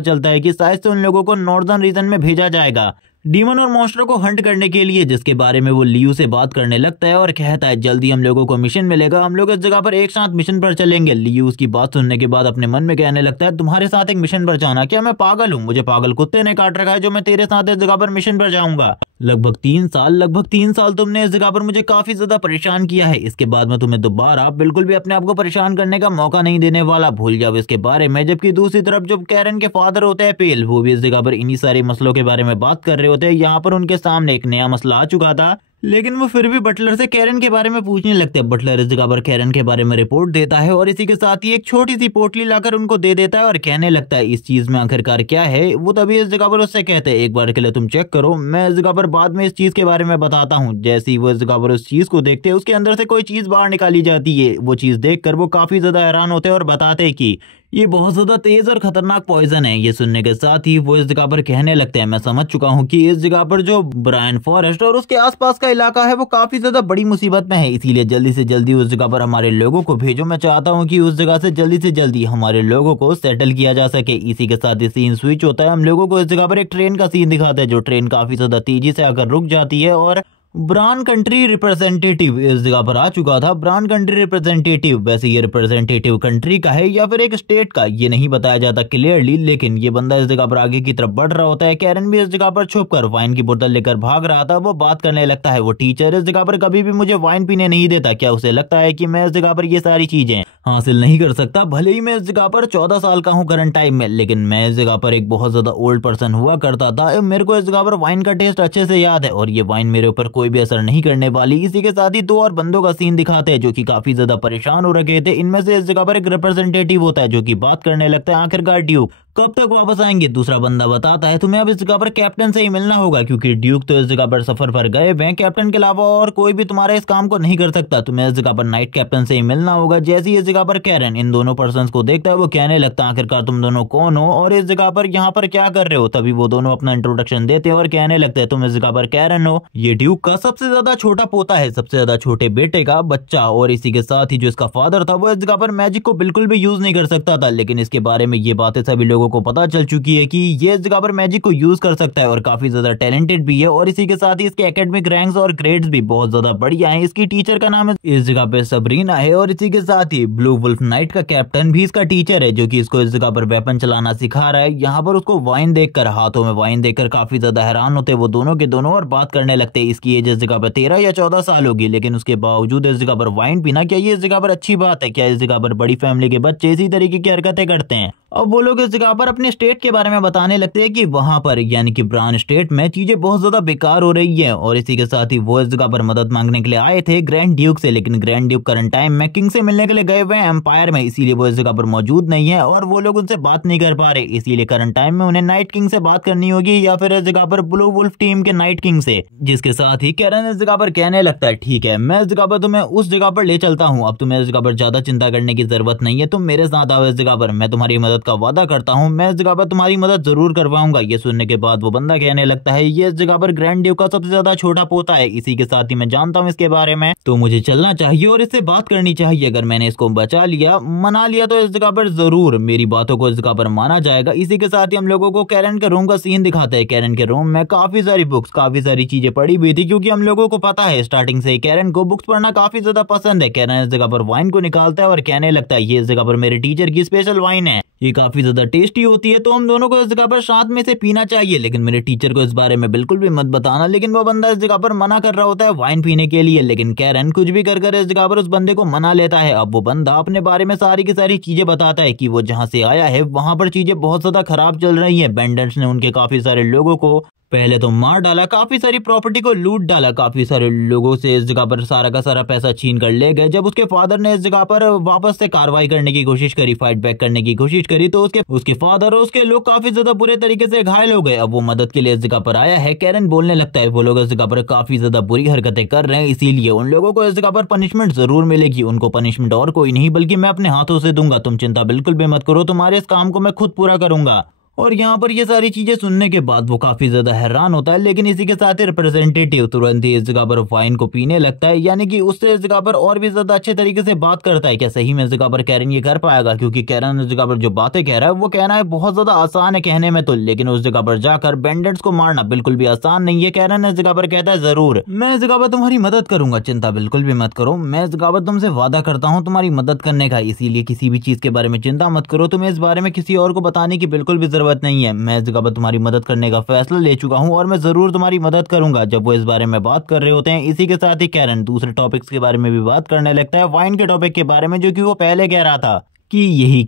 चलता है कि शायद से उन लोगों को नॉर्दर्न रीजन में भेजा जाएगा डीमन और मॉन्स्टर को हंट करने के लिए, जिसके बारे में वो लियू से बात करने लगता है और कहता है जल्दी हम लोगों को मिशन मिलेगा, हम लोग इस जगह पर एक साथ मिशन पर चलेंगे। लियू उसकी बात सुनने के बाद अपने मन में कहने लगता है तुम्हारे साथ एक मिशन पर जाना, क्या मैं पागल हूँ? मुझे पागल कुत्ते ने काट रखा है जो मैं तेरे साथ इस जगह पर मिशन पर जाऊंगा। लगभग 3 साल तुमने इस जगह पर मुझे काफी ज्यादा परेशान किया है, इसके बाद मैं तुम्हें दोबारा बिल्कुल भी अपने आप को परेशान करने का मौका नहीं देने वाला, भूल जाओ इसके बारे में। जबकि दूसरी तरफ जब कैरन के फादर होते हैं पेल, वो भी इस जगह पर इन्हीं सारे मसलों के बारे में बात कर रहे होते हैं। यहाँ पर उनके सामने एक नया मसला आ चुका था, लेकिन वो फिर भी बटलर से कैरन के बारे में पूछने लगते हैं। बटलर इस जगह पर कैरन के बारे में रिपोर्ट देता है और इसी के साथ ही एक छोटी सी पोटली लाकर उनको दे देता है और कहने लगता है इस चीज में आखिरकार क्या है। वो तभी इस जगह पर उससे कहते हैं एक बार के लिए तुम चेक करो, मैं इस जगह पर बाद में इस चीज के बारे में बताता हूँ। जैसे ही वो इस जगह पर उस चीज को देखते हैं, उसके अंदर से कोई चीज बाहर निकाली जाती है। वो चीज देखकर वो काफी ज्यादा हैरान होते हैं और बताते हैं कि ये बहुत ज्यादा तेज और खतरनाक पॉइजन है। ये सुनने के साथ ही वो इस जगह पर कहने लगते हैं मैं समझ चुका हूँ कि इस जगह पर जो ब्रायन फॉरेस्ट और उसके आसपास का इलाका है वो काफी ज्यादा बड़ी मुसीबत में है, इसीलिए जल्दी से जल्दी उस जगह पर हमारे लोगों को भेजो। मैं चाहता हूँ कि उस जगह से जल्दी हमारे लोगों को सेटल किया जा सके। इसी के साथ ही सीन स्विच होता है, हम लोगों को इस जगह पर एक ट्रेन का सीन दिखाता है, जो ट्रेन काफी ज्यादा तेजी से आकर रुक जाती है और ब्राउन कंट्री रिप्रेजेंटेटिव इस जगह पर आ चुका था। ब्राउन कंट्री रिप्रेजेंटेटिव, वैसे ये रिप्रेजेंटेटिव कंट्री का है या फिर एक स्टेट का ये नहीं बताया जाता क्लियरली, लेकिन ये बंदा इस जगह पर आगे की तरफ बढ़ रहा होता है। कैरन भी इस जगह पर छुपकर वाइन की बोतल लेकर भाग रहा था। वो बात करने लगता है वो टीचर इस जगह पर कभी भी मुझे वाइन पीने नहीं देता, क्या उसे लगता है कि मैं इस जगह पर ये सारी चीजें हासिल नहीं कर सकता? भले ही मैं इस जगह पर 14 साल का हूँ करंट टाइम में, लेकिन मैं इस जगह पर एक बहुत ज्यादा ओल्ड पर्सन हुआ करता था। मेरे को इस जगह पर वाइन का टेस्ट अच्छे से याद है और ये वाइन मेरे ऊपर कोई भी असर नहीं करने वाली। इसी के साथ ही 2 और बंदों का सीन दिखाते हैं जो कि काफी ज्यादा परेशान हो रखे थे। इनमें से इस जगह पर एक रिप्रेजेंटेटिव होता है जो कि बात करने लगता है आखिरकार ड्यूक कब तक वापस आएंगे? दूसरा बंदा बताता है तुम्हें अब इस जगह पर कैप्टन से ही मिलना होगा, क्योंकि ड्यूक तो इस जगह पर सफर पर गए हुए हैं, कैप्टन के अलावा और कोई भी तुम्हारे इस काम को नहीं कर सकता, तुम्हें इस जगह पर नाइट कैप्टन से ही मिलना होगा। जैसे ही इस जगह पर कैरन इन दोनों पर्संस को देखता है वो कहने लगता है आखिरकार तुम दोनों कौन हो और इस जगह पर यहाँ पर क्या कर रहे हो? तभी वो दोनों अपना इंट्रोडक्शन देते हैं और कहने लगते हैं तुम इस जगह पर कैरन हो, ये ड्यूक का सबसे ज्यादा छोटा पोता है, सबसे ज्यादा छोटे बेटे का बच्चा। और इसी के साथ ही जो इसका फादर था वो इस जगह पर मैजिक को बिल्कुल भी यूज नहीं कर सकता था, लेकिन इसके बारे में ये बातें सभी लोगों को पता चल चुकी है कि ये इस जगह पर मैजिक को यूज कर सकता है और काफी ज्यादा टैलेंटेड भी है। और इसी के साथ ही इसके एकेडमिक रैंक्स और ग्रेड्स भी बहुत ज्यादा बढ़िया हैं। इसकी टीचर का नाम इस जगह पे सबरीना है और इसी के साथ ही ब्लू वुल्फ नाइट का कैप्टन भी इसका टीचर है, जो कि इसको इस जगह पर वेपन चलाना सिखा रहा है। यहाँ पर उसको वाइन देखकर, हाथों में वाइन देखकर काफी ज्यादा हैरान होते वो दोनों के दोनों और बात करने लगते हैं इसकी एज इस जगह पर 13 या 14 साल होगी, लेकिन उसके बावजूद इस जगह पर वाइन पीना, क्या ये इस जगह पर अच्छी बात है? क्या इस जगह पर बड़ी फैमिली के बच्चे इसी तरीके की हरकतें करते हैं? अब वो लोग इस जगह पर अपने स्टेट के बारे में बताने लगते हैं कि वहां पर यानी कि ब्राउन स्टेट में चीजें बहुत ज्यादा बेकार हो रही है। और इसी के साथ ही वो इस जगह पर मदद मांगने के लिए आए थे ग्रैंड ड्यूक से, लेकिन ग्रैंड ड्यूक करंट टाइम में किंग से मिलने के लिए गए हुए हैं एम्पायर में, इसीलिए वो इस जगह पर मौजूद नहीं है और वो लोग उनसे बात नहीं कर पा रहे। इसीलिए करंट टाइम में उन्हें नाइट किंग से बात करनी होगी या फिर इस जगह पर ब्लू वुल्फ टीम के नाइट किंग से। जिसके साथ ही कैरन इस जगह पर कहने लगता है ठीक है मैं इस जगह पर तुम्हें उस जगह पर ले चलता हूँ, अब तुम्हें इस जगह पर ज्यादा चिंता करने की जरूरत नहीं है, तुम मेरे साथ आओ इस जगह पर, मैं तुम्हारी मदद का वादा करता हूँ, मैं इस जगह पर तुम्हारी मदद जरूर करवाऊंगा। ये सुनने के बाद वो बंदा कहने लगता है ये इस जगह पर ग्रैंड ड्यूक का सबसे ज्यादा छोटा पोता है, इसी के साथ ही मैं जानता हूँ इसके बारे में, तो मुझे चलना चाहिए और इससे बात करनी चाहिए। अगर मैंने इसको बचा लिया, मना लिया, तो इस जगह पर जरूर मेरी बातों को इस जगह पर माना जाएगा। इसी के साथ ही हम लोगों को कैरन के रूम का सीन दिखाते हैं। कैरन के रूम में काफी सारी बुक्स, काफी सारी चीजें पड़ी हुई थी, क्योंकि हम लोगों को पता है स्टार्टिंग से कैरन को बुक्स पढ़ना काफी ज्यादा पसंद है। कैरन इस जगह पर वाइन को निकालता है और कहने लगता है ये इस जगह पर मेरे टीचर की स्पेशल वाइन है, ये काफी ज्यादा टेस्टी होती है, तो हम दोनों को इस जगह पर साथ में से पीना चाहिए, लेकिन मेरे टीचर को इस बारे में बिल्कुल भी मत बताना। लेकिन वो बंदा इस जगह पर मना कर रहा होता है वाइन पीने के लिए, लेकिन कैरन कुछ भी कर इस जगह पर उस बंदे को मना लेता है। अब वो बंदा अपने बारे में सारी की सारी चीजें बताता है कि वो जहाँ से आया है वहां पर चीजें बहुत ज्यादा खराब चल रही है, बेंडर्स ने उनके काफी सारे लोगों को पहले तो मार डाला, काफी सारी प्रॉपर्टी को लूट डाला, काफी सारे लोगों से इस जगह पर सारा का सारा पैसा छीन कर ले गए। जब उसके फादर ने इस जगह पर वापस से कार्रवाई करने की कोशिश करी, फाइट बैक करने की कोशिश करी, तो उसके फादर और उसके लोग काफी ज्यादा बुरे तरीके से घायल हो गए। अब वो मदद के लिए इस जगह पर आया है। कैरन बोलने लगता है वो लोग इस जगह पर काफी ज्यादा बुरी हरकतें कर रहे हैं, इसीलिए उन लोगों को इस जगह पर पनिशमेंट जरूर मिलेगी। उनको पनिशमेंट और कोई नहीं बल्कि मैं अपने हाथों से दूंगा। तुम चिंता बिल्कुल भी मत करो, तुम्हारे इस काम को मैं खुद पूरा करूंगा। और यहाँ पर ये सारी चीजें सुनने के बाद वो काफी ज्यादा हैरान होता है, लेकिन इसी के साथ ही रिप्रेजेंटेटिव तुरंत ही इस जगह पर वाइन को पीने लगता है, यानी कि उससे इस जगह पर और भी ज्यादा अच्छे तरीके से बात करता है। क्या सही में इस जगह पर कैरन ये कर पाएगा? क्योंकि कैरन इस जगह पर जो बातें कह रहा है वो कहना है बहुत ज्यादा आसान है कहने में तो, लेकिन उस जगह पर जाकर बैंडिट्स को मारना बिल्कुल भी आसान नहीं है। कैरन इस जगह पर कहता है जरूर मैं इस जगह पर तुम्हारी मदद करूंगा, चिंता बिल्कुल भी मत करो। मैं इस जगह पर तुमसे वादा करता हूँ तुम्हारी मदद करने का, इसीलिए किसी भी चीज के बारे में चिंता मत करो। तुम्हें इस बारे में किसी और को बताने की बिल्कुल भी जरूरत नहीं है। मैं इस जगह पर तुम्हारी मदद करने का फैसला ले चुका हूं और मैं जरूर तुम्हारी मदद करूंगा। जब वो इस बारे में बात कर रहे होते हैं, इसी के साथ ही कैरन दूसरे टॉपिक्स के बारे में भी बात करने लगता है, वाइन के टॉपिक के बारे में, जो कि वो पहले कह रहा था कि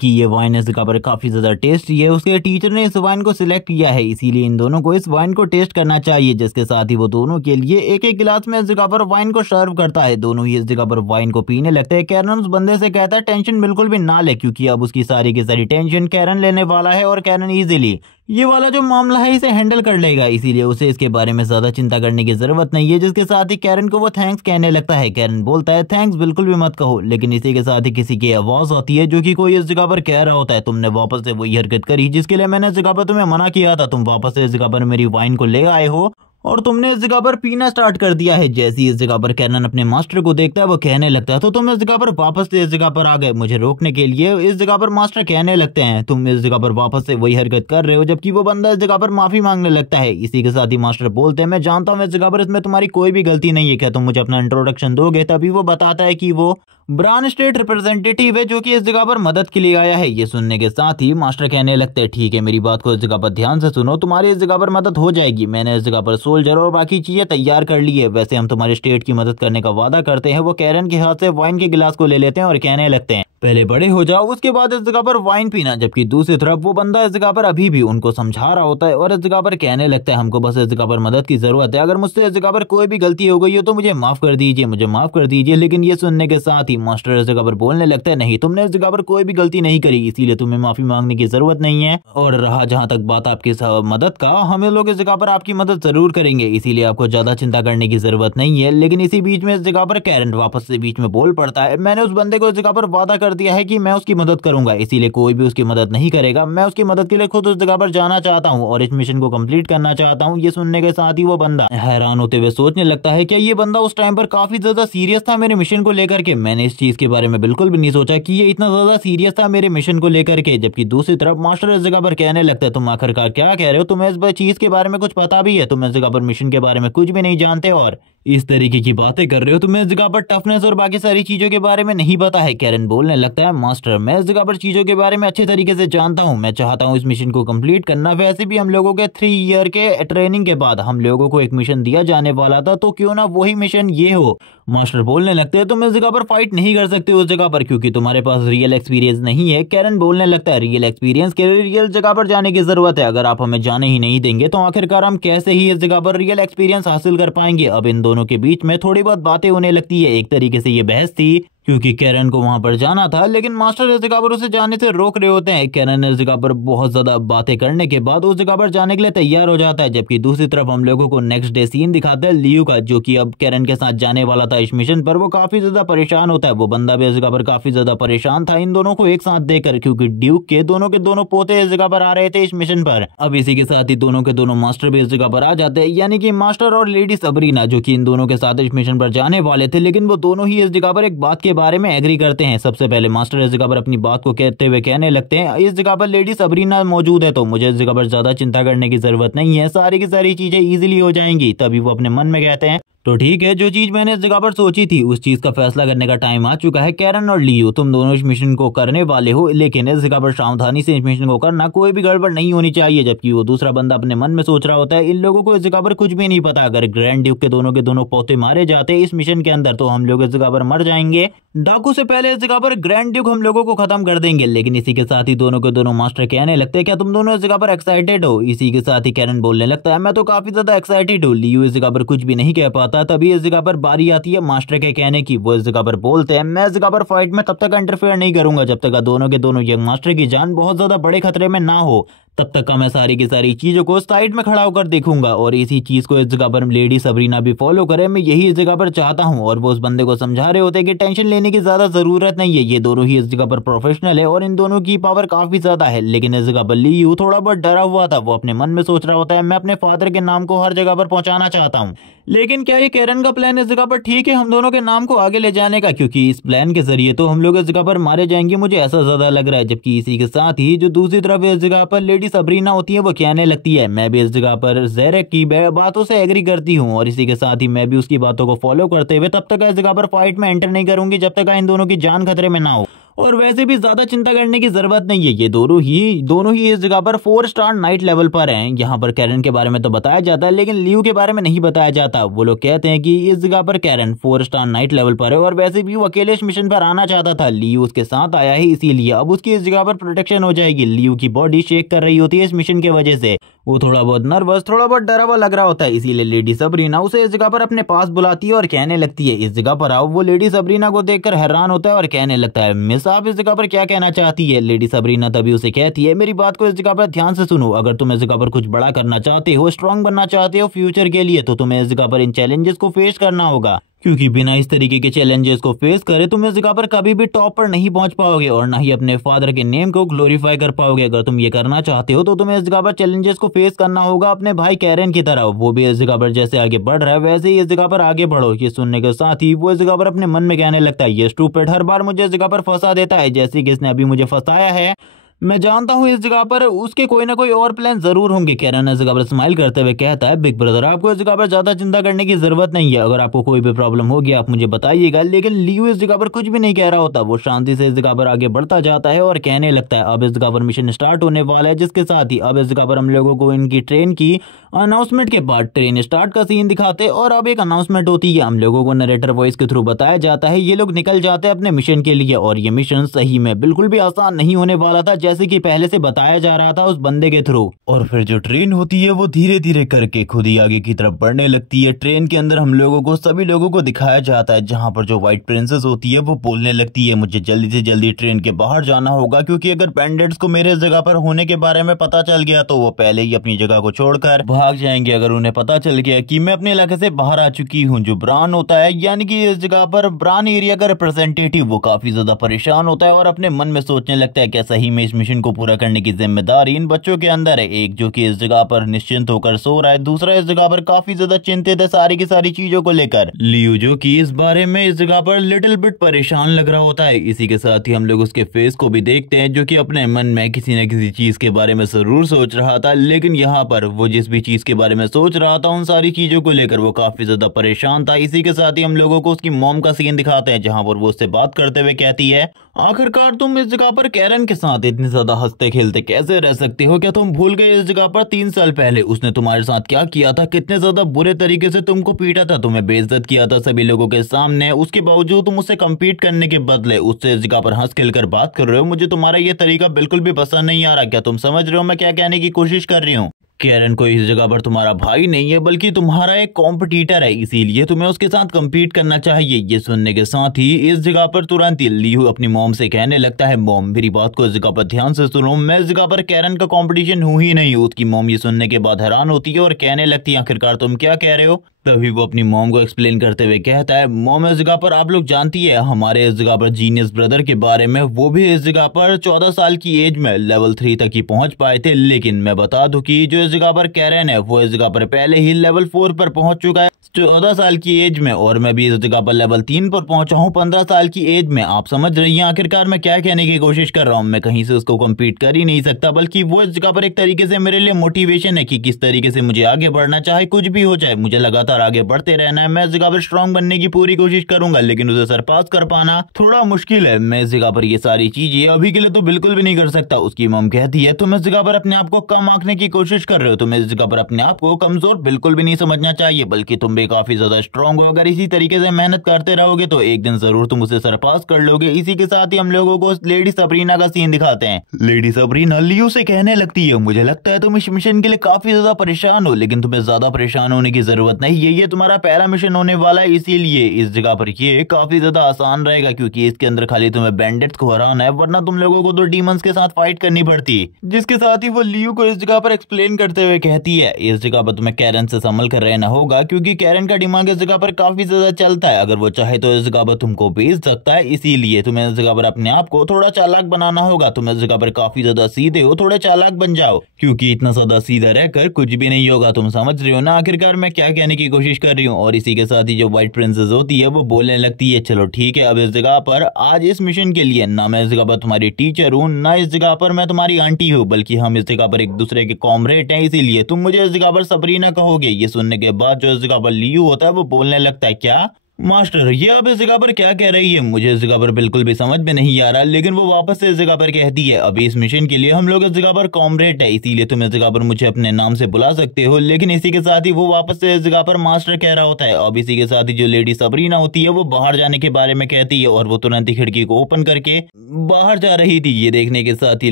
ये वाइन इस जगह पर काफी ज्यादा टेस्टी है। उसके टीचर ने इस वाइन को सिलेक्ट किया है, इसीलिए इन दोनों को इस वाइन को टेस्ट करना चाहिए। जिसके साथ ही वो दोनों के लिए एक एक गिलास में इस जगह पर वाइन को सर्व करता है। दोनों ही इस जगह पर वाइन को पीने लगते हैं। कैरन उस बंदे से कहता है टेंशन बिल्कुल भी ना ले, क्योंकि अब उसकी सारी की सारी टेंशन कैरन लेने वाला है और कैरन इजीली ये वाला जो मामला है इसे हैंडल कर लेगा, इसीलिए उसे इसके बारे में ज्यादा चिंता करने की जरूरत नहीं है। जिसके साथ ही कैरन को वो थैंक्स कहने लगता है। कैरन बोलता है थैंक्स बिल्कुल भी मत कहो, लेकिन इसी के साथ ही किसी की आवाज आती है जो कि कोई इस जगह पर कह रहा होता है तुमने वापस से वही हरकत करी जिसके लिए मैंने इस जगह पर तुम्हें मना किया था। तुम वापस से इस जगह पर मेरी वाइन को ले आए हो और तुमने इस जगह पर पीना स्टार्ट कर दिया है। जैसे ही इस जगह पर कैरन अपने मास्टर को देखता है वो कहने लगता है तो तुम इस जगह पर वापस से इस जगह पर आ गए मुझे रोकने के लिए। इस जगह पर मास्टर कहने लगते हैं तुम इस जगह पर वापस से वही हरकत कर रहे हो, जबकि वो बंदा इस जगह पर माफी मांगने लगता है। इसी के साथ ही मास्टर बोलते हैं मैं जानता हूँ इस जगह पर इसमें तुम्हारी कोई भी गलती नहीं है, क्या तुम मुझे अपना इंट्रोडक्शन दोगे? तभी वो बताता है कि वो ब्रान स्टेट रिप्रेजेंटेटिव है जो कि इस जगह पर मदद के लिए आया है। ये सुनने के साथ ही मास्टर कहने लगते हैं ठीक है मेरी बात को इस जगह पर ध्यान से सुनो, तुम्हारी इस जगह पर मदद हो जाएगी। मैंने इस जगह पर सोल्जर और बाकी चीजें तैयार कर ली है। वैसे हम तुम्हारे स्टेट की मदद करने का वादा करते हैं। वो कैरन के हाथ से वाइन के गिलास को ले लेते हैं और कहने लगते हैं पहले बड़े हो जाओ उसके बाद इस जगह पर वाइन पीना। जबकि दूसरी तरफ वो बंदा इस जगह पर अभी भी उनको समझा रहा होता है और इस जगह पर कहने लगता है हमको बस इस जगह पर मदद की जरूरत है, अगर मुझसे इस जगह पर कोई भी गलती हो गई हो तो मुझे माफ कर दीजिए, मुझे माफ कर दीजिए। लेकिन ये सुनने के साथ ही मास्टर इस जगह पर बोलने लगता है नहीं तुमने इस जगह पर कोई भी गलती नहीं करी, इसीलिए तुम्हें माफी मांगने की जरूरत नहीं है। और रहा जहाँ तक बात आपकी मदद का, हमें लोग इस जगह पर आपकी मदद जरूर करेंगे, इसीलिए आपको ज्यादा चिंता करने की जरूरत नहीं है। लेकिन इसी बीच में इस जगह पर कैरन वापस से बीच में बोल पड़ता है मैंने उस बंदे को इस जगह पर वादा कर दिया है कि मैं उसकी मदद करूंगा, इसीलिए कोई भी उसकी मदद नहीं करेगा। मैं उसकी मदद के लिए खुद उस जगह पर जाना चाहता हूं और इस मिशन को कंप्लीट करना चाहता हूं। ये सुनने के साथ ही वो बंदा हैरान होते हुए सोचने लगता है क्या ये बंदा उस टाइम पर काफी ज्यादा सीरियस था मेरे मिशन को लेकर के? मैंने इस चीज के बारे में बिल्कुल भी नहीं सोचा कि ये इतना ज्यादा सीरियस था मेरे मिशन को लेकर के। जबकि दूसरी तरफ मास्टर इस जगह पर कहने लगता है तुम आखिरकार क्या कह रहे हो? तुम्हें इस चीज के बारे में कुछ पता भी है? तुम इस जगह पर मिशन के बारे में कुछ भी नहीं जानते और इस तरीके की बातें कर रहे हो? तुम्हें इस जगह पर टफनेस और बाकी सारी चीजों के बारे में नहीं पता है? कैरन बोलने लगता है मास्टर मैं इस जगह पर चीजों के बारे में अच्छे तरीके से जानता हूं, मैं चाहता हूं इस मिशन को कंप्लीट करना। वैसे भी हम लोगों के 3 ईयर के ट्रेनिंग के बाद हम लोगों को एक मिशन दिया जाने वाला था, तो क्यों ना वही मिशन ये हो। मास्टर बोलने लगते हैं तुम इस जगह पर फाइट नहीं कर सकते उस जगह पर क्योंकि तुम्हारे पास रियल एक्सपीरियंस नहीं है। कैरन बोलने लगता है रियल एक्सपीरियंस के लिए रियल जगह पर जाने की जरूरत है, अगर आप हमें जाने ही नहीं देंगे तो आखिरकार हम कैसे ही इस जगह पर रियल एक्सपीरियंस हासिल कर पाएंगे। अब इन दोनों के बीच में थोड़ी बहुत बातें होने लगती है। एक तरीके से ये बहस थी क्योंकि कैरन को वहां पर जाना था, लेकिन मास्टर इस जगह पर उसे जाने से रोक रहे होते हैं। कैरन इस जगह पर बहुत ज्यादा बातें करने के बाद उस जगह पर जाने के लिए तैयार हो जाता है। जबकि दूसरी तरफ हम लोगों को नेक्स्ट डे सीन दिखाता है लियो का, जो कि अब कैरन के साथ जाने वाला था इस मिशन पर। वो काफी ज्यादा परेशान होता है, वो बंदा भी इस जगह पर काफी ज्यादा परेशान था इन दोनों को एक साथ देखकर, क्योंकि ड्यूक के दोनों पोते इस जगह पर आ रहे थे इस मिशन पर। अब इसी के साथ ही दोनों के दोनों मास्टर भी इस जगह पर आ जाते हैं, यानी कि मास्टर और लेडी सबरीना, जो कि इन दोनों के साथ इस मिशन पर जाने वाले थे। लेकिन वो दोनों ही इस जगह पर एक बात के बारे में एग्री करते हैं। सबसे पहले मास्टर इस जगह पर अपनी बात को कहते हुए कहने लगते हैं इस जगह पर लेडी सबरीना मौजूद है तो मुझे इस जगह पर ज्यादा चिंता करने की जरूरत नहीं है, सारी की सारी चीजें इजीली हो जाएंगी। तभी वो अपने मन में कहते हैं तो ठीक है, जो चीज मैंने इस जगह पर सोची थी उस चीज का फैसला करने का टाइम आ चुका है। कैरन और लियो, तुम दोनों इस मिशन को करने वाले हो, लेकिन इस जगह पर सावधानी से इस मिशन को करना, कोई भी गड़बड़ नहीं होनी चाहिए। जबकि वो दूसरा बंदा अपने मन में सोच रहा होता है, इन लोगों को इस जगह पर कुछ भी नहीं पता, अगर ग्रैंड ड्यूक के दोनों पोते मारे जाते इस मिशन के अंदर तो हम लोग इस जगह पर मर जाएंगे। डाकू से पहले इस जगह पर ग्रैंड ड्यूक हम लोगों को खत्म कर देंगे। लेकिन इसी के साथ ही दोनों के दोनों मास्टर कहने लगते हैं, क्या तुम दोनों इस जगह पर एक्साइटेड हो? इसी के साथ ही कैरन बोलने लगता है, मैं तो काफी ज्यादा एक्साइटेड हूँ। लियो इस जगह पर कुछ भी नहीं कह पाता। तभी इस जगह पर बारी आती है मास्टर के कहने की। वो इस जगह पर बोलते हैं, मैं इस जगह पर फाइट में तब तक इंटरफेयर नहीं करूंगा जब तक दोनों के दोनों यंग मास्टर की जान बहुत ज्यादा बड़े खतरे में ना हो। तब तक का मैं सारी की सारी चीजों को साइड में खड़ा होकर देखूंगा। और इसी चीज को इस जगह पर लेडी सबरीना भी फॉलो करे, मैं यही इस जगह पर चाहता हूँ। और वो उस बंदे को समझा रहे होते हैं कि टेंशन लेने की ज्यादा जरूरत नहीं है, ये दोनों ही इस जगह पर प्रोफेशनल है और इन दोनों की पावर काफी ज्यादा है। लेकिन इस जगह पर लियो थोड़ा बहुत डरा हुआ था। वो अपने मन में सोच रहा होता है, मैं अपने फादर के नाम को हर जगह पर पहुंचाना चाहता हूँ। लेकिन क्या ये कैरन का प्लान इस जगह पर ठीक है हम दोनों के नाम को आगे ले जाने का? क्योंकि इस प्लान के जरिए तो हम लोग इस जगह पर मारे जाएंगे, मुझे ऐसा ज्यादा लग रहा है। जबकि इसी के साथ ही जो दूसरी तरफ इस जगह पर लेडी सबरीना होती है वो कहने लगती है, मैं भी इस जगह पर ज़ेरेक की बातों से एग्री करती हूँ और इसी के साथ ही मैं भी उसकी बातों को फॉलो करते हुए तब तक इस जगह पर फाइट में एंटर नहीं करूंगी जब तक इन दोनों की जान खतरे में ना हो। और वैसे भी ज्यादा चिंता करने की जरूरत नहीं है, ये दोनों ही इस जगह पर 4 स्टार नाइट लेवल पर हैं। यहाँ पर कैरन के बारे में तो बताया जाता है लेकिन लियो के बारे में नहीं बताया जाता। वो लोग कहते हैं कि इस जगह पर कैरन 4 स्टार नाइट लेवल पर है और वैसे भी वो अकेले इस मिशन पर आना चाहता था, लियो उसके साथ आया है, इसीलिए अब उसकी इस जगह पर प्रोटेक्शन हो जाएगी। लियो की बॉडी शेक कर रही होती है इस मिशन की वजह से, वो थोड़ा बहुत नर्वस, थोड़ा बहुत डरा हुआ लग रहा होता है। इसीलिए लेडी सबरीना उसे इस जगह पर अपने पास बुलाती है और कहने लगती है, इस जगह पर आओ। वो लेडी सबरीना को देखकर हैरान होता है और कहने लगता है, मिस आप इस जगह पर क्या कहना चाहती है? लेडी सबरीना तभी उसे कहती है, मेरी बात को इस जगह पर ध्यान से सुनो। अगर तुम इस जगह पर कुछ बड़ा करना चाहते हो, स्ट्रांग बनना चाहते हो फ्यूचर के लिए, तो तुम्हें इस जगह पर इन चैलेंजेस को फेस करना होगा। क्योंकि बिना इस तरीके के चैलेंजेस को फेस करे तुम इस जगह पर कभी भी टॉप पर नहीं पहुंच पाओगे और ना ही अपने फादर के नेम को ग्लोरीफाई कर पाओगे। अगर तुम ये करना चाहते हो तो तुम्हें इस जगह पर चैलेंजेस को फेस करना होगा अपने भाई कैरन की तरह। वो भी इस जगह पर जैसे आगे बढ़ रहा है वैसे ही इस जगह पर आगे बढ़ो। ये सुनने के साथ ही वो इस जगह पर अपने मन में कहने लगता है, ये स्टूपिड हर बार मुझे इस जगह पर फंसा देता है, जैसे कि इसने अभी मुझे फंसाया है। मैं जानता हूँ इस जगह पर उसके कोई ना कोई और प्लान जरूर होंगे। कैरन इस जगह पर स्माइल करते हुए कहता है, बिग ब्रदर आपको इस जगह पर ज्यादा चिंता करने की जरूरत नहीं है, अगर आपको कोई भी प्रॉब्लम होगी आप मुझे बताइएगा। लेकिन लियो इस जगह पर कुछ भी नहीं कह रहा होता, वो शांति से इस जगह पर आगे बढ़ता जाता है और कहने लगता है, अब इस जगह पर मिशन स्टार्ट होने वाला है, जिसके साथ ही अब इस जगह पर हम लोगों को इनकी ट्रेन की अनाउंसमेंट के बाद ट्रेन स्टार्ट का सीन दिखाते और अब एक अनाउंसमेंट होती है। हम लोगों को नरेटर वॉइस के थ्रू बताया जाता है ये लोग निकल जाते हैं अपने मिशन के लिए और ये मिशन सही में बिल्कुल भी आसान नहीं होने वाला था, जैसे कि पहले से बताया जा रहा था उस बंदे के थ्रू। और फिर जो ट्रेन होती है वो धीरे धीरे करके खुद ही आगे की तरफ बढ़ने लगती है। ट्रेन के अंदर हम लोगों को सभी लोगों को दिखाया जाता है, जहां पर जो व्हाइट प्रिंसेस होती है वो बोलने लगती है, मुझे जल्दी से जल्दी ट्रेन के बाहर जाना होगा, क्योंकि अगर बैंडिट्स को मेरे जगह पर होने के बारे में पता चल गया तो वो पहले ही अपनी जगह को छोड़कर भाग जाएंगे। अगर उन्हें पता चल गया कि मैं अपने इलाके से बाहर आ चुकी हूँ, जो ब्रान होता है यानी कि इस जगह पर ब्रान एरिया का रिप्रेजेंटेटिव, वो काफी ज्यादा परेशान होता है और अपने मन में सोचने लगता है, क्या सही में इस मिशन को पूरा करने की जिम्मेदारी इन बच्चों के अंदर है। एक जो कि इस जगह पर निश्चिंत होकर सो रहा है, दूसरा इस जगह पर काफी ज्यादा चिंतित है सारी की सारी चीजों को लेकर। लियो जो कि इस बारे में इस जगह पर लिटिल बिट परेशान लग रहा होता है। इसी के साथ ही हम लोग उसके फेस को भी देखते हैं, जो कि अपने मन में किसी न किसी चीज के बारे में जरूर सोच रहा था, लेकिन यहाँ पर वो जिस भी चीज के बारे में सोच रहा था उन सारी चीजों को लेकर वो काफी ज्यादा परेशान था। इसी के साथ ही हम लोगों को उसकी मॉम का सीन दिखाते हैं, जहां पर वो उससे बात करते हुए कहती है, आखिरकार तुम इस जगह पर कैरन के साथ इतने ज्यादा हंसते खेलते कैसे रह सकते हो? क्या तुम भूल गए इस जगह पर 3 साल पहले उसने तुम्हारे साथ क्या किया था? कितने ज्यादा बुरे तरीके से तुमको पीटा था, तुम्हें बेइज्जत किया था सभी लोगों के सामने। उसके बावजूद तुम उससे कम्पीट करने के बदले उससे इस जगह पर हंस खेलकर बात कर रहे हो। मुझे तुम्हारा ये तरीका बिल्कुल भी पसंद नहीं आ रहा। क्या तुम समझ रहे हो मैं क्या कहने की कोशिश कर रही हूँ? कैरन को इस जगह पर तुम्हारा भाई नहीं है बल्कि तुम्हारा एक कॉम्पिटिटर है, इसीलिए तुम्हें उसके साथ कम्पीट करना चाहिए। ये सुनने के साथ ही इस जगह पर तुरंत लियो अपनी मॉम से कहने लगता है, मॉम मेरी बात को इस जगह पर ध्यान से सुनो, मैं इस जगह पर कैरन का कंपटीशन हूँ ही नहीं। उसकी मॉम ये सुनने के बाद हैरान होती है और कहने लगती है, आखिरकार तुम क्या कह रहे हो? तभी वो अपनी मॉम को एक्सप्लेन करते हुए कहता है, मॉम इस जगह पर आप लोग जानती है हमारे इस जगह पर जीनियस ब्रदर के बारे में, वो भी इस जगह पर 14 साल की एज में लेवल 3 तक ही पहुंच पाए थे। लेकिन मैं बता दूं कि जो इस जगह पर कैरन है वो इस जगह पर पहले ही लेवल 4 पर पहुंच चुका है। 14 साल की एज में, और मैं भी इस जगह पर लेवल 3 पर पहुंचा हूँ 15 साल की एज में। आप समझ रही हैं आखिरकार मैं क्या कहने की कोशिश कर रहा हूँ। मैं कहीं से उसको कम्पीट कर ही नहीं सकता, बल्कि वो इस जगह पर एक तरीके से मेरे लिए मोटिवेशन है कि किस तरीके से मुझे आगे बढ़ना, चाहे कुछ भी हो जाए मुझे लगातार आगे बढ़ते रहना है। मैं इस जगह पर स्ट्रांग बनने की पूरी कोशिश करूंगा, लेकिन उसे सरपास कर पाना थोड़ा मुश्किल है। मैं इस जगह पर ये सारी चीजें अभी के लिए तो बिल्कुल भी नहीं कर सकता। उसकी मम कहती है तुम इस जगह पर अपने आप को कम आंकने की कोशिश कर रहे हो, तुम इस जगह पर अपने आप को कमजोर बिल्कुल भी नहीं समझना चाहिए, बल्कि तुम भी काफी ज्यादा स्ट्रांग हो। अगर इसी तरीके से मेहनत करते रहोगे तो एक दिन जरूर तुम उसे सरपास कर लोगे। इसी के साथ ही हम लोगों को लेडी सबरीना का सीन दिखाते हैं। लेडी सबरीना लियो से कहने लगती है मुझे लगता है तुम इस मिशन के लिए काफी ज्यादा परेशान हो, लेकिन तुम्हें ज्यादा परेशान होने की जरूरत नहीं है। ये तुम्हारा पहला मिशन होने वाला है, इसीलिए इस जगह पर ये काफी ज्यादा आसान रहेगा, क्योंकि इसके अंदर खाली तुम्हें बैंडिट्स को हराना है, वरना तुम लोगों को तो डीमंस के साथ फाइट करनी पड़ती। जिसके साथ ही वो लियो को इस जगह पर एक्सप्लेन करते हुए कहती है इस जगह पर तुम्हें कैरन से संभल कर रहना होगा, क्योंकि कैरन का दिमाग इस जगह पर काफी ज्यादा चलता है। अगर वो चाहे तो इस जगह पर तुमको भेज सकता है, इसीलिए तुम्हें इस जगह पर अपने आप को थोड़ा चालाक बनाना होगा। तुम इस जगह पर काफी ज्यादा सीधे हो, थोड़े चालाक बन जाओ, क्योंकि इतना ज्यादा सीधा रहकर कुछ भी नहीं होगा। तुम समझ रहे हो ना आखिरकार मैं क्या कहने की कोशिश कर रही हूँ। और इसी के साथ ही जो व्हाइट प्रिंसेस होती है वो बोलने लगती है चलो ठीक है, अब इस जगह पर आज इस मिशन के लिए ना मैं इस जगह पर तुम्हारी टीचर हूँ, ना इस जगह पर मैं तुम्हारी आंटी हूँ, बल्कि हम इस जगह पर एक दूसरे के कॉमरेड हैं, इसीलिए तुम मुझे इस जगह पर सबरीना कहोगे। ये सुनने के बाद जो इस जगह पर लियो होता है वो बोलने लगता है क्या मास्टर ये आप इस जगह पर क्या कह रही है, मुझे इस जगह पर बिल्कुल भी समझ में नहीं आ रहा। लेकिन वो वापस से इस जगह पर कहती है अभी इस मिशन के लिए हम लोग इस जगह पर कॉमरेड है, इसीलिए तुम इस जगह पर मुझे अपने नाम से बुला सकते हो। लेकिन इसी के साथ ही वो वापस से इस जगह पर मास्टर कह रहा होता है। अब इसी के साथ ही जो लेडी सबरीना होती है वो बाहर जाने के बारे में कहती है, और वो तुरंत ही खिड़की को ओपन करके बाहर जा रही थी। ये देखने के साथ ही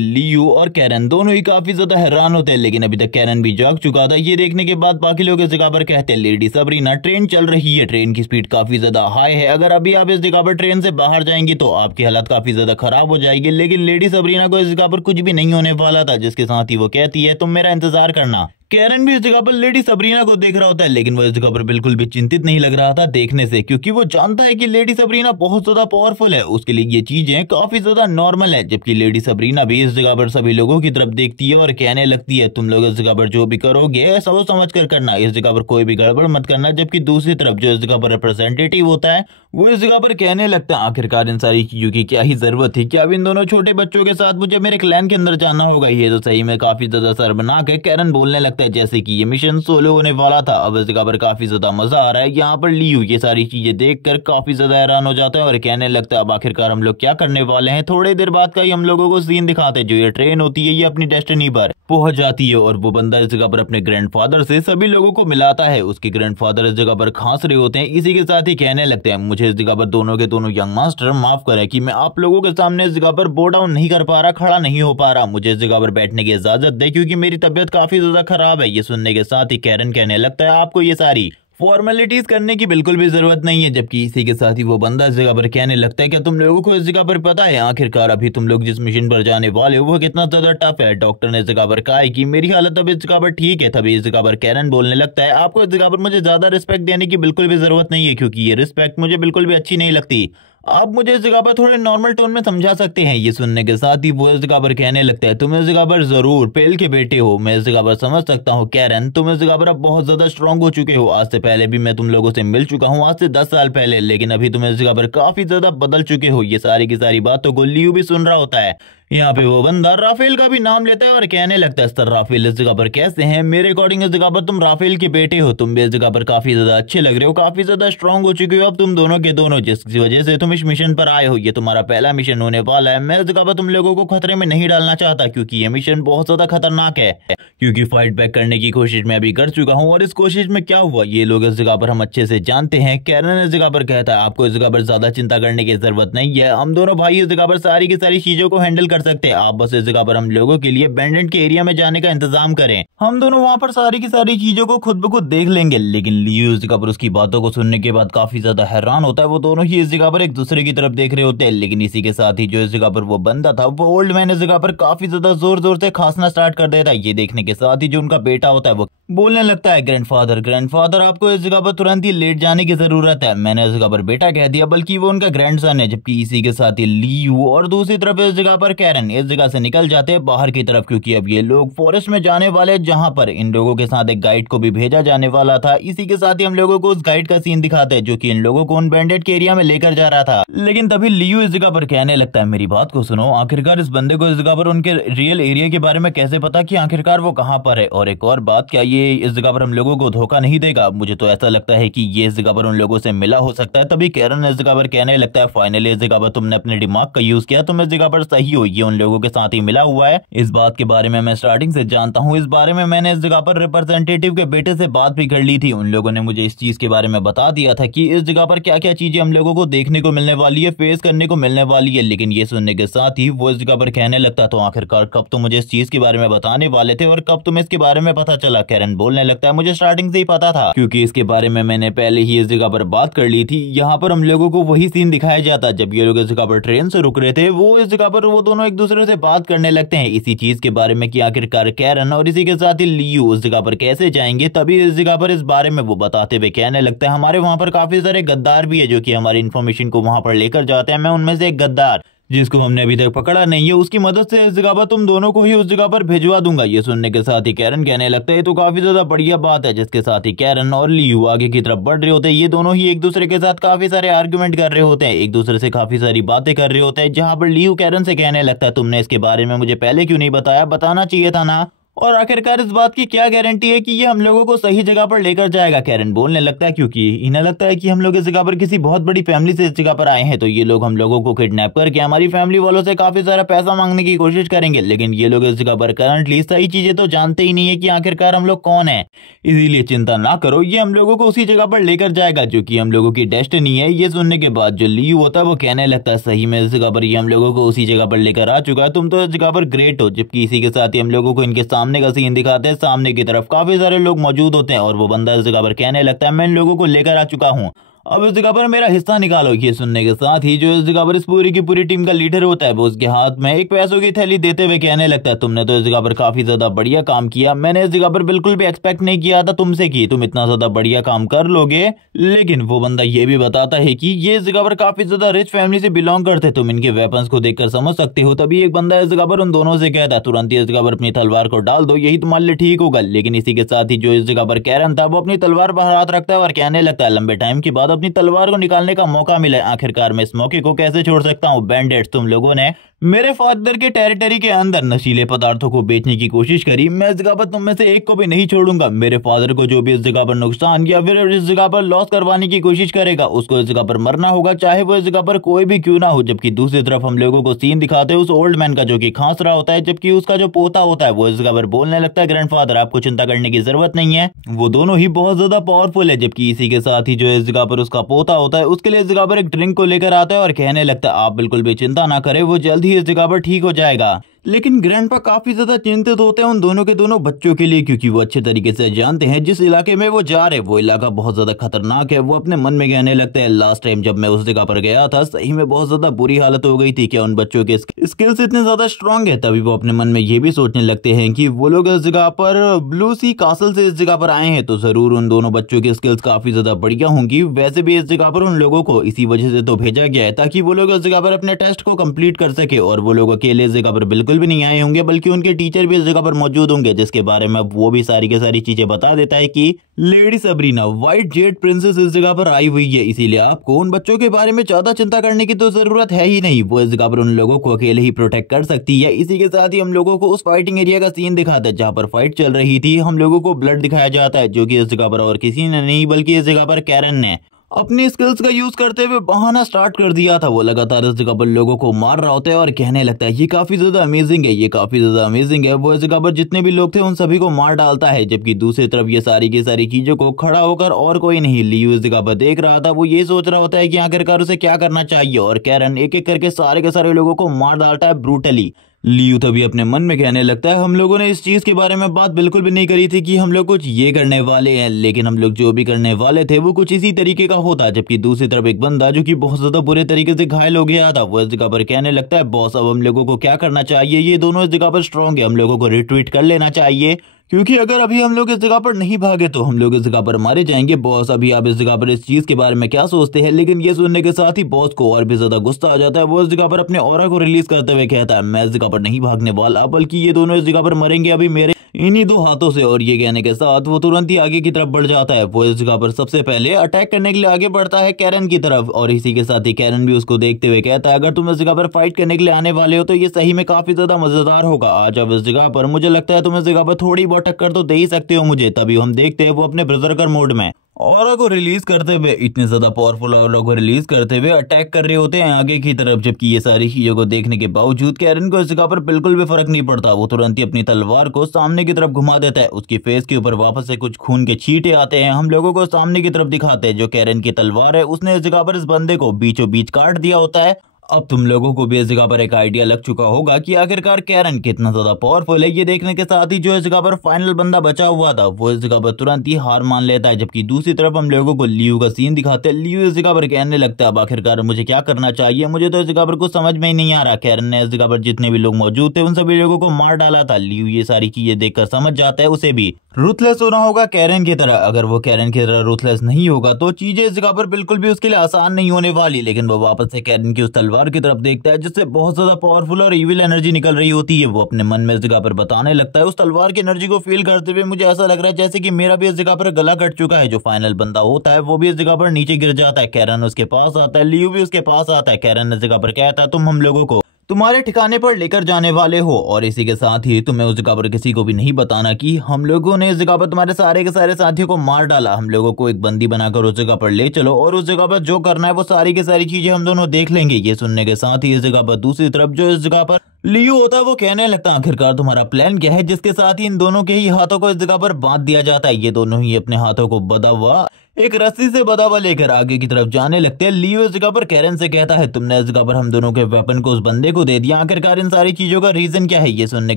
लियो और कैरन दोनों ही काफी ज्यादा हैरान होते हैं, लेकिन अभी तक कैरन भी जाग चुका था। ये देखने के बाद बाकी लोग इस जगह पर कहते हैं लेडी सबरीना ट्रेन चल रही है, ट्रेन की स्पीड काफी ज्यादा हाई है, अगर अभी आप इस जगह पर ट्रेन से बाहर जाएंगी तो आपकी हालत काफी ज्यादा खराब हो जाएगी। लेकिन लेडी सबरीना को इस जगह पर कुछ भी नहीं होने वाला था, जिसके साथ ही वो कहती है तुम मेरा इंतजार करना। कैरन भी इस जगह पर लेडी सबरीना को देख रहा होता है, लेकिन वो इस जगह पर बिल्कुल भी चिंतित नहीं लग रहा था देखने से, क्योंकि वो जानता है कि लेडी सबरीना बहुत ज्यादा पावरफुल है, उसके लिए ये चीजें काफी ज्यादा नॉर्मल है। जबकि लेडी सबरीना भी इस जगह पर सभी लोगों की तरफ देखती है और कहने लगती है तुम लोग इस जगह पर जो भी करोगे सोच समझ कर करना, इस जगह पर कोई भी गड़बड़ मत करना। जबकि दूसरी तरफ जो इस जगह पर रिप्रेजेंटेटिव होता है वो इस जगह पर कहने लगता है आखिरकार इन सारी चीजों की क्या ही जरूरत थी, क्या अब इन दोनों छोटे बच्चों के साथ मुझे मेरे क्लैन के अंदर जाना होगा। ये तो सही में काफी ज्यादा शर्मनाक है। कैरन बोलने लगता है जैसे कि ये मिशन सोलो होने वाला था। अब इस जगह पर काफी ज्यादा मजा आ रहा है। यहाँ पर लियो ये सारी चीजें देखकर काफी ज्यादा हैरान हो जाता है और कहने लगता है अब आखिरकार हम लोग क्या करने वाले हैं। थोड़ी देर बाद का ही हम लोगों को सीन दिखाते हैं, जो ये ट्रेन होती है ये अपनी डेस्टिनी पर पहुंच जाती है और वो बंदा इस जगह पर अपने ग्रैंडफादर से सभी लोगों को मिलाता है। उसके ग्रैंडफादर इस जगह पर खांस रहे होते हैं। इसी के साथ ही कहने लगते हैं मुझे इस जगह पर दोनों के दोनों यंग मास्टर माफ करें कि मैं आप लोगों के सामने इस जगह पर बो डाउन नहीं कर पा रहा, खड़ा नहीं हो पा रहा, मुझे इस जगह पर बैठने की इजाजत दे क्योंकि मेरी तबियत काफी ज्यादा खराब है। ये सुनने के साथ ही कैरन कहने लगता है आपको ये सारी फॉर्मेलिटीज करने की बिल्कुल भी जरूरत नहीं है। जबकि इसी के साथ ही वो बंदा इस जगह पर कहने लगता है क्या तुम लोगों को इस जगह पर पता है आखिरकार अभी तुम लोग जिस मिशन पर जाने वाले हो वो कितना ज्यादा टफ है। डॉक्टर ने इस जगह पर कहा है कि मेरी हालत अब इस जगह पर ठीक है। तभी इस जगह पर कैरन बोलने लगता है आपको इस जगह पर मुझे ज्यादा रिस्पेक्ट देने की बिल्कुल भी जरूरत नहीं है, क्योंकि ये रिस्पेक्ट मुझे बिल्कुल भी अच्छी नहीं लगती। आप मुझे इस जगह पर थोड़े नॉर्मल टोन में समझा सकते हैं। ये सुनने के साथ ही वो इस जगह पर कहने लगता है तुम इस जगह पर जरूर पेल के बेटे हो, मैं इस जगह पर समझ सकता हूँ कैरन, तुम इस जगह पर अब बहुत ज्यादा स्ट्रांग हो चुके हो। आज से पहले भी मैं तुम लोगों से मिल चुका हूँ, आज से 10 साल पहले, लेकिन अभी तुम इस जगह पर काफी ज्यादा बदल चुके हो। ये सारी की सारी बातों को लियो भी सुन रहा होता है। यहाँ पे वो बंदा राफेल का भी नाम लेता है और कहने लगता है सर राफेल इस जगह पर कैसे हैं, मेरे अकॉर्डिंग इस जगह पर तुम राफेल के बेटे हो, तुम भी इस जगह पर काफी ज्यादा अच्छे लग रहे हो, काफी ज्यादा स्ट्रांग हो चुके हो अब तुम दोनों के दोनों, जिसकी वजह से तुम इस मिशन पर आए हो। ये तुम्हारा पहला मिशन होने वाला है। मैं इस जगह पर तुम लोगों को खतरे में नहीं डालना चाहता, क्योंकि ये मिशन बहुत ज्यादा खतरनाक है, क्योंकि फाइट बैक करने की कोशिश मैं अभी कर चुका हूँ और इस कोशिश में क्या हुआ ये लोग इस जगह पर हम अच्छे से जानते हैं। कैरन इस जगह पर कहता है आपको इस जगह पर ज्यादा चिंता करने की जरूरत नहीं है, हम दोनों भाई इस जगह पर सारी की सारी चीजों को हैंडल कर सकते हैं। आप बस इस जगह पर हम लोगों के लिए बैंडेंट के एरिया में जाने का इंतजाम करें, हम दोनों वहां पर सारी की सारी चीजों को खुद ब खुद देख लेंगे। लेकिन लियो इस जगह पर उसकी बातों को सुनने के बाद काफी ज्यादा हैरान होता है। वो दोनों ही इस जगह पर एक दूसरे की तरफ देख रहे होते हैं। लेकिन इसी के साथ ही जो इस जगह पर वो बंदा था वो ओल्ड मैन इस जगह पर काफी ज्यादा जोर जोर से खांसना स्टार्ट कर देता है। ये देखने के साथ ही जो उनका बेटा होता है वो बोलने लगता है ग्रैंडफादर आपको इस जगह पर तुरंत ही लेट जाने की जरूरत है। मैंने इस जगह पर बेटा कह दिया, बल्कि वो उनका ग्रैंडसन है। जबकि इसी के साथ ही लियो और दूसरी तरफ इस जगह पर कैरन इस जगह से निकल जाते हैं बाहर की तरफ, क्योंकि अब ये लोग फॉरेस्ट में जाने वाले, जहां पर इन लोगों के साथ एक गाइड को भी भेजा जाने वाला था। इसी के साथ ही हम लोगों को उस गाइड का सीन दिखाते हैं जो कि इन लोगों को उन बैंडेड के एरिया में लेकर जा रहा था। लेकिन तभी लियू इस जगह पर कहने लगता है, मेरी बात को सुनो, आखिरकार इस बंदे को इस जगह पर उनके रियल एरिया के बारे में कैसे पता कि आखिरकार वो कहां पर है? और एक और बात, क्या ये इस जगह पर हम लोगों को धोखा नहीं देगा? मुझे तो ऐसा लगता है कि ये इस जगह पर उन लोगों से मिला हो सकता है। तभी कैरन इस जगह पर कहने लगता है, फाइनली इस जगह पर तुमने अपने दिमाग का यूज किया, तुम इस जगह पर सही हो, ये उन लोगों के साथ ही मिला हुआ है। इस बात के बारे में मैं स्टार्टिंग से जानता हूँ, इस बारे में मैंने इस जगह पर रिप्रेजेंटेटिव के बेटे से बात भी कर ली थी। उन लोगों ने मुझे इस चीज के बारे में बता दिया था कि इस जगह पर क्या क्या चीजें हम लोगों को देखने को मिलने वाली है, फेस करने को मिलने वाली है। लेकिन ये सुनने के साथ ही वो इस जगह पर कहने लगता, तो आखिरकार कब तुम मुझे इस चीज के बारे में बताने वाले थे और कब तुम्हें इसके बारे में पता चला? कैरन बोलने लगता है, मुझे स्टार्टिंग से ही पता था, क्योंकि इसके बारे में मैंने पहले ही इस जगह पर बात कर ली थी। यहाँ पर हम लोगों को वही सीन दिखाया जाता जब ये लोग इस जगह पर ट्रेन से रुक रहे थे। वो इस जगह पर वो दोनों एक दूसरे से बात करने लगते हैं इसी चीज के बारे में कि आखिरकार कैरन और इसी के साथ ही लियू उस जगह पर कैसे जाएंगे। तभी इस जगह पर इस बारे में वो बताते हुए कहने लगता है, हमारे वहां पर काफी सारे गद्दार भी है जो कि हमारी इन्फॉर्मेशन को वहां पर लेकर जाते हैं। मैं उनमें से एक गद्दार, जिसको हमने अभी तक पकड़ा नहीं है, उसकी मदद से इस जगह पर तुम दोनों को ही उस जगह पर भिजवा दूंगा। ये सुनने के साथ ही कैरन कहने लगता है, तो काफी ज्यादा बढ़िया बात है। जिसके साथ ही कैरन और लियू आगे की तरफ बढ़ रहे होते हैं। ये दोनों ही एक दूसरे के साथ काफी सारे आर्गुमेंट कर रहे होते हैं, एक दूसरे से काफी सारी बातें कर रहे होते हैं, जहां पर लियू कैरन से कहने लगता है, तुमने इसके बारे में मुझे पहले क्यों नहीं बताया? बताना चाहिए था ना। और आखिरकार इस बात की क्या गारंटी है कि ये हम लोगों को सही जगह पर लेकर जाएगा? कैरन बोलने लगता है, क्योंकि इन्हें लगता है कि हम लोग इस जगह पर किसी बहुत बड़ी फैमिली से इस जगह पर आए हैं, तो ये लोग हम लोगों को किडनैप करके हमारी फैमिली वालों से काफी सारा पैसा मांगने की कोशिश करेंगे। लेकिन ये लोग इस जगह पर करंटली सही चीजें तो जानते ही नहीं है कि आखिरकार हम लोग कौन है। इसीलिए चिंता ना करो, ये हम लोगों को उसी जगह पर लेकर जाएगा जो कि हम लोगों की डेस्टिनी है। ये सुनने के बाद जो लियू होता है वो कहने लगता है, सही में इस जगह पर ये हम लोगों को उसी जगह पर लेकर आ चुका है, तुम तो इस जगह पर ग्रेट हो। जबकि इसी के साथ ही हम लोगों को इनके सामने का सीन दिखा सामने की तरफ काफी सारे लोग मौजूद होते हैं और वो बंदा इस जगह पर कहने लगता है, मैं इन लोगों को लेकर आ चुका हूं, अब इस जगह पर मेरा हिस्सा निकालो। ये सुनने के साथ ही जो इस जगह पर इस पूरी की पूरी टीम का लीडर होता है वो उसके हाथ में एक पैसों की थैली देते हुए कहने लगता है, तुमने तो इस जगह पर काफी ज्यादा बढ़िया काम किया, मैंने इस जगह पर बिल्कुल भी एक्सपेक्ट नहीं किया था तुमसे कि तुम इतना ज्यादा बढ़िया काम कर लोगे। लेकिन वो बंदा ये भी बताता है कि ये इस जगह पर काफी ज्यादा रिच फैमिली से बिलोंग करते, तुम इनके वेपन्स को देखकर समझ सकते हो। तभी एक बंदा इस जगह पर उन दोनों से कहता है, तुरंत इस जगह पर अपनी तलवार को डाल दो, यही तुम्हारे लिए ठीक होगा। लेकिन इसी के साथ ही जो इस जगह पर कैरन था वो अपनी तलवार पर हाथ रखता है और कहने लगता है, लंबे टाइम के बाद अपनी तलवार को निकालने का मौका मिला, आखिरकार मैं इस मौके को कैसे छोड़ सकता हूँ। बैंडेड्स, तुम लोगों ने मेरे फादर के टेरिटरी के अंदर नशीले पदार्थों को बेचने की कोशिश करी, मैं इस जगह पर तुम में से एक को भी नहीं छोड़ूंगा। मेरे फादर को जो भी इस जगह पर नुकसान या फिर इस जगह पर लॉस करवाने की कोशिश करेगा उसको इस जगह पर मरना होगा, चाहे वो इस जगह पर कोई भी क्यों ना हो। जबकि दूसरी तरफ हम लोगों को सीन दिखाते हैं उस ओल्ड मैन का जो कि खांस रहा होता है, जबकि उसका जो पोता होता है वो इस जगह पर बोलने लगता है, ग्रैंडफादर आपको चिंता करने की जरूरत नहीं है, वो दोनों ही बहुत ज्यादा पावरफुल है। जबकि इसी के साथ ही जो इस जगह पर उसका पोता होता है उसके लिए इस जगह पर एक ड्रिंक को लेकर आता है और कहने लगता है, आप बिल्कुल भी चिंता ना करें, वो जल्द ही इस जगह पर ठीक हो जाएगा। लेकिन ग्रैंडपा काफी ज्यादा चिंतित होते हैं उन दोनों के दोनों बच्चों के लिए, क्योंकि वो अच्छे तरीके से जानते हैं जिस इलाके में वो जा रहे हैं वो इलाका बहुत ज्यादा खतरनाक है। वो अपने मन में कहने लगते हैं, लास्ट टाइम जब मैं उस जगह पर गया था सही में बहुत ज्यादा बुरी हालत हो गई थी, क्या उन बच्चों के स्किल्स इतने ज्यादा स्ट्रांग है? तभी वो अपने मन में ये भी सोचने लगते हैं कि वो लोग इस जगह पर ब्लू सी कासल से इस जगह पर आए हैं, तो जरूर उन दोनों बच्चों की स्किल्स काफी ज्यादा बढ़िया होंगी। वैसे भी इस जगह पर उन लोगों को इसी वजह से तो भेजा गया है ताकि वो लोग इस जगह पर अपने टेस्ट को कंप्लीट कर सके, और वो लोग अकेले इस जगह पर बिल्कुल भी नहीं आए होंगे बल्कि उनके टीचर भी इस जगह पर मौजूद होंगे, जिसके बारे में वो भी सारी की सारी चीजें बता देता है कि lady Sabrina white Z princess इस जगह पर आई हुई है, इसीलिए आपको उन बच्चों के बारे में ज्यादा चिंता करने की तो जरूरत है ही नहीं, वो इस जगह पर उन लोगों को अकेले ही प्रोटेक्ट कर सकती है। इसी के साथ ही हम लोगों को उस फाइटिंग एरिया का सीन दिखाता है जहां पर फाइट चल रही थी, हम लोगों को ब्लड दिखाया जाता है जो कि इस जगह पर और किसी ने नहीं बल्कि इस जगह पर कैरन ने अपनी स्किल्स का यूज करते हुए बहाना स्टार्ट कर दिया था। वो लगातार इस जगह पर लोगों को मार रहा होता है और कहने लगता है, ये काफी ज्यादा अमेजिंग है, ये काफी ज्यादा अमेजिंग है। वो इस जगह पर जितने भी लोग थे उन सभी को मार डालता है, जबकि दूसरी तरफ ये सारी की सारी चीजों को खड़ा होकर और कोई नहीं लियू इस जगह पर देख रहा था। वो ये सोच रहा होता है कि आखिरकार उसे क्या करना चाहिए, और कैरन एक एक करके सारे के सारे लोगों को मार डालता है ब्रूटली। लियू तभी अपने मन में कहने लगता है, हम लोगों ने इस चीज के बारे में बात बिल्कुल भी नहीं करी थी कि हम लोग कुछ ये करने वाले हैं, लेकिन हम लोग जो भी करने वाले थे वो कुछ इसी तरीके का होता। जबकि दूसरी तरफ एक बंदा जो कि बहुत ज्यादा बुरे तरीके से घायल हो गया था, वो इस जगह पर कहने लगता है, बॉस अब हम लोगों को क्या करना चाहिए, ये दोनों इस जगह पर स्ट्रांग है, हम लोगों को रिट्रीट कर लेना चाहिए, क्योंकि अगर अभी हम लोग इस जगह पर नहीं भागे तो हम लोग इस जगह पर मारे जाएंगे। बॉस अभी आप इस जगह पर इस चीज के बारे में क्या सोचते हैं? लेकिन ये सुनने के साथ ही बॉस को और भी ज्यादा गुस्सा आ जाता है। वो इस जगह पर अपने ऑरा को रिलीज करते हुए कहता है, मैं इस जगह पर नहीं भागने वाला, बल्कि ये दोनों इस जगह पर मरेंगे अभी मेरे इन्हीं दो हाथों से। और ये कहने के साथ वो तुरंत ही आगे की तरफ बढ़ जाता है। वो इस जगह पर सबसे पहले अटैक करने के लिए आगे बढ़ता है कैरन की तरफ, और इसी के साथ ही कैरन भी उसको देखते हुए कहता है, अगर तुम इस जगह पर फाइट करने के लिए आने वाले हो तो ये सही में काफी ज्यादा मजेदार होगा। आज अब इस जगह पर मुझे लगता है तुम इस जगह पर थोड़ी बहुत टक्कर तो दे ही सकते हो मुझे। तभी हम देखते हैं वो अपने ब्रजर्कर मोड में ऑरा को रिलीज करते हुए, इतने ज्यादा पावरफुल ऑरा को रिलीज करते हुए अटैक कर रहे होते हैं आगे की तरफ। जबकि ये सारी चीजों को देखने के बावजूद कैरन को इस जगह पर बिल्कुल भी फर्क नहीं पड़ता। वो तुरंत ही अपनी तलवार को सामने की तरफ घुमा देता है। उसकी फेस के ऊपर वापस से कुछ खून के छींटे आते हैं, हम लोगों को सामने की तरफ दिखाते हैं। जो कैरन की तलवार है उसने इस जगह पर इस बंदे को बीचों बीच काट दिया होता है। अब तुम लोगों को भी इस जगह पर एक आइडिया लग चुका होगा कि आखिरकार कैरन कितना ज्यादा पावरफुल है। ये देखने के साथ ही जो इस जगह पर फाइनल बंदा बचा हुआ था वो इस जगह पर तुरंत ही हार मान लेता है। जबकि दूसरी तरफ हम लोगों को लियू का सीन दिखाते हैं। लियू इस जगह पर कहने लगता है, अब आखिरकार मुझे क्या करना चाहिए, मुझे तो इस जगह पर कुछ समझ में ही नहीं आ रहा। कैरन ने इस जगह पर जितने भी लोग मौजूद थे उन सभी लोगों को मार डाला था। लियू ये सारी चीजें देखकर समझ जाता है उसे भी रूथलेस होना होगा कैरन की तरह। अगर वो कैरन की तरह रूथलेस नहीं होगा तो चीजें इस जगह पर बिल्कुल भी उसके लिए आसान नहीं होने वाली। लेकिन वो वापस से कैरन की उस तलवार की तरफ देखता है जिससे बहुत ज्यादा पावरफुल और इविल एनर्जी निकल रही होती है। वो अपने मन में इस जगह पर बताने लगता है, उस तलवार की एनर्जी को फील करते हुए मुझे ऐसा लग रहा है जैसे कि मेरा भी इस जगह पर गला कट चुका है। जो फाइनल बंदा होता है वो भी इस जगह पर नीचे गिर जाता है। कैरन उसके पास आता है, लियू भी उसके पास आता है। कैरन इस जगह पर कहता है, तुम हम लोगों को तुम्हारे ठिकाने पर लेकर जाने वाले हो, और इसी के साथ ही तुम्हें उस जगह पर किसी को भी नहीं बताना कि हम लोगों ने इस जगह पर तुम्हारे सारे के सारे साथियों को मार डाला। हम लोगों को एक बंदी बनाकर उस जगह पर ले चलो और उस जगह पर जो करना है वो सारी की सारी चीजें हम दोनों देख लेंगे। ये सुनने के साथ ही इस जगह पर दूसरी तरफ जो इस जगह पर लियू होता है वो कहने लगता है, आखिरकार तुम्हारा प्लान क्या है? जिसके साथ ही इन दोनों के ही हाथों को इस जगह पर बांध दिया जाता है। ये दोनों ही अपने हाथों को बंधा हुआ एक रस्सी से बंधा हुआ लेकर आगे की तरफ जाने लगते हैं। लियू इस जगह पर कैरन से कहता है, तुमने इस जगह पर हम दोनों के वेपन को उस बंदे को दे दिया, आखिरकार इन सारी चीजों का रीजन क्या है? ये सुनने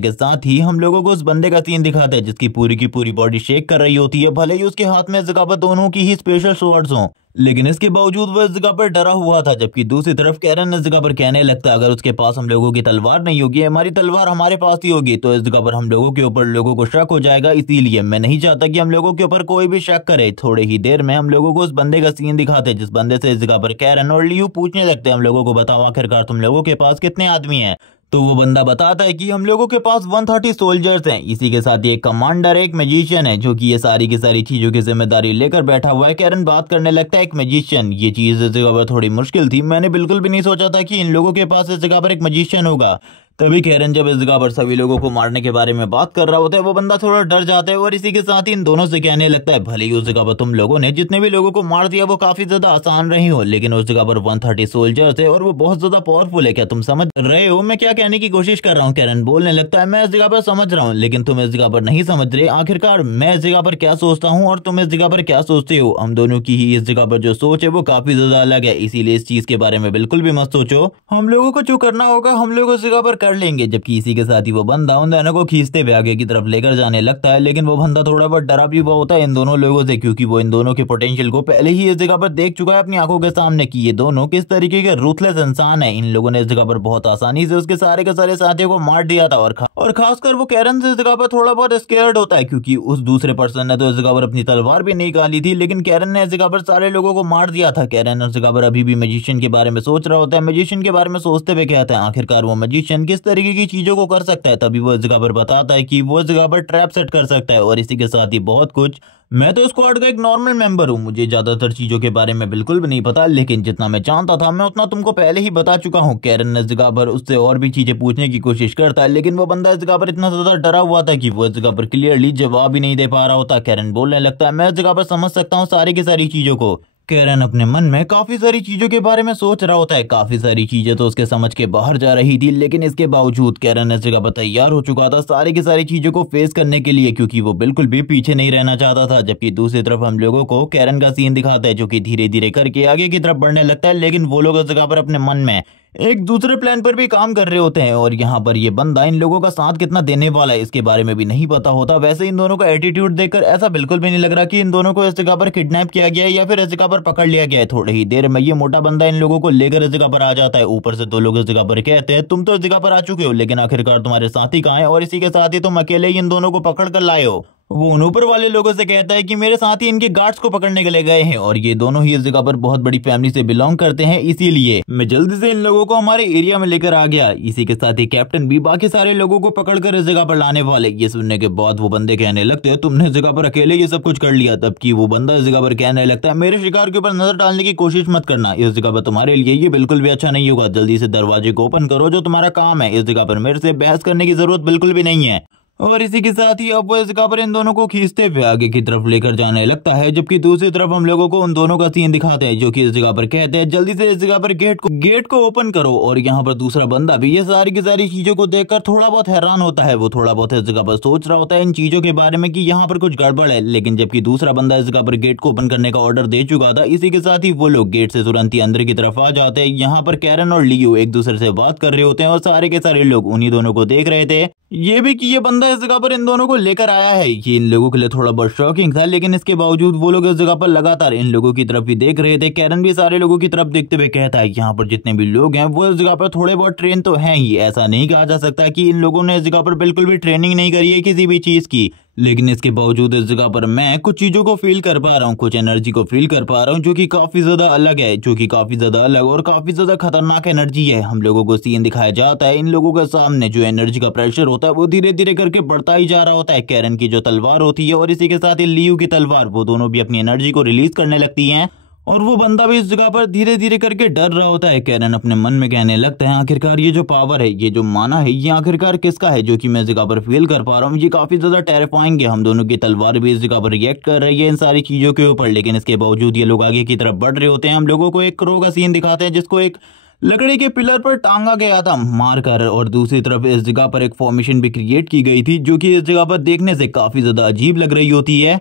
के साथ ही हम लोगों को उस बंदे का सीन दिखाता है जिसकी पूरी की पूरी बॉडी शेक कर रही होती है। भले ही उसके हाथ में इस जगह पर दोनों की ही स्पेशल स्वॉर्ड्स हों, लेकिन इसके बावजूद वो इस जगह पर डरा हुआ था। जबकि दूसरी तरफ कैरन इस जगह पर कहने लगता है, अगर उसके पास हम लोगों की तलवार नहीं होगी, हमारी तलवार हमारे पास ही होगी, तो इस जगह पर हम लोगों के ऊपर लोगों को शक हो जाएगा। इसीलिए मैं नहीं चाहता कि हम लोगों के ऊपर कोई भी शक करे। थोड़े ही देर में हम लोगों को उस बंदे का सीन दिखाते हैं जिस बंदे से इस जगह पर कैरन और लियू पूछने लगते हैं, हम लोगों को बताओ आखिरकार तुम लोगों के पास कितने आदमी हैं? तो वो बंदा बताता है कि हम लोगों के पास 130 सोल्जर्स हैं। इसी के साथ ही एक कमांडर, एक मैजिशियन है जो कि ये सारी की सारी चीजों की जिम्मेदारी लेकर बैठा हुआ है। कैरन बात करने लगता है, एक मैजिशियन, ये चीज इस जगह पर थोड़ी मुश्किल थी, मैंने बिल्कुल भी नहीं सोचा था कि इन लोगों के पास इस जगह पर एक मैजिशियन होगा। तभी कैरन जब इस जगह पर सभी लोगों को मारने के बारे में बात कर रहा होता है वो बंदा थोड़ा डर जाता है और इसी के साथ ही इन दोनों से कहने लगता है, भले ही उस जगह पर तुम लोगों ने जितने भी लोगों को मार दिया वो काफी ज्यादा आसान रही हो, लेकिन उस जगह पर 130 सोल्जर्स है और वो बहुत ज्यादा पावरफुल है। क्या तुम समझ रहे हो मैं क्या कहने की कोशिश कर रहा हूँ? कैरन बोलने लगता है, मैं इस जगह पर समझ रहा हूँ, लेकिन तुम इस जगह पर नहीं समझ रहे। आखिरकार मैं इस जगह पर क्या सोचता हूँ और तुम इस जगह पर क्या सोचते हो, हम दोनों की ही इस जगह पर जो सोच है वो काफी ज्यादा अलग है। इसीलिए इस चीज के बारे में बिल्कुल भी मत सोचो, हम लोगों को जो करना होगा हम लोग उस जगह पर कर लेंगे। जबकि इसी के साथ ही वो बंदा उन दोनों को खींचते हुए आगे की तरफ लेकर जाने लगता है, लेकिन वो बंदा थोड़ा बहुत डरा भी हुआ होता है इन दोनों लोगों से, क्योंकि वो इन दोनों के पोटेंशियल को पहले ही इस जगह पर देख चुका है अपनी आंखों के सामने कि ये दोनों किस तरीके के रूथलेस इंसान है। इन लोगों ने इस जगह पर बहुत आसानी से उसके सारे के सारे साथियों को मार दिया था और खासकर वो कैरन से इस जगह पर थोड़ा बहुत स्केयर्ड होता है, क्योंकि उस दूसरे पर्सन ने तो इस जगह पर अपनी तलवार भी नहीं निकाली थी, लेकिन कैरन ने इस जगह पर सारे लोगों को मार दिया था। कैरन उस जगह पर अभी भी मैजिशियन के बारे में सोच रहा होता है। मैजिशियन के बारे में सोचते हुए कहता है, आखिरकार वो मैजिशियन किस तरीके की चीजों को कर सकता है। तभी वो इस जगह पर बताता है कि वो इस जगह पर ट्रैप सेट कर सकता है और इसी के साथ ही बहुत कुछ। मैं तो स्क्वाड का एक नॉर्मल मेंबर हूँ, मुझे ज्यादातर चीजों के बारे में बिल्कुल भी नहीं पता, लेकिन जितना मैं जानता था मैं उतना तुमको पहले ही बता चुका हूँ। कैरन इस जगह पर उससे और भी चीजें पूछने की कोशिश करता है, लेकिन वो बंदा इस जगह पर इतना ज्यादा डरा हुआ था कि वो इस जगह पर क्लियरली जवाब ही नहीं दे पा रहा होता। कैरन बोलने लगता है, मैं इस जगह पर समझ सकता हूँ सारी की सारी चीजों को। कैरन अपने मन में काफी सारी चीजों के बारे में सोच रहा होता है, काफी सारी चीजें तो उसके समझ के बाहर जा रही थी, लेकिन इसके बावजूद कैरन इस जगह पर तैयार हो चुका था सारी की सारी चीजों को फेस करने के लिए, क्योंकि वो बिल्कुल भी पीछे नहीं रहना चाहता था। जबकि दूसरी तरफ हम लोगों को कैरन का सीन दिखाता है जो कि धीरे धीरे करके आगे की तरफ बढ़ने लगता है, लेकिन वो लोग इस जगह पर अपने मन में एक दूसरे प्लान पर भी काम कर रहे होते हैं और यहाँ पर ये बंदा इन लोगों का साथ कितना देने वाला है इसके बारे में भी नहीं पता होता। वैसे इन दोनों का एटीट्यूड देखकर ऐसा बिल्कुल भी नहीं लग रहा कि इन दोनों को इस जगह पर किडनैप किया गया है या फिर इस जगह पर पकड़ लिया गया है। थोड़ी ही देर में ये मोटा बंदा इन लोगों को लेकर इस जगह पर आ जाता है। ऊपर से दो लोग इस जगह पर कहते हैं तुम तो इस जगह पर आ चुके हो, लेकिन आखिरकार तुम्हारे साथी कहाँ है और इसी के साथ ही तुम अकेले ही इन दोनों को पकड़ कर लाए हो। वो उन ऊपर वाले लोगों से कहता है कि मेरे साथ ही इनके गार्ड्स को पकड़ने के लिए गए हैं और ये दोनों ही इस जगह पर बहुत बड़ी फैमिली से बिलोंग करते हैं, इसीलिए मैं जल्दी से इन लोगों को हमारे एरिया में लेकर आ गया। इसी के साथ ही कैप्टन भी बाकी सारे लोगों को पकड़कर इस जगह पर लाने वाले। ये सुनने के बाद वो बंदे कहने लगते हैं तुमने इस जगह पर अकेले ये सब कुछ कर लिया। तब की वो बंदा इस जगह पर कहने लगता है मेरे शिकार के ऊपर नजर डालने की कोशिश मत करना, इस जगह पर तुम्हारे लिए ये बिल्कुल भी अच्छा नहीं होगा। जल्दी से दरवाजे को ओपन करो, जो तुम्हारा काम है। इस जगह पर मेरे से बहस करने की जरूरत बिल्कुल भी नहीं है। और इसी के साथ ही अब वो इस जगह पर इन दोनों को खींचते हुए आगे की तरफ लेकर जाने लगता है, जबकि दूसरी तरफ हम लोगों को उन दोनों का सीन दिखाते हैं जो कि इस जगह पर कहते हैं जल्दी से इस जगह पर गेट को ओपन करो। और यहाँ पर दूसरा बंदा भी ये सारी की सारी चीजों को देखकर थोड़ा बहुत हैरान होता है। वो थोड़ा बहुत इस जगह पर सोच रहा होता है इन चीजों के बारे में कि यहाँ पर कुछ गड़बड़ है, लेकिन जबकि दूसरा बंदा इस जगह पर गेट को ओपन करने का ऑर्डर दे चुका था। इसी के साथ ही वो लोग गेट से तुरंत ही अंदर की तरफ आ जाते हैं। यहाँ पर कैरन और लियो एक दूसरे से बात कर रहे होते हैं और सारे के सारे लोग उन्हीं दोनों को देख रहे थे। ये भी कि ये बंदा इस जगह पर इन दोनों को लेकर आया है, ये इन लोगों के लिए थोड़ा बहुत शॉकिंग था, लेकिन इसके बावजूद वो लोग इस जगह पर लगातार इन लोगों की तरफ ही देख रहे थे। कैरन भी सारे लोगों की तरफ देखते हुए कहता है यहाँ पर जितने भी लोग हैं वो इस जगह पर थोड़े बहुत ट्रेन तो हैं ही, ऐसा नहीं कहा जा सकता कि इन लोगों ने इस जगह पर बिल्कुल भी ट्रेनिंग नहीं करी है किसी भी चीज की। लेकिन इसके बावजूद इस जगह पर मैं कुछ चीजों को फील कर पा रहा हूँ, कुछ एनर्जी को फील कर पा रहा हूँ जो कि काफी ज्यादा अलग है, जो कि काफी ज्यादा अलग और काफी ज्यादा खतरनाक एनर्जी है। हम लोगों को सीन दिखाया जाता है इन लोगों के सामने जो एनर्जी का प्रेशर होता है वो धीरे धीरे करके बढ़ता ही जा रहा होता है। कैरन की जो तलवार होती है और इसी के साथ ही लियू की तलवार, वो दोनों भी अपनी एनर्जी को रिलीज करने लगती हैं और वो बंदा भी इस जगह पर धीरे धीरे करके डर रहा होता है। कैरन अपने मन में कहने लगता है आखिरकार ये जो पावर है, ये जो माना है, ये आखिरकार किसका है जो कि मैं इस जगह पर फील कर पा रहा हूँ। ये काफी ज्यादा टेरिफाइंग है। हम दोनों की तलवार भी इस जगह पर रिएक्ट कर रही है इन सारी चीजों के ऊपर, लेकिन इसके बावजूद ये लोग आगे की तरफ बढ़ रहे होते हैं। हम लोगों को एक क्रो का सीन दिखाते हैं जिसको एक लकड़ी के पिलर पर टांगा गया था मारकर, और दूसरी तरफ इस जगह पर एक फॉर्मेशन भी क्रिएट की गई थी जो कि इस जगह पर देखने से काफी ज्यादा अजीब लग रही होती है।